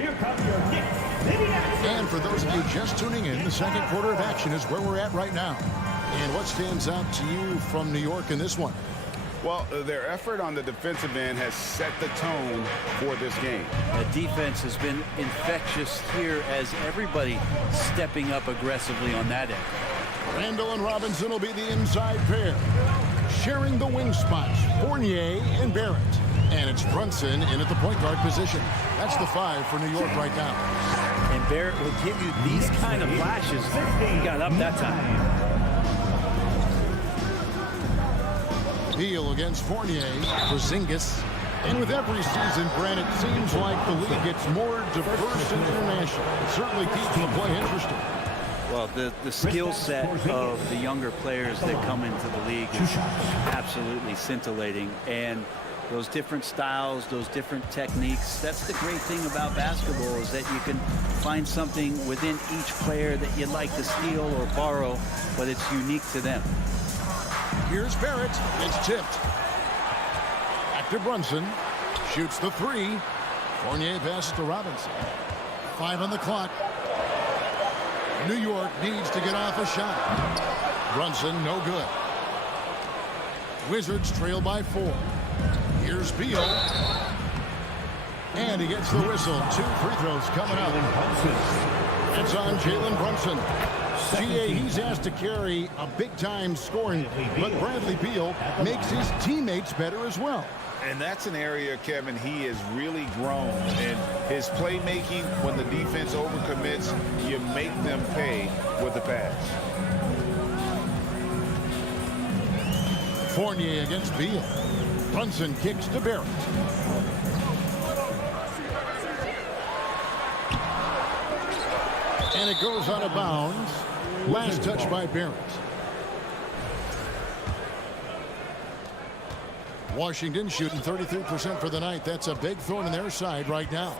here come your Knicks City action. And for those of you just tuning in, the second quarter of action is where we're at right now. And what stands out to you from New York in this one? Well, their effort on the defensive end has set the tone for this game. The defense has been infectious here as everybody stepping up aggressively on that end. Randall and Robinson will be the inside pair. Sharing the wing spots, Fournier and Barrett. And it's Brunson in at the point guard position. That's the 5 for New York right now. And Barrett will give you these kind of flashes. He got up that time. Beal against Fournier, Porzingis. And with every season, Brent, it seems like the league gets more diverse and international. It certainly keeps the play interesting. Well, the skill set of the younger players that come into the league is absolutely scintillating. And those different styles, those different techniques, that's the great thing about basketball, is that you can find something within each player that you'd like to steal or borrow, but it's unique to them. Here's Barrett. It's tipped. Back to Brunson. Shoots the 3. Fournier passes to Robinson. 5 on the clock. New York needs to get off a shot. Brunson, no good. Wizards trail by 4. Here's Beal. And he gets the whistle. 2 free throws coming up. It's on Jalen Brunson. GA, he's asked to carry a big-time scoring, but Bradley Beal makes his teammates better as well. And that's an area, Kevin, he has really grown. And his playmaking, when the defense overcommits, you make them pay with the pass. Fournier against Beal. Brunson kicks to Barrett. And it goes out of bounds. Last touch by Barrett. Washington shooting 33% for the night. That's a big thorn in their side right now.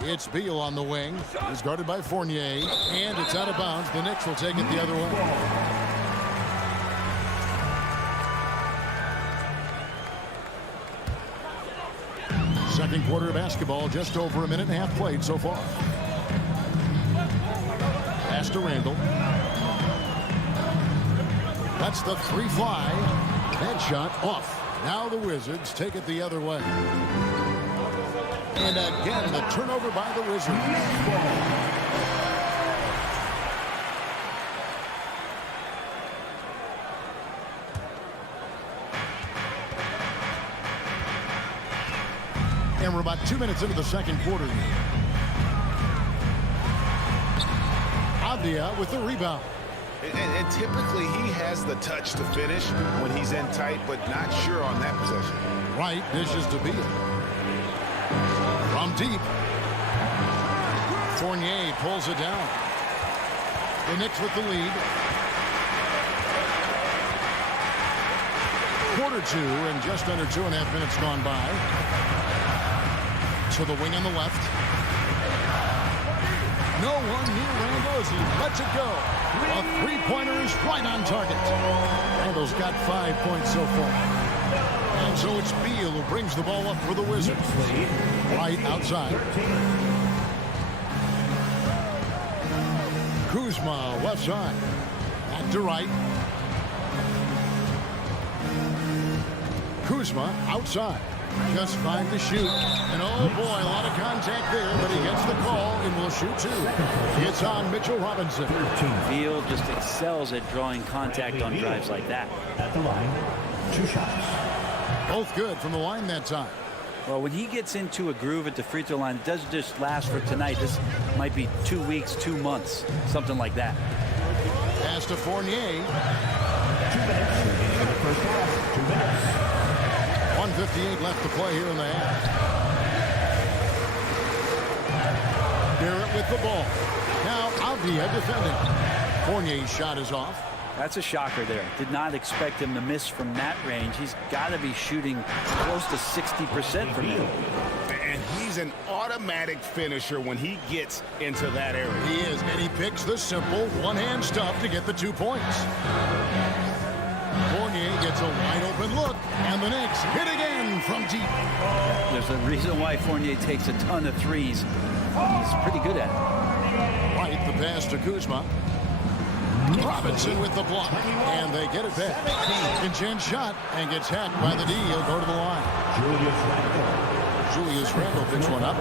It's Beal on the wing. He's guarded by Fournier. And it's out of bounds. The Knicks will take it the other way. Second quarter of basketball, just over a minute and a half played so far. Pass to Randall. That's the 3 fly. That shot off. Now the Wizards take it the other way. And again, the turnover by the Wizards. And we're about 2 minutes into the second quarter. Avdia with the rebound. And typically he has the touch to finish when he's in tight, but not sure on that possession. Right, dishes to Beal. From deep. Fournier pulls it down. The Knicks with the lead. Quarter 2 and just under 2.5 minutes gone by. To the wing on the left. No one near Randall as he lets it go. A three-pointer is right on target. Randall's got 5 points so far. And so it's Beal who brings the ball up for the Wizards. Right outside. Kuzma left side. Back to right. Kuzma outside. Just 5 to shoot. And oh boy, a lot of contact there, but he gets the call and will shoot 2. It's on Mitchell Robinson. Beal just excels at drawing contact on drives like that. At the line, 2 shots. Both good from the line that time. Well, when he gets into a groove at the free throw line, it doesn't just last for tonight. This might be 2 weeks, 2 months, something like that. Pass to Fournier. 2 minutes remaining in the first half. 2 minutes. 1:58 left to play here in the half. Barrett with the ball. Now Avdia defending. Fournier's shot is off. That's a shocker there. Did not expect him to miss from that range. He's got to be shooting close to 60% from there. And he's an automatic finisher when he gets into that area. He is, and he picks the simple one-hand stuff to get the 2 points. Fournier gets a wide-open look, and And the Knicks hit again from deep. There's a reason why Fournier takes a ton of threes. He's pretty good at it. Right, the pass to Kuzma. Robinson with the block, and they get it back. Conchant shot and gets hacked by the D. He'll go to the line. Julius Randle picks one up.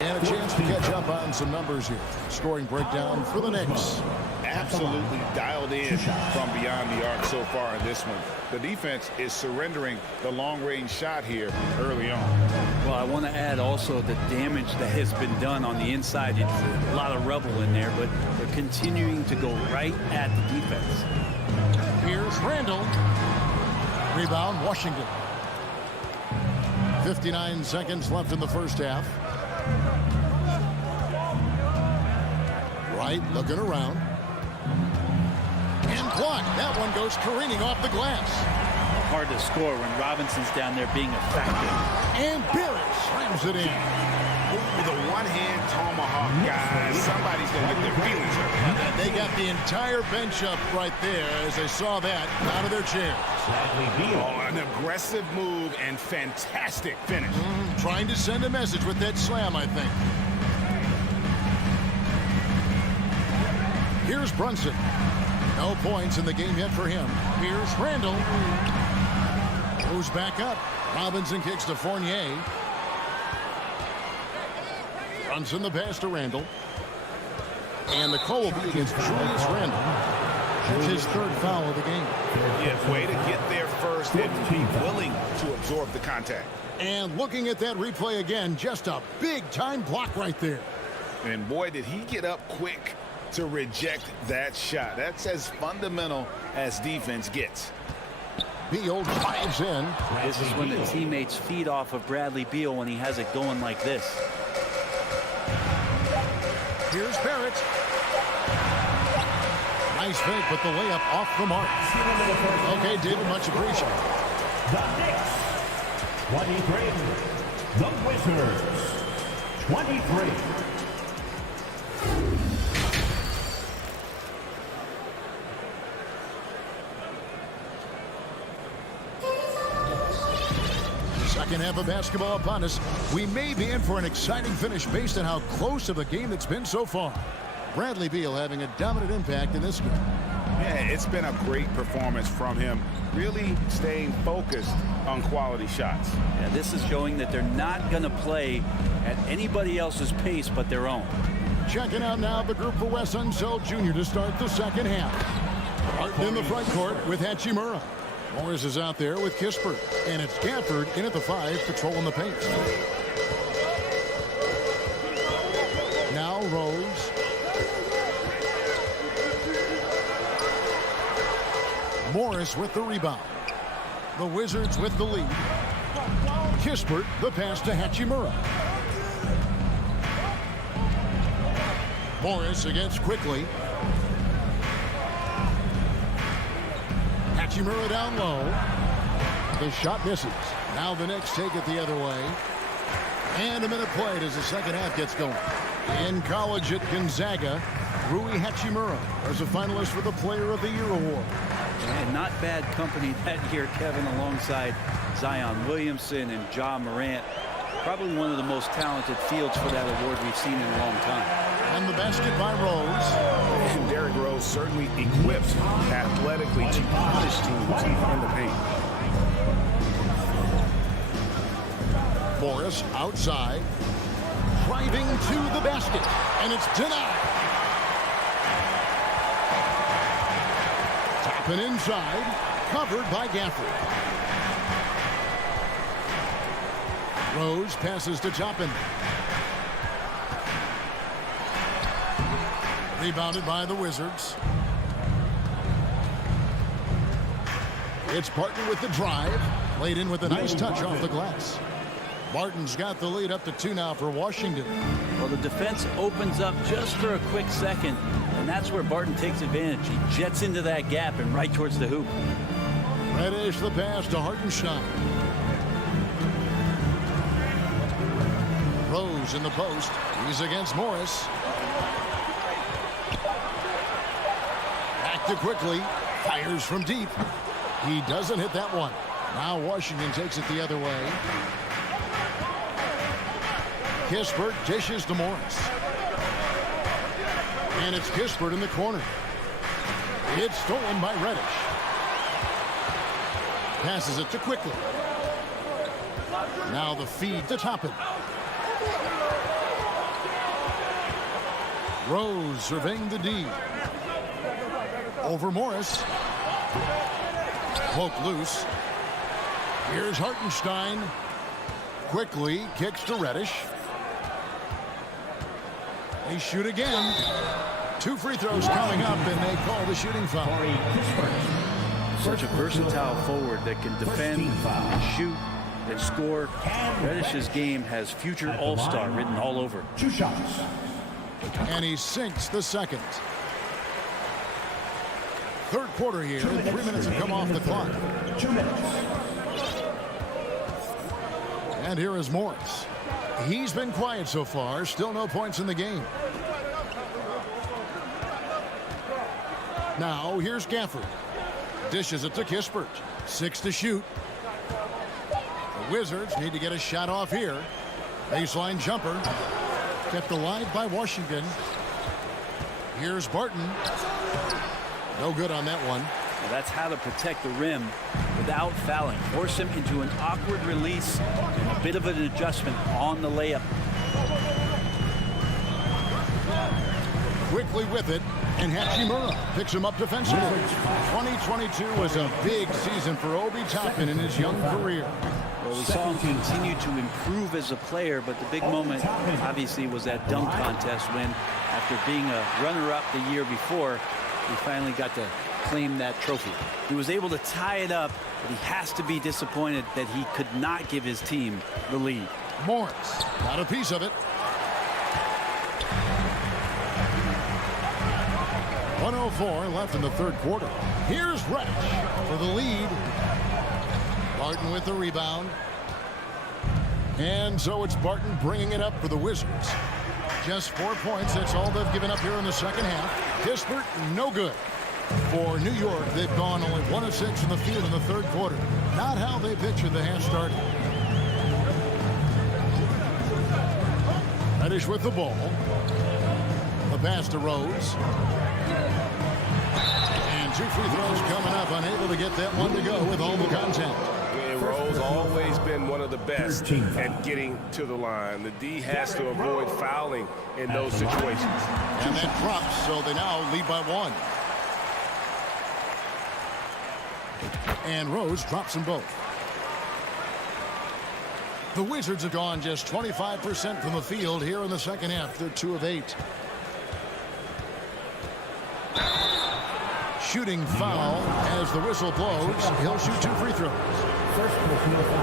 And a chance to catch up on some numbers here. Scoring breakdown for the Knicks. Absolutely dialed in from beyond the arc so far in this one. The defense is surrendering the long-range shot here early on. Well, I want to add also the damage that has been done on the inside. It's a lot of rubble in there, but they're continuing to go right at the defense. Here's Randle. Rebound, Washington. 59 seconds left in the first half. Right, looking around. And blocked. That one goes careening off the glass. Hard to score when Robinson's down there being effective. And Barrett slams it in. Ooh, the one-hand tomahawk, guys. Somebody's going to get their feelings hurt. They got the entire bench up right there as they saw that out of their chairs. Oh, an aggressive move and fantastic finish. Trying to send a message with that slam, I think. Here's Brunson. No points in the game yet for him. Here's Randle. Goes back up. Robinson kicks to Fournier. Brunson the pass to Randle. And the call will be against Julius Randle. It's his third foul of the game. Yeah, way to get there first and be willing to absorb the contact. And looking at that replay again, just a big-time block right there. And boy, did he get up quick to reject that shot. That's as fundamental as defense gets. Beal drives in. This is when the teammates feed off of Bradley Beal when he has it going like this. Here's Barrett. Nice fake, but the layup off the mark. Okay, David, much appreciated. The Knicks, 23. The Wizards, 23. Second half of basketball upon us. We may be in for an exciting finish based on how close of a game it's been so far. Bradley Beal having a dominant impact in this game. Yeah, it's been a great performance from him. Really staying focused on quality shots. Yeah, this is showing that they're not going to play at anybody else's pace but their own. Checking out now the group for Wes Unseld Jr. to start the second half. Martin in the front court with Hachimura. Morris is out there with Kispert. And it's Gafford in at the 5, patrolling the paint. Now Rose. Morris with the rebound. The Wizards with the lead. Kispert, the pass to Hachimura. Morris against quickly. Hachimura down low. The shot misses. Now the Knicks take it the other way. And a minute played as the second half gets going. In college at Gonzaga, Rui Hachimura is a finalist for the Player of the Year award. And not bad company that year, Kevin, alongside Zion Williamson and Ja Morant. Probably one of the most talented fields for that award we've seen in a long time. And the basket by Rose. And Derrick Rose certainly equipped athletically to punish teams in the paint. Morris outside. Driving to the basket. And it's denied. Tapping inside. Covered by Gafford. Rose passes to Toppin. Rebounded by the Wizards. It's Barton with the drive. Laid in with a nice touch off the glass. Barton's got the lead up to 2 now for Washington. Well, the defense opens up just for a quick second, and that's where Barton takes advantage. He jets into that gap and right towards the hoop. Reddish the pass to Hartenstein. Rose in the post. He's against Morris. Back to quickly. Fires from deep. He doesn't hit that one. Now Washington takes it the other way. Kispert dishes to Morris. And it's Kispert in the corner. It's stolen by Reddish. Passes it to Quickly. Now the feed to Toppin. Rose surveying the D. Over Morris. Poke loose. Here's Hartenstein. Quickly kicks to Reddish. They shoot again. 2 free throws coming up, and they call the shooting foul. Such a versatile forward that can defend, and shoot, and score. Reddish's game has future all-star written all over. 2 shots. And he sinks the second. Third quarter here. 3 minutes have come off the clock. 2 minutes. And here is Morris. He's been quiet so far. Still no points in the game. Now here's Gafford. Dishes it to Kispert. 6 to shoot. The Wizards need to get a shot off here. Baseline jumper. Kept alive by Washington. Here's Barton. No good on that one. Well, that's how to protect the rim without fouling. Force him into an awkward release and a bit of an adjustment on the layup. Quickly with it, and Hachimura picks him up defensively. 2022 was a big season for Obi Toppin in his young career. Well, we saw him continue to improve as a player, but the big moment obviously was that dunk contest when, after being a runner-up the year before, he finally got to claim that trophy. He was able to tie it up, but he has to be disappointed that he could not give his team the lead. Morris got a piece of it. 1:04 left in the third quarter. Here's Reddish for the lead. Barton with the rebound. And so it's Barton bringing it up for the Wizards. Just 4 points. That's all they've given up here in the second half. Kispert, no good. For New York, they've gone only 1 of 6 from the field in the third quarter. Not how they pictured the half started. Reddish with the ball. The pass to Rose. And 2 free throws coming up. Unable to get that one to go with all the contact. And Rose always been one of the best at getting to the line. The D has to avoid fouling in those situations. And that drops, so they now lead by 1. And Rose drops them both. The Wizards have gone just 25% from the field here in the second half. They're 2 of 8. Shooting foul as the whistle blows. He'll shoot 2 free throws.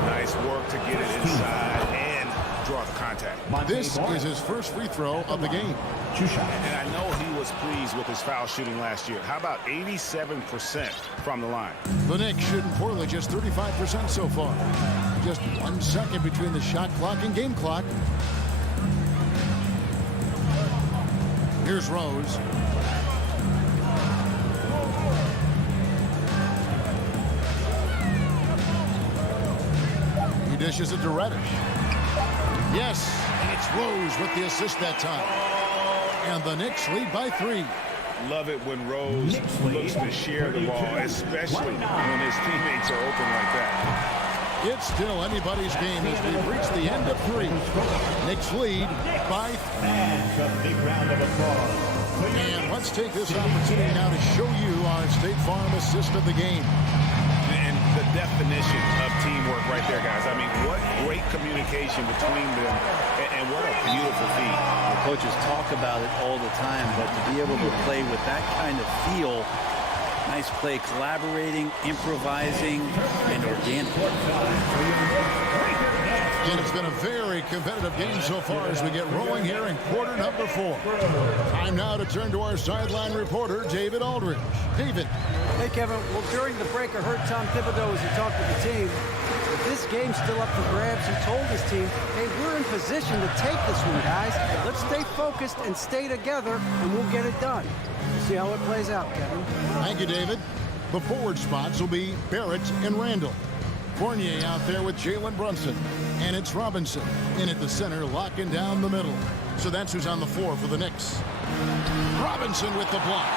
Nice work to get it inside and draw the contact. This is his first free throw of the game. And I know he was pleased with his foul shooting last year. How about 87% from the line? The Knicks shooting poorly, just 35% so far. Just 1 second between the shot clock and game clock. Here's Rose. He dishes it to Reddish. Yes, and it's Rose with the assist that time. And the Knicks lead by 3. Love it when Rose looks to share the ball, especially when his teammates are open like that. It's still anybody's game as we've reached the end of 3. Knicks lead by 3. And a big round of applause. And let's take this opportunity now to show you our State Farm assist of the game. And the definition of teamwork right there, guys. I mean, what great communication between them, and what a beautiful feat. The coaches talk about it all the time, but to be able to play with that kind of feel, nice play, collaborating, improvising, and organic. And it's been a very competitive game so far as we get rolling here in quarter number 4. Time now to turn to our sideline reporter, David Aldridge. David. Hey, Kevin. Well, during the break, I heard Tom Thibodeau as he talked to the team. If this game's still up for grabs, he told his team, hey, we're in position to take this one, guys. Let's stay focused and stay together, and we'll get it done. We'll see how it plays out, Kevin. Thank you, David. The forward spots will be Barrett and Randall. Fournier out there with Jalen Brunson. And it's Robinson in at the center, locking down the middle. So that's who's on the floor for the Knicks. Robinson with the block.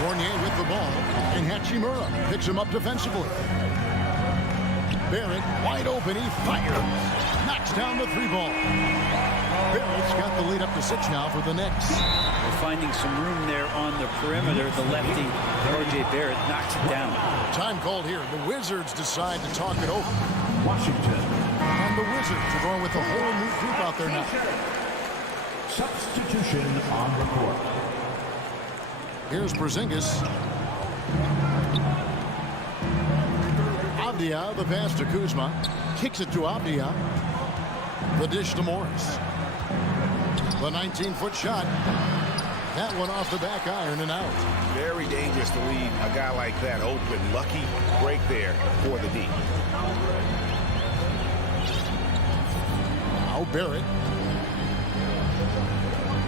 Fournier with the ball. And Hachimura picks him up defensively. Barrett wide open. He fires. Knocks down the three ball. Barrett's got the lead up to 6 now for the Knicks. They're finding some room there on the perimeter. The lefty, R.J. Barrett, knocks it down. Time called here. The Wizards decide to talk it over. Washington. And the Wizards are going with a whole new group out there now. Substitution on the court. Here's Porzingis. Avdia, the pass to Kuzma. Kicks it to Avdia. The dish to Morris. The 19-foot shot. That one off the back iron and out. Very dangerous to leave a guy like that open. Lucky break there for the D. Now Barrett.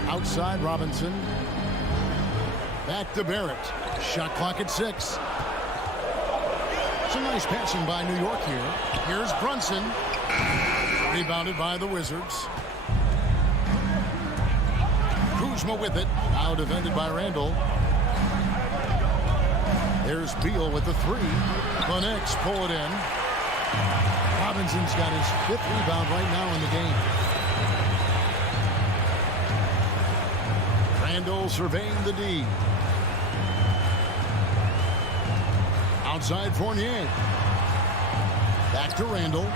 Outside Robinson. Back to Barrett. Shot clock at 6. Some nice passing by New York here. Here's Brunson. Rebounded by the Wizards. Kuzma with it. Now defended by Randall. There's Beal with the 3. The Knicks pull it in. Robinson's got his 5th rebound right now in the game. Randall surveying the D. Outside Fournier. Back to Randall.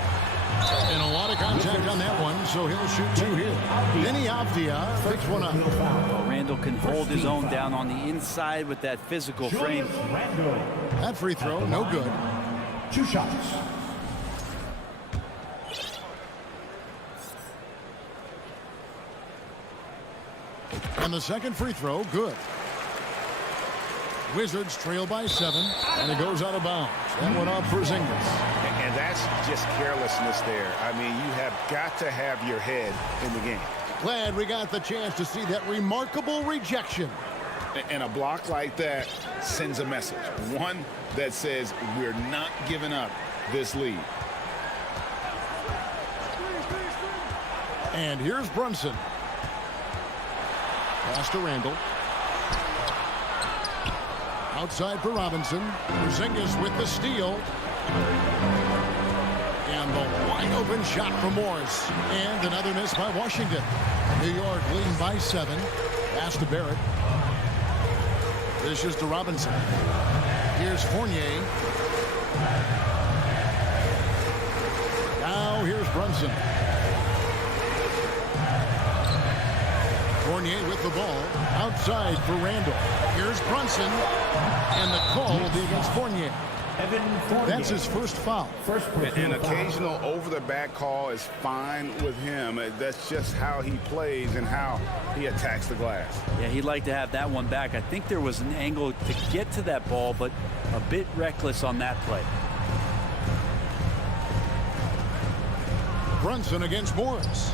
And a lot of contact on that one, so he'll shoot 2 here. Denny Avdia picks one up. Well, Randall can hold his own down on the inside with that physical frame. That free throw, no good. 2 shots. And the second free throw, good. Wizards trail by 7, and it goes out of bounds. That one off Porzingis. And that's just carelessness there. I mean, you have got to have your head in the game. Glad we got the chance to see that remarkable rejection. And a block like that sends a message. One that says we're not giving up this lead. And here's Brunson. Pass to Randall. Outside for Robinson. Porzingis with the steal. And the wide open shot from Morris. And another miss by Washington. New York leading by 7. Pass to Barrett. Dishes to Robinson. Here's Fournier. Now here's Brunson. Fournier with the ball. Outside for Randall. Here's Brunson. And the call will be against Fournier. That's his first foul. An occasional over-the-back call is fine with him. That's just how he plays and how he attacks the glass. Yeah, he'd like to have that one back. I think there was an angle to get to that ball, but a bit reckless on that play. Brunson against Morris.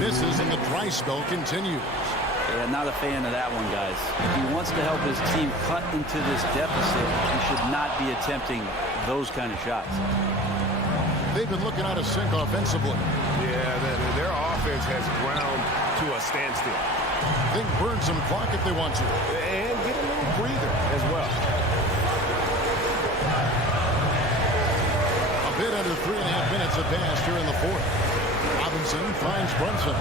Misses and the dry spell continues. Yeah, not a fan of that one, guys. If he wants to help his team cut into this deficit, he should not be attempting those kind of shots. They've been looking out of sync offensively. Yeah, their offense has ground to a standstill. They can burn some clock if they want to. And get a little breather as well. A bit under 3.5 minutes have passed here in the 4th. Robinson finds Brunson.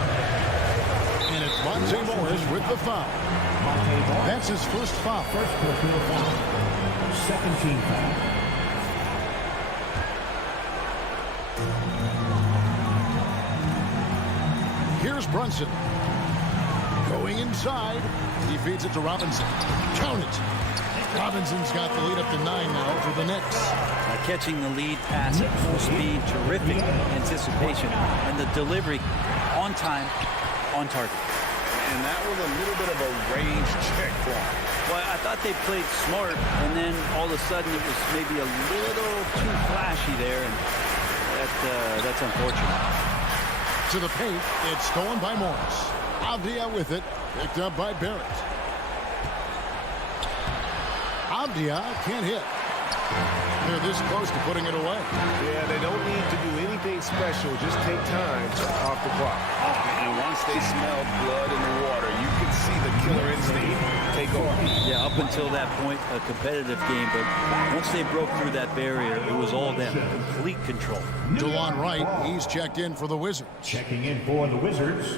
And it's Monte Morris with the foul. That's his first foul. First personal foul. Second team foul. Here's Brunson. Going inside. He feeds it to Robinson. Count it. Robinson's got the lead up to 9 now for the Knicks. Catching the lead pass at full speed, terrific anticipation, and the delivery on time, on target. And that was a little bit of a range check for him. Well, I thought they played smart, and then all of a sudden it was maybe a little too flashy there, and that's unfortunate. To the paint, it's stolen by Morris. Avdia with it, picked up by Barrett. Avdia can't hit. They're this close to putting it away. Yeah, they don't need to do anything special. Just take time off the clock. And once they smell blood in the water, you can see the killer instinct take over. Yeah, up until that point, a competitive game, but once they broke through that barrier, it was all them. Complete control. DeLon Wright, he's checked in for the Wizards. Checking in for the Wizards,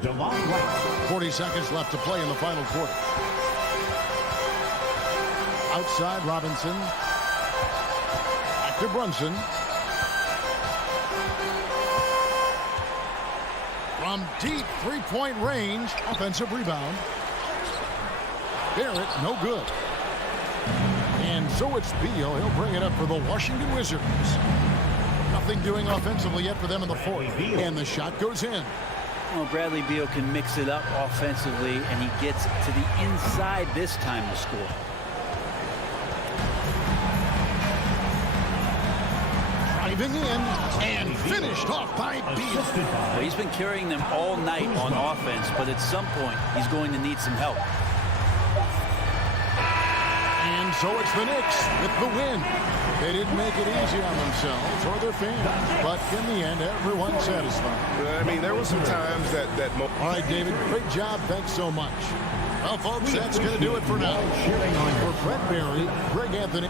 DeLon Wright. 40 seconds left to play in the final quarter. Outside Robinson. Back to Brunson. From deep three-point range, offensive rebound. Barrett, no good. And so it's Beal. He'll bring it up for the Washington Wizards. Nothing doing offensively yet for them in the fourth. And the shot goes in. Well, Bradley Beal can mix it up offensively, and he gets to the inside this time to score. Driving in and finished off by Beal. Well, he's been carrying them all night on offense, but at some point, he's going to need some help. And so it's the Knicks with the win. They didn't make it easy on themselves or their fans, but in the end, everyone's satisfied. I mean, there were some times that all right, David, great job. Thanks so much. Well, folks, that's going to do it for now. For Brett Barry, Greg Anthony.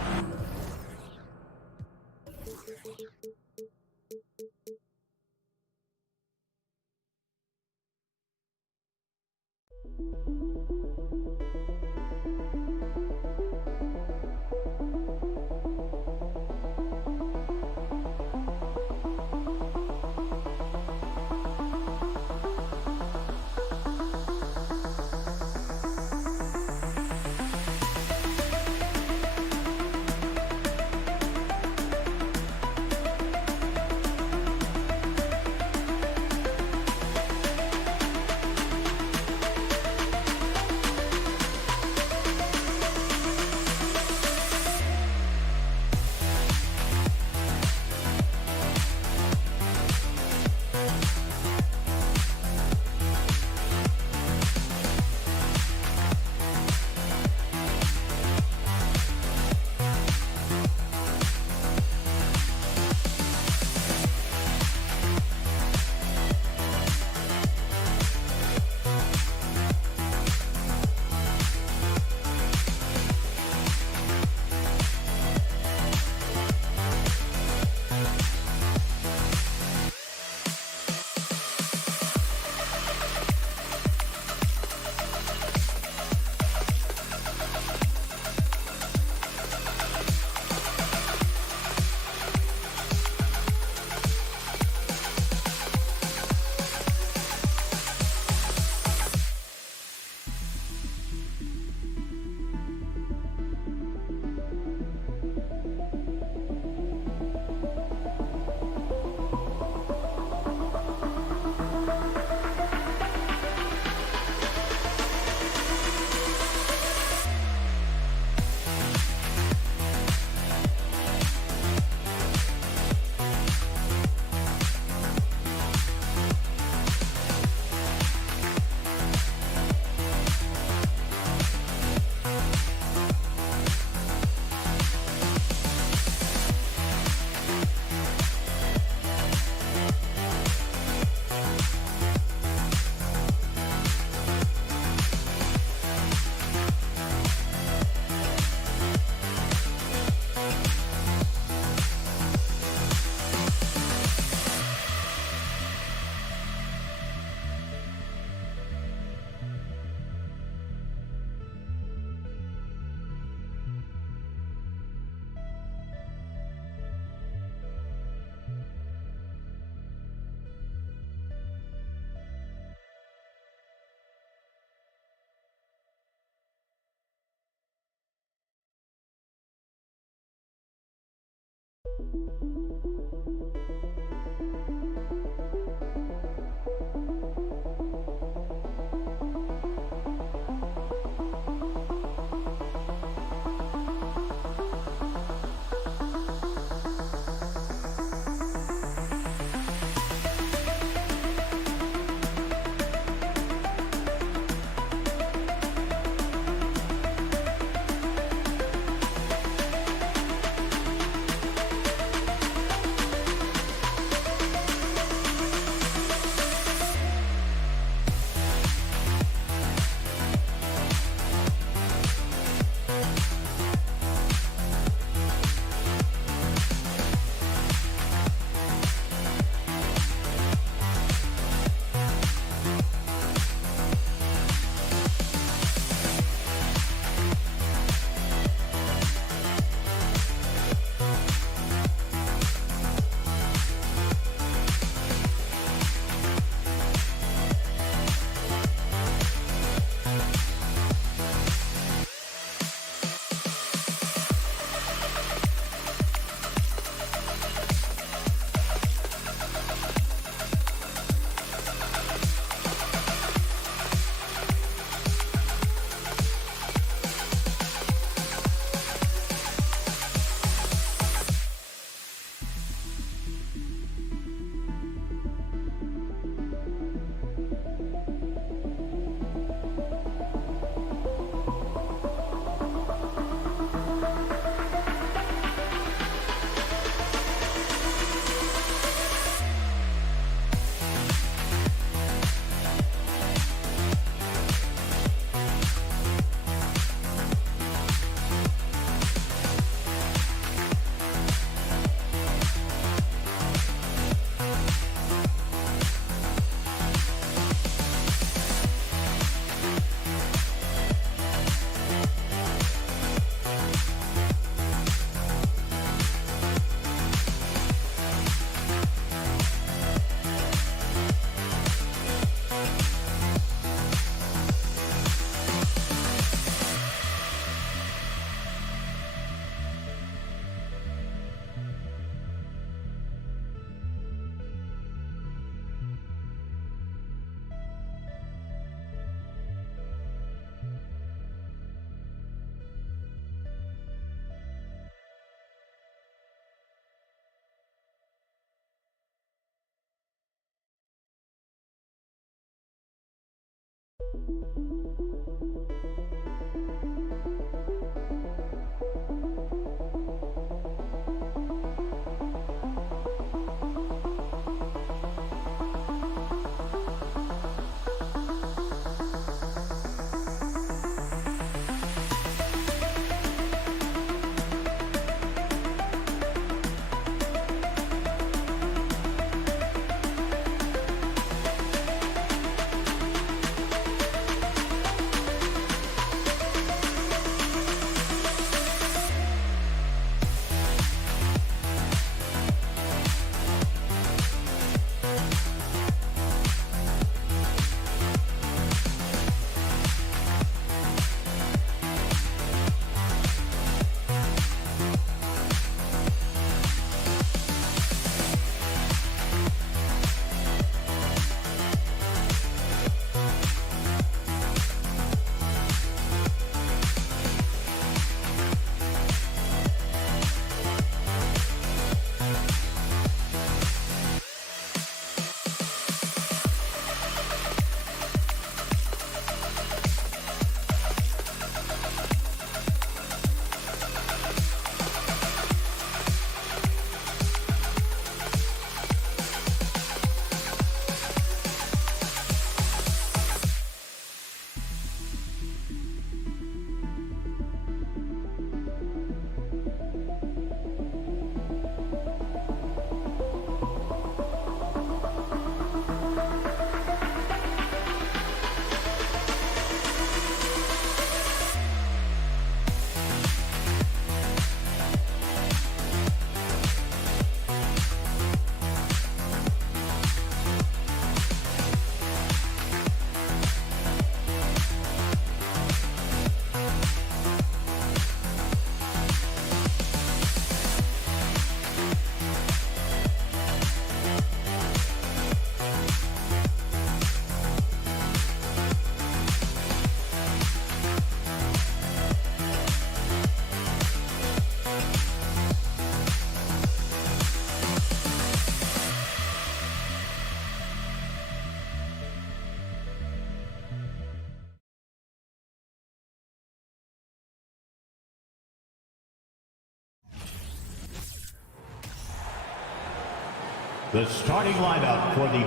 The starting lineup for the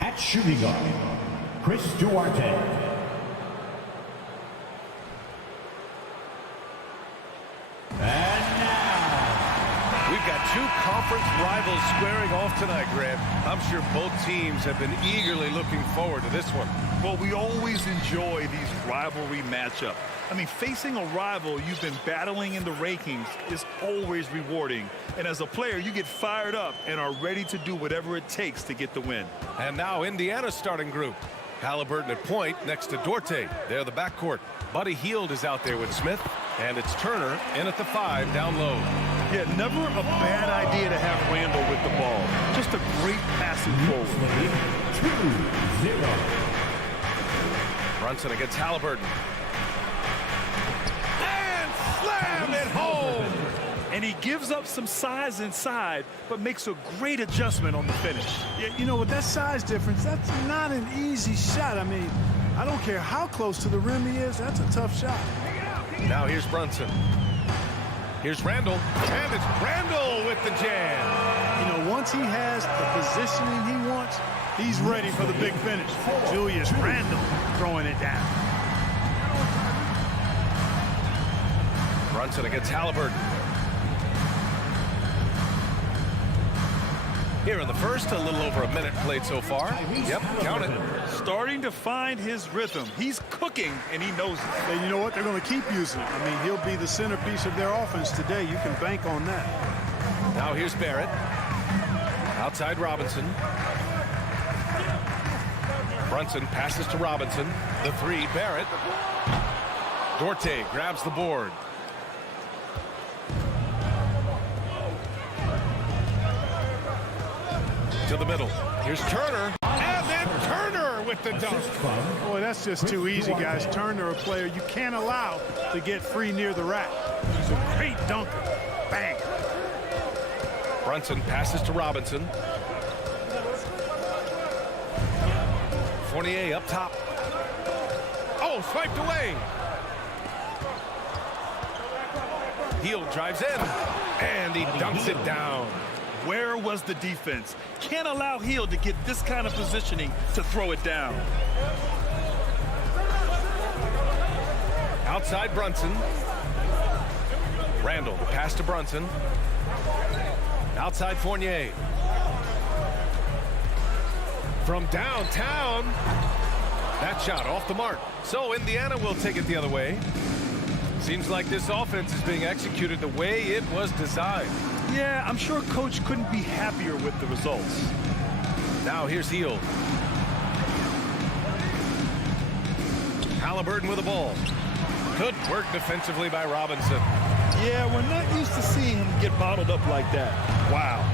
at shooting guard, Chris Duarte. We've got two conference rivals squaring off tonight, Grant. I'm sure both teams have been eagerly looking forward to this one. Well, we always enjoy these rivalry matchups. I mean, facing a rival you've been battling in the rankings is always rewarding. And as a player, you get fired up and are ready to do whatever it takes to get the win. And now Indiana's starting group. Halliburton at point next to Duarte. They're the backcourt. Buddy Hield is out there with Smith. And it's Turner in at the 5 down low. Yeah, never a bad idea to have Randall with the ball. Just a great passing forward. 2-0. Brunson against Halliburton. And slam it home! And he gives up some size inside, but makes a great adjustment on the finish. Yeah, you know, with that size difference, that's not an easy shot. I mean, I don't care how close to the rim he is, that's a tough shot. Now here's Brunson. Here's Randall. And it's Randall with the jam. You know, once he has the positioning he wants, he's ready for the big finish. Julius Randall throwing it down. Brunson against Halliburton. Here in the first, a little over a minute played so far. Yep, count it. Starting to find his rhythm. He's cooking, and he knows it. And you know what? They're going to keep using him. I mean, he'll be the centerpiece of their offense today. You can bank on that. Now here's Barrett. Outside Robinson. Brunson passes to Robinson. The 3, Barrett. Duarte grabs the board. To the middle. Here's Turner. And then Turner with the dunk. Boy, that's just too easy, guys. Turner, a player you can't allow to get free near the rack. He's a great dunker. Bang. Brunson passes to Robinson. Fournier up top. Oh, swiped away. Hill drives in, and he dunks it down. Where was the defense? Can't allow Hill to get this kind of positioning to throw it down. Outside Brunson. Randall, the pass to Brunson. Outside Fournier. From downtown. That shot off the mark. So Indiana will take it the other way. Seems like this offense is being executed the way it was designed. Yeah, I'm sure Coach couldn't be happier with the results. Now here's Hill. Halliburton with the ball. Good work defensively by Robinson. Yeah, we're not used to seeing him get bottled up like that. Wow.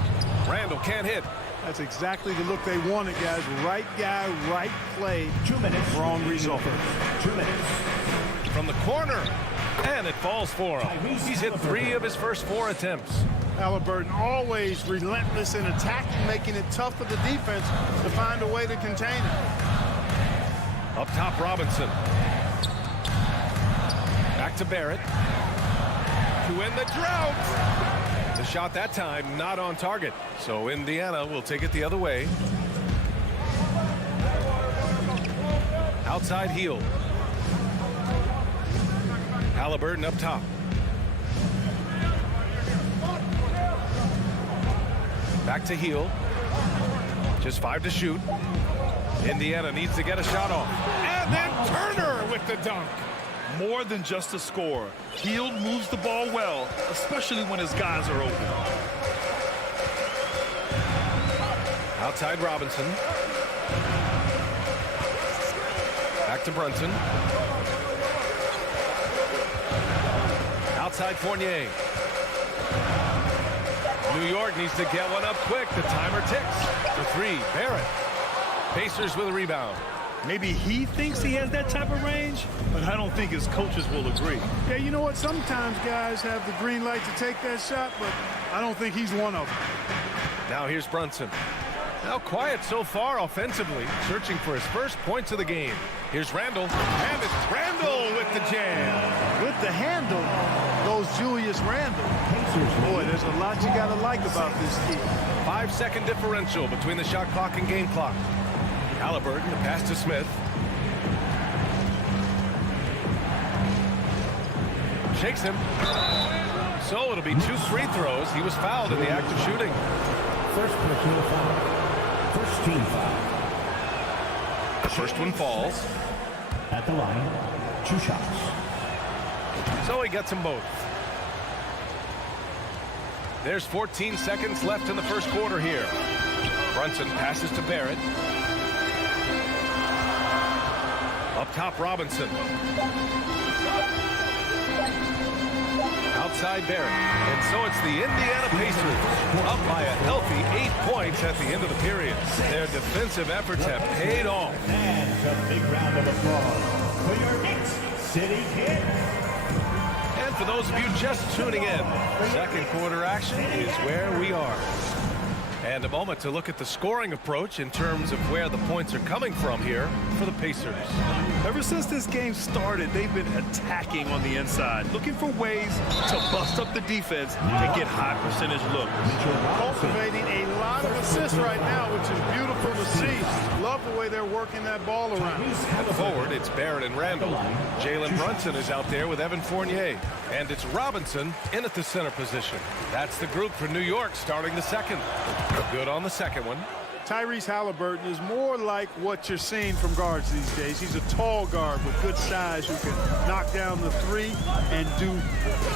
Randall can't hit. That's exactly the look they wanted, guys. Right guy, right play. 2 minutes. Wrong result. 2 minutes. From the corner. And it falls for him. He's hit 3 of his first 4 attempts. Halliburton always relentless in attacking, making it tough for the defense to find a way to contain it. Up top, Robinson. Back to Barrett. To end the drought. The shot that time not on target. So Indiana will take it the other way. Outside Hill. Halliburton up top. Back to Hill. Just 5 to shoot. Indiana needs to get a shot off. And then Turner with the dunk. More than just a score. Hill moves the ball well, especially when his guys are open. Outside Robinson. Back to Brunson. Outside Fournier. New York needs to get one up quick. The timer ticks. For 3, Barrett. Pacers with a rebound. Maybe he thinks he has that type of range, but I don't think his coaches will agree. Yeah, you know what? Sometimes guys have the green light to take that shot, but I don't think he's one of them. Now here's Brunson. Now quiet so far offensively, searching for his first points of the game. Here's Randall, and it's Randall with the jam. With the handle goes Julius Randall. Boy, there's a lot you got to like about this kid. 5-second differential between the shot clock and game clock. Halliburton, the pass to Smith. Shakes him. So it'll be 2 free throws. He was fouled in the act of shooting. First personal foul. First team foul. The first one falls. At the line, 2 shots. So he gets them both. There's 14 seconds left in the first quarter here. Brunson passes to Barrett. Up top, Robinson. Outside Barrett. And so it's the Indiana Pacers up by a healthy 8 points at the end of the period. Their defensive efforts have paid off. And a big round of applause for your Knicks City Kid. And for those of you just tuning in, second quarter action is where we are. And a moment to look at the scoring approach in terms of where the points are coming from here for the Pacers. Ever since this game started, they've been attacking on the inside, looking for ways to bust up the defense and get high percentage looks. Cultivating a lot of assists right now, which is beautiful to see. Love the way they're working that ball around. Forward, it's Barrett and Randall. Jalen Brunson is out there with Evan Fournier. And it's Robinson in at the center position. That's the group for New York starting the second. Good on the second one. Tyrese Halliburton is more like what you're seeing from guards these days. He's a tall guard with good size who can knock down the 3 and do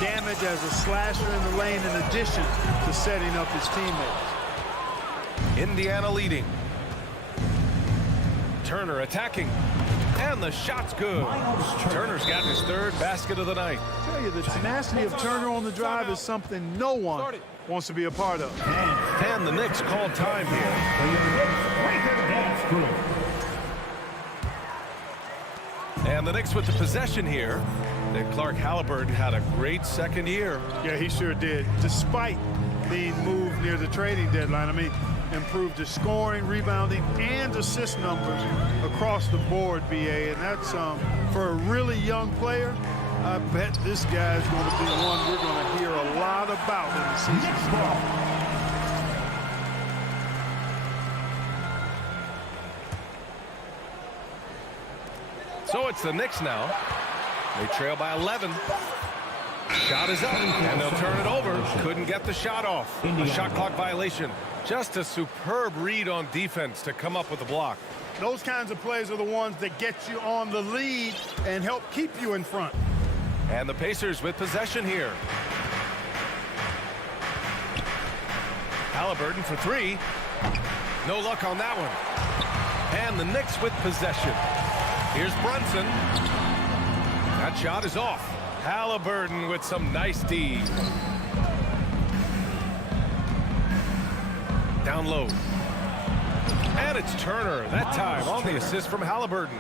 damage as a slasher in the lane in addition to setting up his teammates. Indiana leading. Turner attacking. And the shot's good. Turner's got his 3rd basket of the night. I tell you, the tenacity of Turner on the drive is something no one wants to be a part of. And the Knicks call time here. And the Knicks with the possession here. That Clark Halliburton had a great second year. Yeah, he sure did. Despite being moved near the trading deadline. I mean, improved his scoring, rebounding, and assist numbers across the board, BA. And that's for a really young player. I bet this guy's going to be one we're going to hear a lot about in the season start. So it's the Knicks now. They trail by 11. Shot is up, and they'll turn it over. Couldn't get the shot off. A shot clock violation. Just a superb read on defense to come up with the block. Those kinds of plays are the ones that get you on the lead and help keep you in front. And the Pacers with possession here. Halliburton for three. No luck on that one. And the Knicks with possession. Here's Brunson. That shot is off. Halliburton with some nice D. Down low. And it's Turner that time on the assist from Halliburton.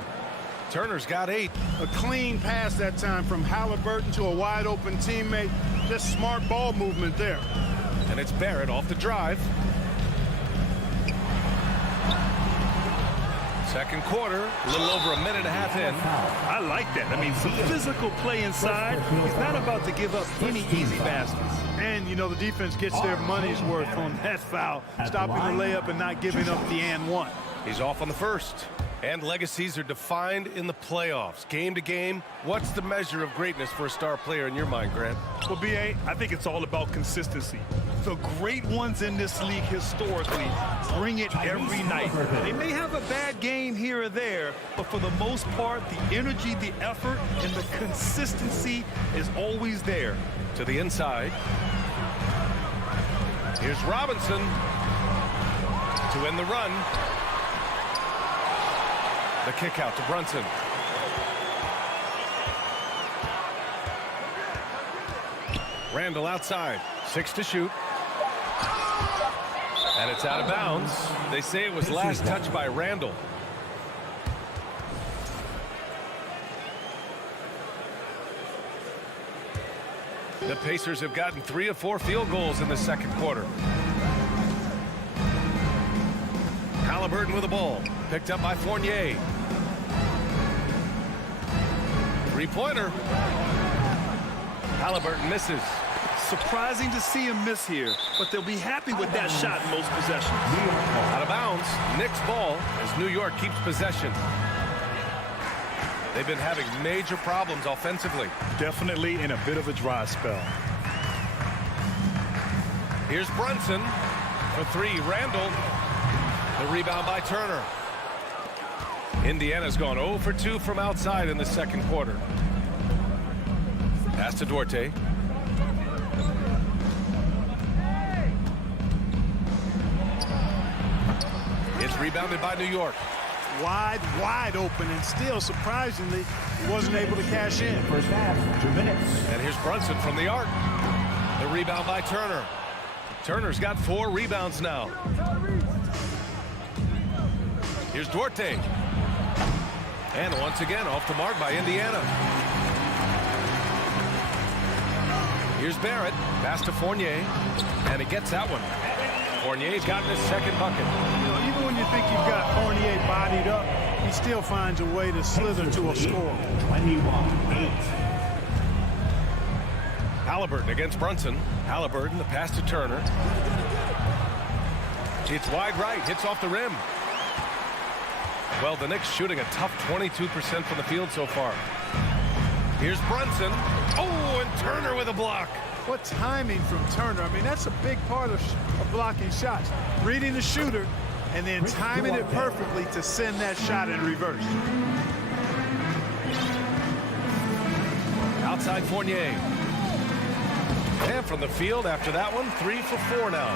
Turner's got 8. A clean pass that time from Halliburton to a wide open teammate. Just smart ball movement there. And it's Barrett off the drive. Second quarter, a little over a minute and a half in. I like that. I mean, some physical play inside. He's not about to give up any easy baskets. And, you know, the defense gets their money's worth on that foul, stopping the layup and not giving up the and one. He's off on the first. And legacies are defined in the playoffs. Game to game, what's the measure of greatness for a star player in your mind, Grant? Well, B.A., I think it's all about consistency. The great ones in this league historically bring it every night. They may have a bad game here or there, but for the most part, the energy, the effort, and the consistency is always there. To the inside. Here's Robinson to end the run. The kick out to Brunson. Randall outside. 6 to shoot. And it's out of bounds. They say it was last touched by Randall. The Pacers have gotten 3 of 4 field goals in the second quarter. Halliburton with the ball. Picked up by Fournier. Three-pointer. Halliburton misses. Surprising to see him miss here, but they'll be happy with that shot in most possessions. Out of bounds. Knicks ball as New York keeps possession. They've been having major problems offensively. Definitely in a bit of a dry spell. Here's Brunson for 3. Randall. The rebound by Turner. Indiana's gone 0 for 2 from outside in the second quarter. Pass to Duarte. It's rebounded by New York. Wide open, and still, surprisingly, he wasn't able to cash in. First half, 2 minutes. And here's Brunson from the arc. The rebound by Turner. Turner's got 4 rebounds now. Here's Duarte. And once again, off the mark by Indiana. Here's Barrett. Pass to Fournier. And he gets that one. Fournier's gotten his second bucket. You know, even when you think you've got Fournier bodied up, he still finds a way to slither to a score. 21-8. Halliburton against Brunson. Halliburton, the pass to Turner. It's wide right, hits off the rim. Well, the Knicks shooting a tough 22% from the field so far. Here's Brunson. Oh, and Turner with a block. What timing from Turner. I mean, that's a big part of blocking shots. Reading the shooter and then timing it perfectly to send that shot in reverse. Outside Fournier. And from the field after that one, 3 for 4 now.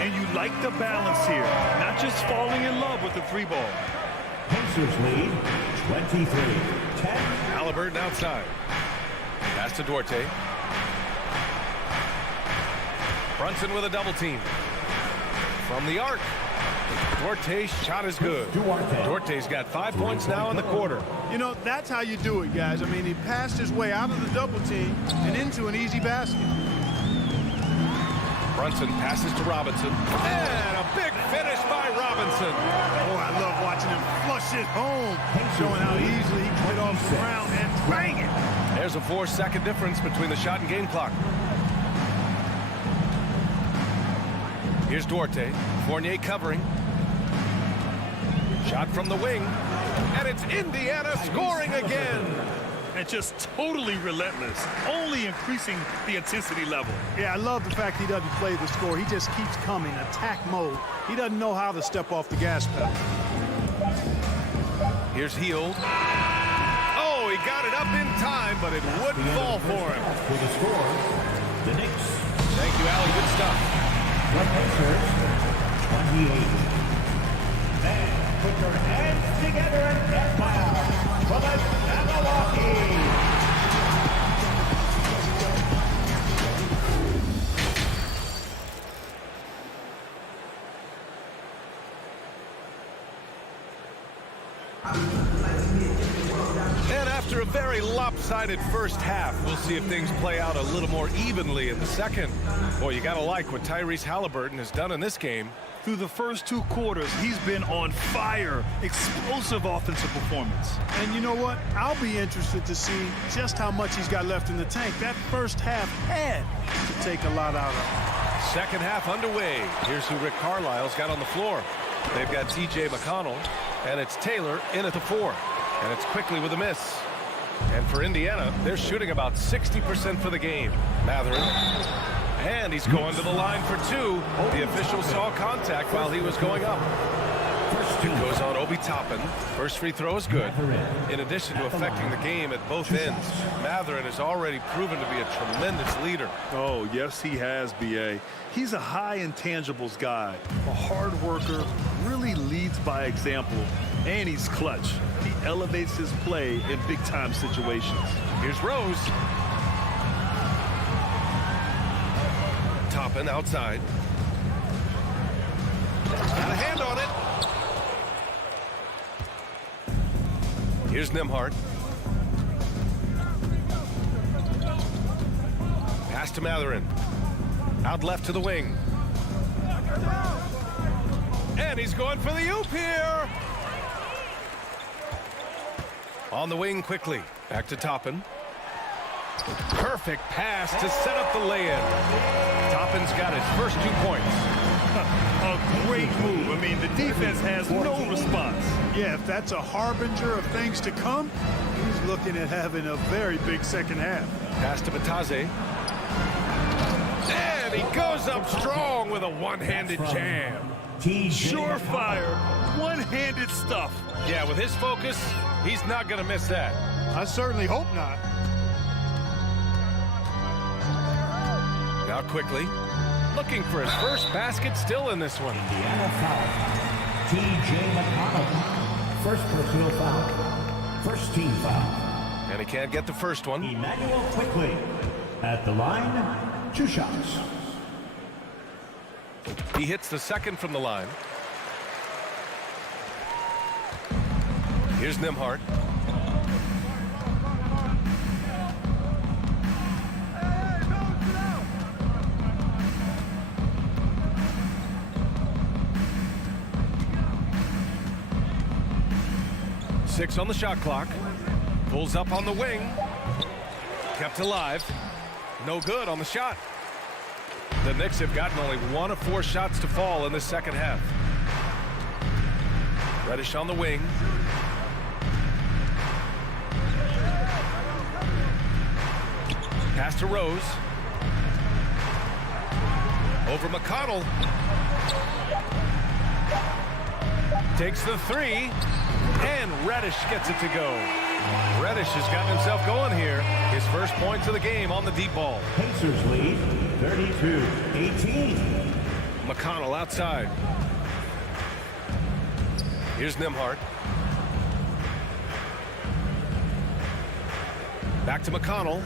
And you like the balance here, not just falling in love with the 3 ball. Pacers lead 23-10. Halliburton outside. Pass to Duarte. Brunson with a double team. From the arc. Duarte's shot is good. Duarte's got 5 points now in the quarter. You know, that's how you do it, guys. I mean, he passed his way out of the double team and into an easy basket. Brunson passes to Robinson. And a big finish Home, showing how easily he can get off the ground and bang it. There's a 4-second difference between the shot and game clock. Here's Duarte. Fournier covering. Shot from the wing. And it's Indiana scoring again. And just totally relentless, only increasing the intensity level. Yeah, I love the fact he doesn't play the score. He just keeps coming, attack mode. He doesn't know how to step off the gas pedal. Here's Hield. Oh, he got it up in time, but it wouldn't fall for him. For the score, the Knicks. Thank you, Allie. Good stuff. The Pacers, 28. Men, put your hands together and get fire for the Milwaukee. And after a very lopsided first half, we'll see if things play out a little more evenly in the second. Boy, you got to like what Tyrese Halliburton has done in this game. Through the first 2 quarters, he's been on fire. Explosive offensive performance. And you know what? I'll be interested to see just how much he's got left in the tank. That first half had to take a lot out of him. Second half underway. Here's who Rick Carlisle's got on the floor. They've got T.J. McConnell, and it's Taylor in at the 4. And it's quickly with a miss. And for Indiana, they're shooting about 60% for the game. Matherin. And he's going to the line for 2. The official saw contact while he was going up. It goes on Obi Toppin. First free throw is good. In addition to affecting the game at both ends, Matherin has already proven to be a tremendous leader. Oh, yes, he has, B.A. He's a high intangibles guy, a hard worker, really leads by example, and he's clutch. He elevates his play in big-time situations. Here's Rose. Toppin outside. Got a hand on it. Here's Nembhard. Pass to Matherin. Out left to the wing. And he's going for the oop here. On the wing quickly. Back to Toppin. Perfect pass to set up the lay-in. Toppin's got his first 2 points. A great move. I mean, the defense has no response. Yeah, if that's a harbinger of things to come, he's looking at having a very big second half. Pass to Bataze. And he goes up strong with a one-handed jam. Surefire, one-handed stuff. Yeah, with his focus, he's not going to miss that. I certainly hope not. Now quickly, looking for his first basket, still in this one. Indiana foul. T.J. McConnell. First personal foul. First team foul. And he can't get the first one. Emmanuel quickly. At the line, 2 shots. He hits the second from the line. Here's Nembhard. Six on the shot clock. Pulls up on the wing. Kept alive. No good on the shot. The Knicks have gotten only 1 of 4 shots to fall in the second half. Reddish on the wing. Pass to Rose. Over McConnell. Takes the 3. And Reddish gets it to go. Reddish has gotten himself going here. His first points of the game on the deep ball. Pacers lead 32-18. McConnell outside. Here's Nembhard. Back to McConnell.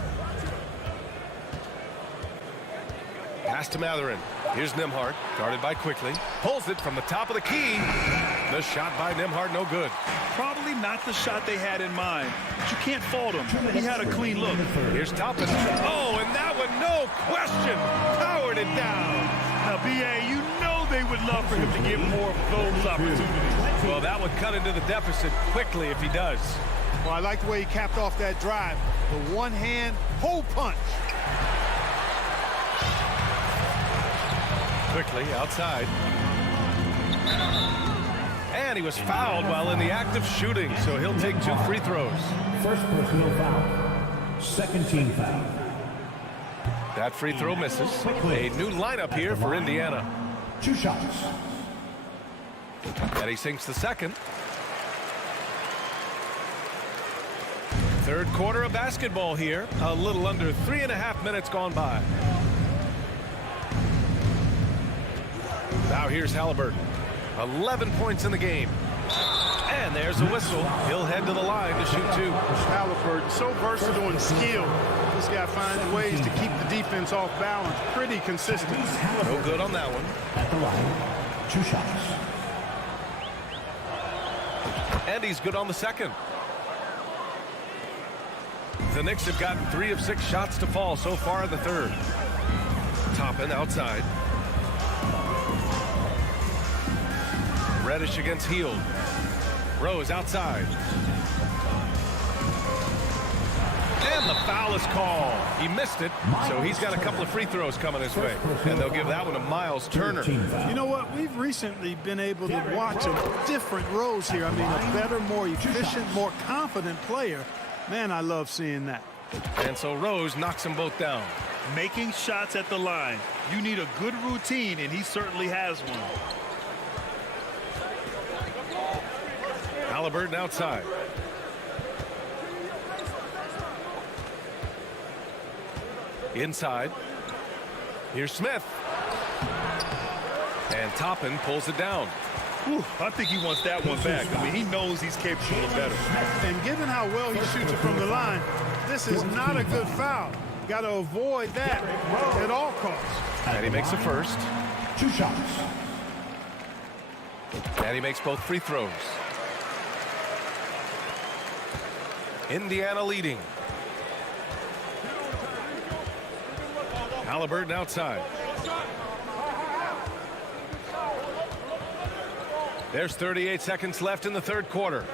Pass to Matherin. Here's Nembhard, guarded by Quickly. Pulls it from the top of the key. The shot by Nembhard, no good. Probably not the shot they had in mind, but you can't fault him. He had a clean look. Here's Toppin. Oh, and that one, no question, powered it down. Now, B.A., you know they would love for him to get more of those opportunities. Well, that would cut into the deficit quickly if he does. Well, I like the way he capped off that drive. The one-hand hole punch. Quickly outside. And he was fouled while in the act of shooting, so he'll take 2 free throws. First personal foul. Second team foul. That free throw misses. A new lineup here for Indiana. 2 shots. And he sinks the second. Third quarter of basketball here. A little under 3.5 minutes gone by. Now here's Halliburton. 11 points in the game. And there's a whistle. He'll head to the line to shoot 2. Halliburton, so versatile and skilled. This guy finds ways to keep the defense off balance. Pretty consistent. No good on that one. At the line. 2 shots. And he's good on the second. The Knicks have gotten 3 of 6 shots to fall so far in the third. Toppin outside. Reddish against Hield. Rose outside. And the foul is called. He missed it, so he's got a couple of free throws coming his way. And they'll give that one to Miles Turner. You know what? We've recently been able to watch a different Rose here. I mean, a better, more efficient, more confident player. Man, I love seeing that. And so Rose knocks them both down. Making shots at the line. You need a good routine, and he certainly has one. Halliburton outside. Inside. Here's Smith. And Toppin pulls it down. Whew, I think he wants that one back. I mean, he knows he's capable of better. And given how well he shoots it from the line, this is not a good foul. Got to avoid that at all costs. And he makes the first. 2 shots. And he makes both free throws. Indiana leading. Halliburton outside. There's 38 seconds left in the third quarter.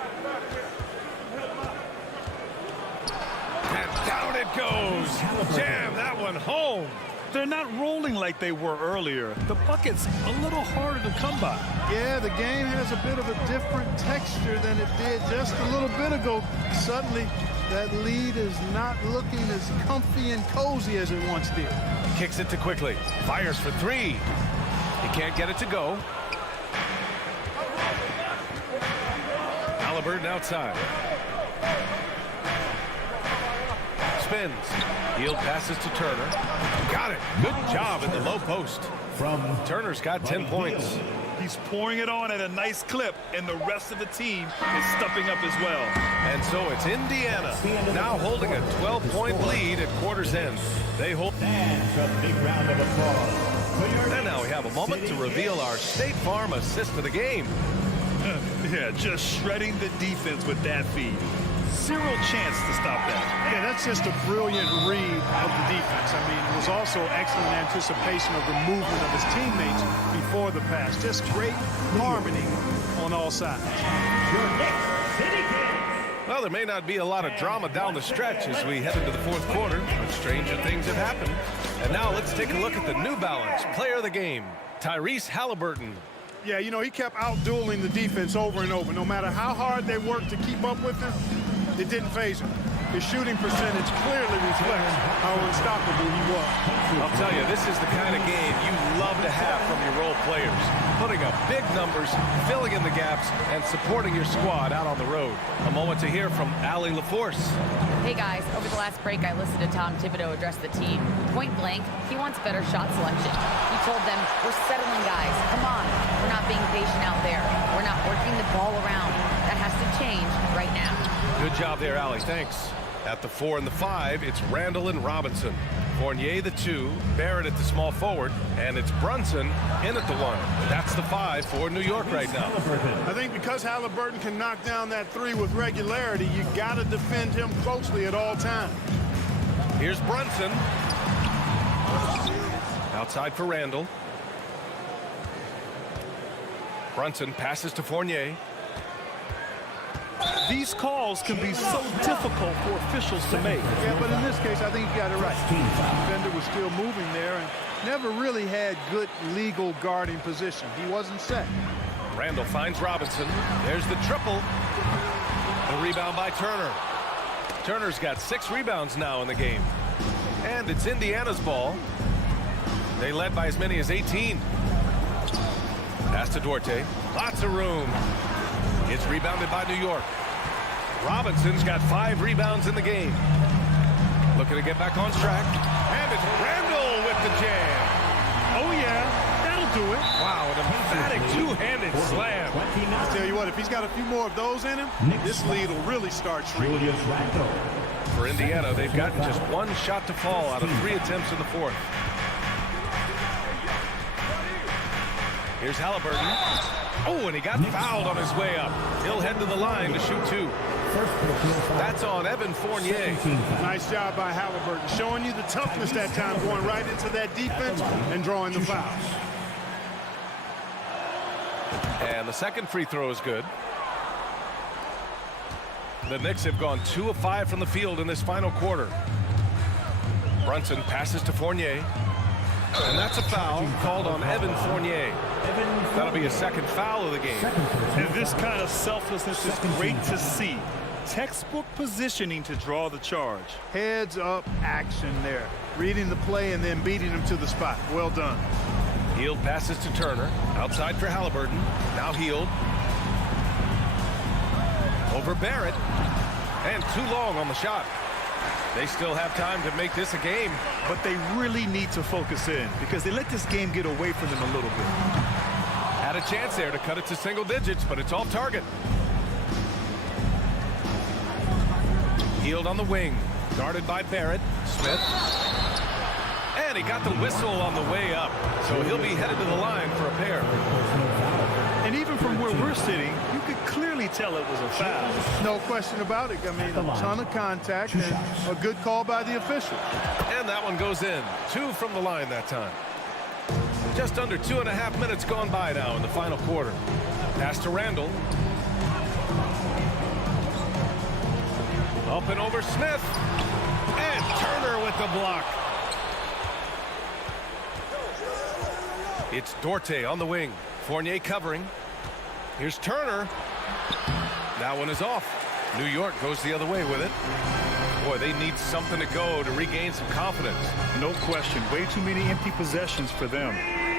And down it goes. Jam that one home. They're not rolling like they were earlier. The bucket's a little harder to come by. Yeah, the game has a bit of a different texture than it did just a little bit ago. Suddenly, that lead is not looking as comfy and cozy as it once did. Kicks it to Quickly. Fires for 3. He can't get it to go. Halliburton outside. Spins. Hield passes to Turner. Got it. Good job in the low post. Turner's got 10 points. He's pouring it on at a nice clip, and the rest of the team is stepping up as well. And so it's Indiana now holding a 12-point lead at quarter's end. They hold. And a big round of applause. And now we have a moment to reveal our State Farm assist of the game. Yeah, just shredding the defense with that feed. Zero chance to stop that. Yeah, that's just a brilliant read of the defense. I mean, it was also excellent anticipation of the movement of his teammates before the pass. Just great harmony on all sides. Well, there may not be a lot of drama down the stretch as we head into the fourth quarter, but stranger things have happened. And now let's take a look at the New Balance player of the game, Tyrese Halliburton. Yeah, you know, he kept out-dueling the defense over and over. No matter how hard they worked to keep up with him, it didn't faze him. His shooting percentage clearly reflects how unstoppable he was. I'll tell you, this is the kind of game you love to have from your role players. Putting up big numbers, filling in the gaps, and supporting your squad out on the road. A moment to hear from Allie LaForce. Hey guys, over the last break I listened to Tom Thibodeau address the team. Point blank, he wants better shot selection. He told them, we're settling guys, come on. We're not being patient out there. We're not working the ball around. That has to change right now. Good job there, Allie, thanks. At the 4 and the 5, it's Randall and Robinson. Fournier the 2, Barrett at the small forward, and it's Brunson in at the 1. That's the 5 for New York right now. I think because Halliburton can knock down that 3 with regularity, you got to defend him closely at all times. Here's Brunson. Outside for Randall. Brunson passes to Fournier. These calls can be so difficult for officials to make. Yeah, but in this case, I think you got it right. The defender was still moving there and never really had good legal guarding position. He wasn't set. Randall finds Robinson. There's the triple. The rebound by Turner. Turner's got 6 rebounds now in the game. And it's Indiana's ball. They led by as many as 18. Pass to Duarte. Lots of room. It's rebounded by New York. Robinson's got 5 rebounds in the game. Looking to get back on track. And it's Randall with the jam. Oh, yeah. That'll do it. Wow, an emphatic two-handed slam. I tell you what, if he's got a few more of those in him, this lead will really start shrinking. For Indiana, they've gotten just 1 shot to fall out of 3 attempts in the fourth. Here's Halliburton. Oh, and he got fouled on his way up. He'll head to the line to shoot 2. That's on Evan Fournier. Nice job by Halliburton, showing you the toughness that time, going right into that defense and drawing the foul. And the second free throw is good. The Knicks have gone 2 of 5 from the field in this final quarter. Brunson passes to Fournier. And that's a foul called on Evan Fournier. That'll be a second foul of the game. And this kind of selflessness is great to see. Textbook positioning to draw the charge. Heads up action there. Reading the play and then beating him to the spot. Well done. Hield passes to Turner. Outside for Halliburton. Now Hield. Over Barrett. And too long on the shot. They still have time to make this a game. But they really need to focus in because they let this game get away from them a little bit. Had a chance there to cut it to single digits, but it's off target. Hield on the wing. Guarded by Barrett. Smith. And he got the whistle on the way up. So he'll be headed to the line for a pair. And even from where we're sitting, you could clearly tell it was a foul. No question about it. I mean, a ton of contact and a good call by the official. And that one goes in. 2 from the line that time. Just under 2.5 minutes gone by now in the final quarter. Pass to Randall. Up and over Smith. And Turner with the block. It's Duarte on the wing. Fournier covering. Here's Turner. That one is off. New York goes the other way with it. Boy, they need something to go to regain some confidence. No question. Way too many empty possessions for them.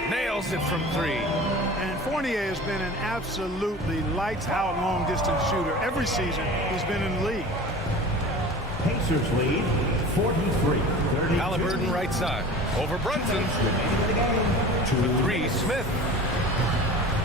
Nails it from 3. And Fournier has been an absolutely lights-out long-distance shooter every season he's been in the league. Pacers lead 43. Halliburton right side. Over Brunson. For 3, Smith.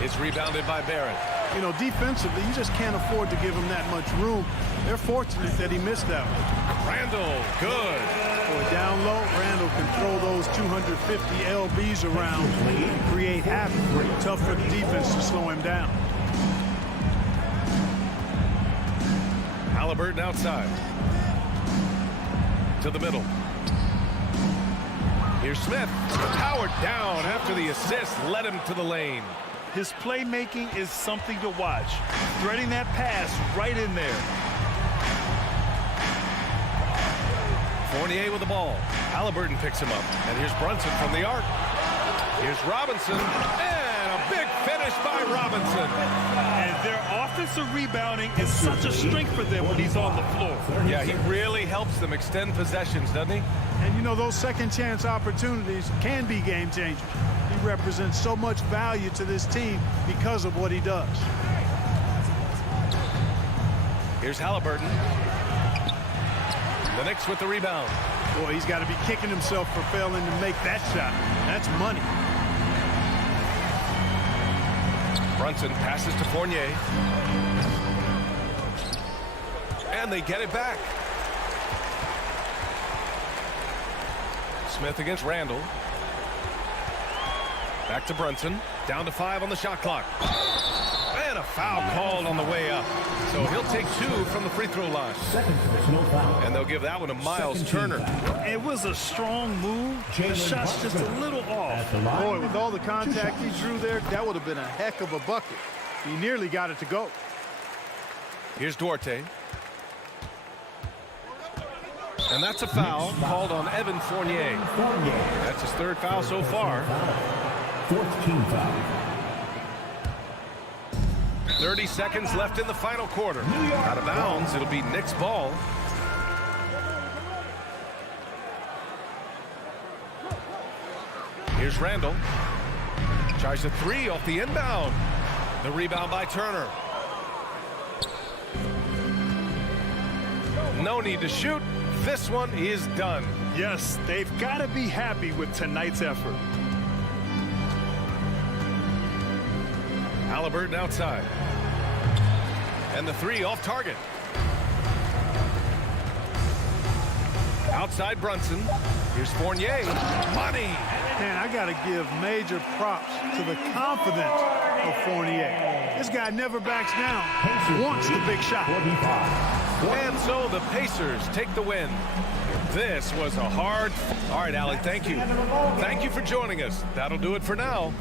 It's rebounded by Barrett. You know, defensively, you just can't afford to give him that much room. They're fortunate that he missed that one. Randall, good. Boy, down low, Randall can throw those 250 LBs around and create havoc. Tough for the defense to slow him down. Halliburton outside. To the middle. Here's Smith. Powered down after the assist led him to the lane. His playmaking is something to watch. Threading that pass right in there. Fournier with the ball. Halliburton picks him up. And here's Brunson from the arc. Here's Robinson. And a big finish by Robinson. And their offensive rebounding is such a strength for them when he's on the floor. Yeah, he really helps them extend possessions, doesn't he? And you know, those second chance opportunities can be game changers. He represents so much value to this team because of what he does. Here's Halliburton. The Knicks with the rebound. Boy, he's got to be kicking himself for failing to make that shot. That's money. Brunson passes to Fournier. And they get it back. Smith against Randall. Back to Brunson. Down to 5 on the shot clock. And a foul called on the way up. So he'll take 2 from the free throw line. And they'll give that one to Miles Turner. It was a strong move. The shot's just a little off. Boy, with all the contact he drew there, that would have been a heck of a bucket. He nearly got it to go. Here's Duarte. And that's a foul called on Evan Fournier. That's his third foul so far. Fourth team foul. 30 seconds left in the final quarter. Out of bounds, it'll be Knicks ball. Here's Randall. Tries a three off the inbound. The rebound by Turner. No need to shoot. This one is done. Yes, they've got to be happy with tonight's effort. Halliburton outside. And the three off target. Outside Brunson. Here's Fournier. Money. Man, I got to give major props to the confidence of Fournier. This guy never backs down. Wants the big shot. And so the Pacers take the win. This was a hard... All right, Alec, thank you. Thank you for joining us. That'll do it for now.